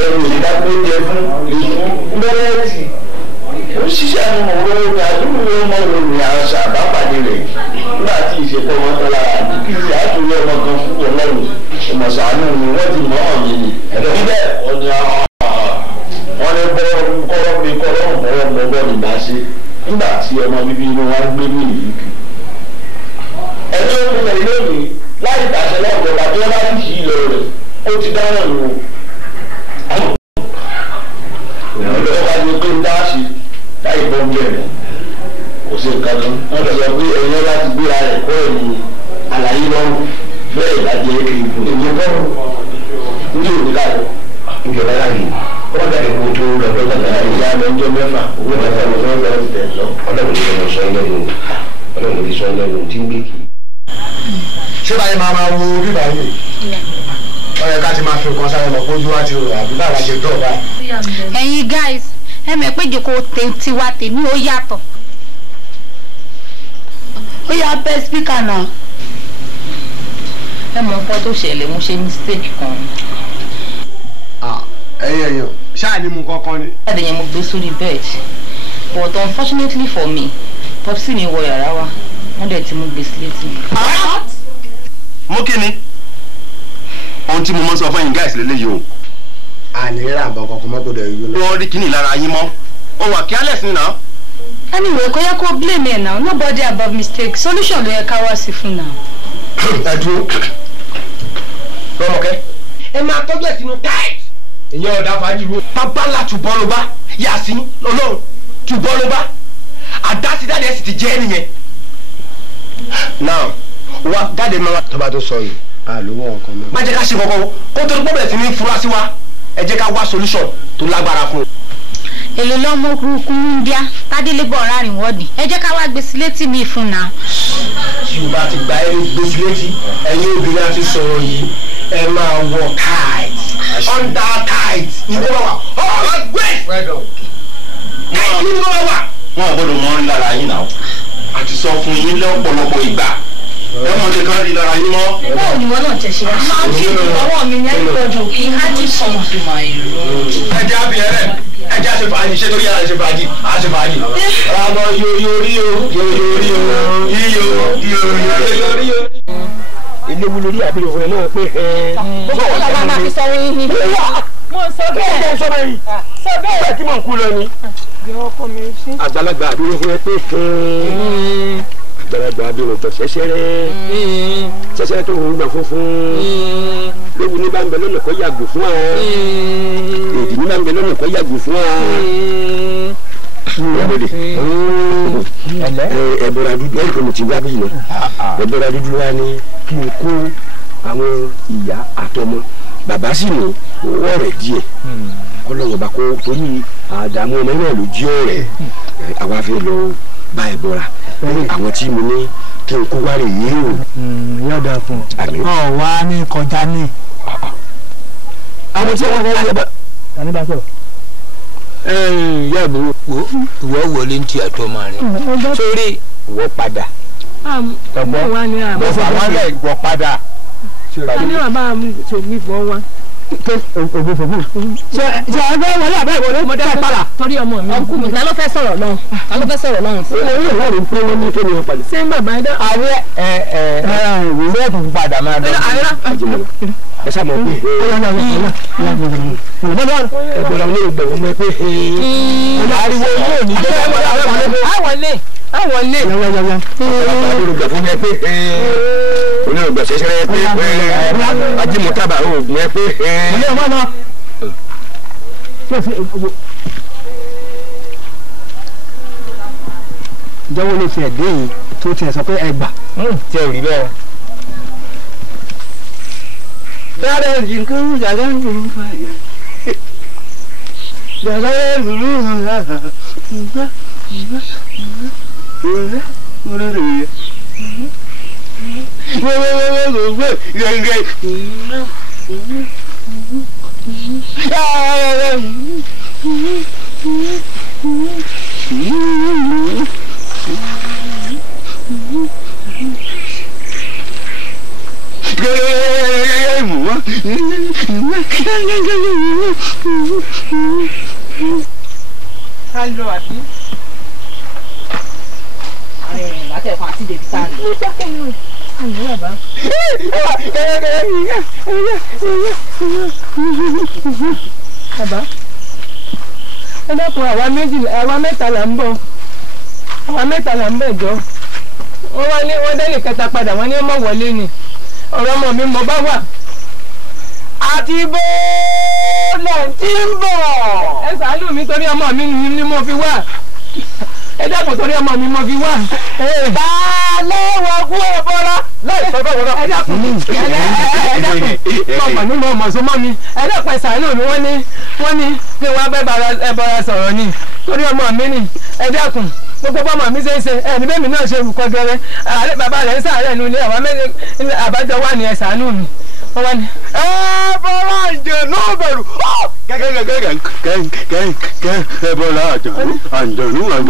ẹ̀rù ìdágbéjẹ fún ìṣú mọ́rẹ́tì ó ṣiṣẹ́ nínú owó ní àdúgbò ọmọ òní àṣà àbápàdé rẹ̀ nígbà tí ìṣepọ̀ wọn tọ́lá àbí kí ìṣe àtúnyẹ ọmọ kan fún ọlọ́run ọmọ sàánú mi wọ́n ti mọ́ ọ̀ mi ni níbẹ̀ ọ̀nì wọn ní kọ́rọ́ mi kọ́rọ́ mọ́wọ́ ní bá ṣe nígbà tí ọmọ bíbí inú wa gbé ní ìlú kì ẹni ó kúnlẹ̀ lónìí láì pàṣẹ lọ́gbọ̀n bàtí wọ́n bá ti ṣí ìlọ rẹ̀ ó ti dáná lò ó. ìrànlọ́wọ́ bá ní pé ń dá sí láì bọ́ bẹ̀rẹ̀ kò sí nǹkan kan wọ́n ti sọ pé ẹ̀yẹ láti gbéra rẹ̀ kọ́ ẹ̀yìn àlàyé lọ́rùn bẹ́ẹ̀ ìdájẹ́ kiri fún èmi bọ́ọ̀rù ní òní káyọ̀. ìjọba láàyè wọ́n dàbí kó tó lọ́dọ̀ gbàgbà ìyá lọ́jọ́ mẹ́fà owó mẹ́fà ló fẹ́ bẹ̀rẹ̀ tẹ̀ lọ. ọlọ́run ní ọmọ sọ lẹ́nu ọlọ́run ní sọ lẹ́nu tí ń gbé kì í. ṣé báyìí máa wo bíbá yìí ó yẹ ká ti máa fi nǹkan sáré lọ kójú wá ti rò àbí báwa ṣe dọ̀ báyìí. ẹ̀yin guys ẹ mọ̀ pé jòkó tiwa tèmi ó yàtọ̀. ó yà bẹ́ spíkà náà. ẹ mọ nǹkan tó ṣẹlẹ̀ mo ṣe mistake kan. ẹ̀yin èèyàn ṣáà ní mu kankan ni. jáde yẹn mo gbé sórí bed but unfortunately for me popsi mi wọ yàrá wa wọ́n dẹ̀ ti mú gbèsè létí. mú kí ni ohun tí mo mọ sọ fún yín guys lélẹ́yìí o. àní rà bọ̀ kankan mọ́tò dẹ̀ yìí lọ. wọ́n rí kíní lára yín mọ́ ó wà careless ni náà. anyway kò yẹ kó blame ẹ̀ now nobody above mistake solution ló yẹ ká wá sí fún now. ẹ dúró lọ́mọkẹ́. ẹ máa tọ́jú ẹ̀ sínú tight. ìyẹn ọ̀dà fàájì wo. babalá tùbọ́ ló bá yàsín lọ́lọ́run tùbọ́ ló bá àdásídáde ẹ̀ sì ti jẹ́ ẹ́ nìyẹn. now wa jáde máa. tó bá tó sọ yìí àlùwọ̀ ọkàn mọ́. má jẹ́ ká ṣe kọ́kọ́ kó tó gbọ́dọ̀ sí ní fura sí wa ẹ jẹ́ ká wá solution tó lágbára fún un. èlò lọ́mọ kúrúkú ń bíá tádélé bọ̀ rárin wọ́ọ̀dì ẹ jẹ́ ká wá gbèsè létí mi fún náà. tí o bá ti gba ẹni gbèsè létí ẹ̀yin obìnrin àti sọ̀rọ̀ yìí ẹ máa wọ tight under tight ìwé wa ọ̀rọ̀ gbé. tight ìwé wa. wọn ò gbọ́dọ̀ mọ orin lára yín náà àti sọ fún yín lọ́pọ̀lọpọ̀ ìgbà ẹ mọ̀ ṣe kán rí lára yín mọ́. báwo ni wọn náà jẹ ṣe máa ń fi ọwọ́ mi ní ẹgbẹ́jọ kí n á jí sọ̀rọ̀. ẹ jẹ́ àbí ẹrẹ ẹ jẹ́ àṣẹ fàájì ṣé torí àṣẹ fàájì àṣẹ fàájì. àmọ́ yorí o yorí o yíyó yorí o. eléwu lórí àbúrò rẹ náà pé ẹ. gbogbo ọ̀la máa ma fi sọ wí ní. mo sọ bẹ́ẹ̀. mo sọ bẹ́ẹ̀. sọ bẹ́ẹ̀. bẹ́ẹ̀ tí mò ń kú lọ ni. àgbàlagbà àbúrò rẹ pé àgbàlagbà àbúrò tó ṣẹṣẹrẹ tó ń gbà funfun léwu ní bá ń bẹ lọ́nà kó yàgò fún wa èdè ní bá ń bẹ lọ́nà kó yàgò fún wa. ẹ̀bùrà dúdú ẹ̀ kò ní ti wá bí yìí ẹ̀bùrà dúdú wa ni kí n kó àwọn ìyá àtọmọ bàbá sì ní owó rẹ̀ díẹ̀ kọ́lọ́yìn bá kó torí àdàmú ọmọ náà ló jí ọ̀rẹ́ àwa fẹ́ lọ bá ẹ̀bùrà àwọn tí mo ní kí n kó wá rè yé o. yóò dáa fún ọ wá ní kọjá ní. àwọn tí wọn fẹ́ yẹ bá. tani bá sọ̀rọ̀. yá mi ìwọ wọlé ń ti àtọ́ máa rìn sórí ìwọ padà. bọ́ wá ní àbọ̀ bọ́ fà wọ́n lẹ̀ ìwọ padà. a ní bàbá mi ṣògbìn fọ́ wá. ògùn fòmù. ṣe ọjọ́ wọlé àbẹ́ ìwọlé mo dẹ́ padà. torí ọmọ mi. ọkùnrin mi ta ló fẹ́ sọ̀rọ̀ lọ́hùn. ta ló fẹ́ sọ̀rọ̀ lọ́hùn. orí ìwé rẹ̀ ń pín ní kí ni wọ́n padà. ṣé bàbá ẹ̀dá. àwọn ìwé ẹ̀kọ́ padà máa dọ̀. ẹ sábà pé ẹgbẹ̀rún ní ìgbẹ̀rún mọ́ pé ariwo yóò ní bẹ́ẹ̀ àwọlé àwọlé. olùgbà fún mi pé onírògbà ṣẹṣẹrẹ pé ajímọ̀tábà oògùn ẹ pé. jọ̀wọ́ ló fi ẹ̀dẹ́ yìí tó tiẹ̀ sọ pé ẹgbà. tí ò rí bẹ́ẹ̀. dáadáa jìnkú jàgá ń lò ó fàyà jàgá ń lò ó hàn Hello, àbí? Látẹ̀kùn àti dèbí tá a lò. Ó dákẹ́ nù. Àyè bàbá. Bàbá. Ẹ dákun àwa mẹ́ta là ń bọ̀. Àwa mẹ́ta là ń bẹ̀ jọ. Wọ́n wá ní wọ́n dẹ́lẹ̀ kẹta padà wọ́n ní ọmọ wọlé ni. Ọ̀rọ̀ ọmọ mi mo bá wà. Àti bó lẹ̀ tí ń bọ̀. Ẹ ṣàánú mi torí ọmọ mi ni mo fi wá. Ẹ dákun torí ọmọ mi mo fi wá. Ta ló wọ kú ẹ bọ́lá. Láì sọ bẹ́ẹ̀ wọ́n. Ẹ dákun mọ̀mọ́ ní mọ̀mọ́ so mọ́ mi. Ẹ dákun ẹ ṣàánú mi wọ́n ní kí wọ́n bẹ́ bọ́ra sọ̀rọ̀ ni torí ọmọ mi ni. Ẹ dákun gbogbo bọ́mọ mi ṣe é ṣe ẹ níbẹ̀ mi náà ṣe olùkọ́ gẹ́rẹ́ ààrẹ bàbá rẹ̀ ń sàárẹ̀ nu ilé àwọn méjì àbájọ wà ní ẹ ṣàánú mi. Wọ́n wá ní. Ẹ bọ́lá ìjẹ náà bẹ̀rù. Ẹ bọ́lá àjọ̀nú wọ́n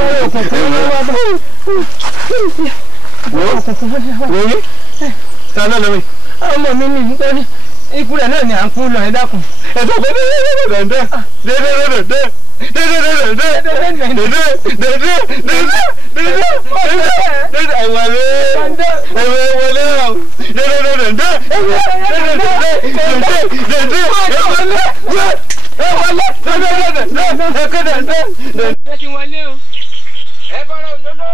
ta ló lọ́wọ́ ọmọ mi ní nítorí ikú rẹ̀ náà ni à ń kú lọ ẹ dákun. ẹ tó gbé ẹ bọ́lá òdodo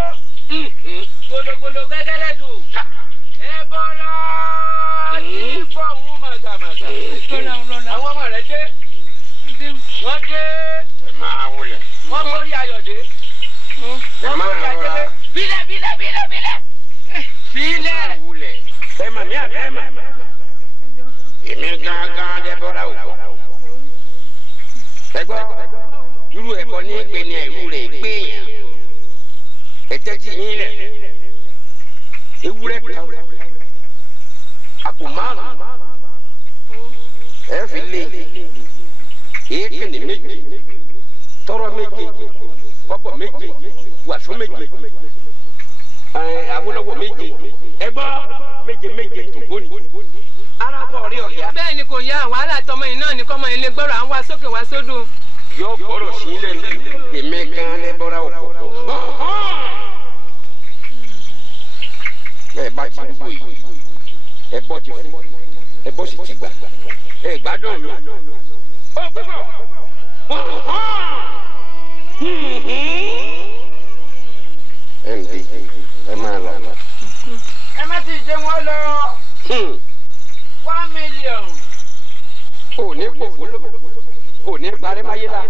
gologolo gẹ́gẹ́lẹ́ dùn ẹ bọ́lá ní fọ́ọ̀mù màgàmàgà àwọn ọmọ rẹ dé wọ́n dé ẹ máa wulẹ̀ wọ́n borí ayọ̀dé wọ́n borí ayọ̀dé bílẹ̀ wulẹ̀ ẹ mà mí àbẹ́ ẹ mà èmi gángan dẹ bọ́lá òkú ẹ gbọ́ irú ẹ̀bọ ní gbé ni ẹ̀rú rẹ̀ gbé yàn ẹtẹ́tí yín lẹ̀ ewúrẹ́ kan àpò márùn ẹ fi lé èékèné méje tọrọ méje kọ́bọ̀ méje wàsó méje Awólọ́wọ̀ méje ẹgbọ́ méje tògbóni arábọ̀ rí ọ̀yà. bẹ́ẹ̀ ni kò yá wàhálà tọmọ yìí náà ní kọ́mọ ilé gbọ́rọ̀ à ń wá sókè wá sódò. yóò gbọ́rọ̀ sí ilé èmi gan lẹ bọ́ra òkú. ẹ bá ti gbogbo yìí ẹ bọ́ ti fún ẹ bọ́ sì ti gbà ẹ gbádùn mi. ó gbọ́dọ̀ ẹ ǹdí ẹ máa lọ. ẹ má ti jẹ wọn lọ. 1 million. ò ní kókó ló ò ní parẹ́ máyé la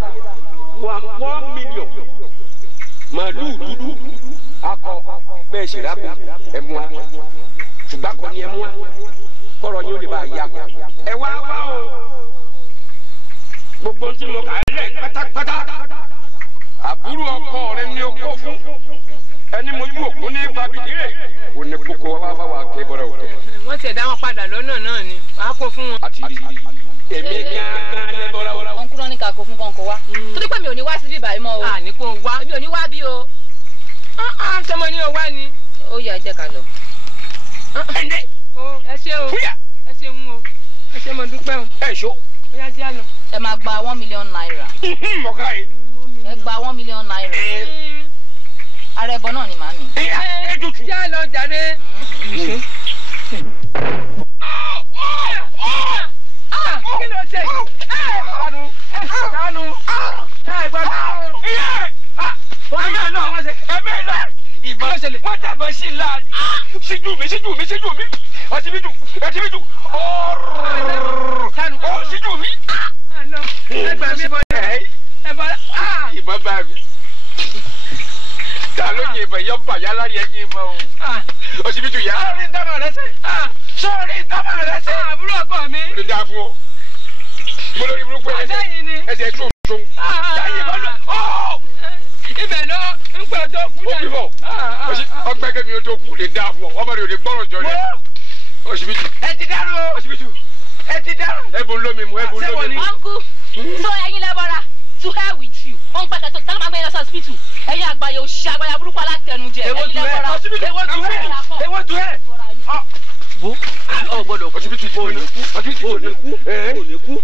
1 million. màálù dúdú akọ bẹ́ẹ̀ sì rábù ẹ̀mú wa ṣùgbọ́n akọ ni ẹ̀mú wa kọ́rọ̀ yín ó lè bá a yá kọ. ẹ wá wá o gbogbo tí mo kà á lẹ̀ pátápátá àbúrò ọkọ rẹ ni o kó fún ẹni mojú òkú ní babìlì rẹ o ní kókó wá wá wá ké bọ́ra òkè. wọ́n ti dá wọn padà lọ́nà náà ni wàá kó fún wọn. àti èmi gángan lẹ bọ́ra òkè. wọn kúrò ní kakó fún kọ̀ǹkọ̀ wá torí pé mi ò ní wá síbí báyìí mọ́ o. à ní kó wá. mi ò ní wá bí o. sọmọ ní o wá ni. ó yá ẹ jẹ́ ká lọ. ẹ ṣé o ẹ ṣé ń o ẹ ṣé mo dúpẹ́ o. ẹ ṣó Oya jẹ́ àlọ́. Ẹ máa gba 1 million naira. Mọ̀ká yìí. Ẹ gba 1 million naira. Ara ẹbọ náà ni màámi. Ẹ tutù. Jẹ́ àlọ́ jàre. Kí ló ṣe yìí? Kánú. Ẹ̀mẹ́ náà wọ́n ṣe. Ẹ̀mẹ́ náà. Ìbọn ṣẹlẹ̀. Wọ́n dàbọ̀ sí ńlá. Síjú mi. Ọtibítù. Kánú. Ó síjú mi. Ẹgbẹ́ mi bọ̀ dẹ̀. Ìbọn bá mi. Ta ló yin ìbọn yọ bà yálà yẹn yin ìbọn o. Ọtibítù yá. Sọ́ọ̀rì ń dábàá rẹ sẹ́. Àbúrò ọkọ mi. Ó lè dáa fún ọ. Gbọ́dọ̀ burúkú ẹsẹ̀ tó tó. Táyé bá lọ. Ibẹ̀ lọ ń pẹ́ tó kú náà. Ó bí bọ̀. Ọgbẹ́ kẹ́mi ó tó kú lè dáa fún ọ. Ọmọ rẹ̀ ò lè gbọ́rọ̀ jọ lẹ. Ọsibítù. Ẹ ti dárò. Ọsibítù. Ẹbùn lómi mu. Uncle, so ẹ̀yin lẹ́bọ̀ra to hell with you. Ó ń pẹ́ tẹ́tọ́ máa gbé yẹn lọ sí ọsibítù. Ẹ̀yin àgbáyé òṣìṣẹ́ àgbáyé burúkú alátẹnujẹ. Ẹ̀yin lẹ́bọ̀ra. Èwo tu ẹ̀. Wo ọ gbọ́dọ̀ ọsibítù kò ní kú.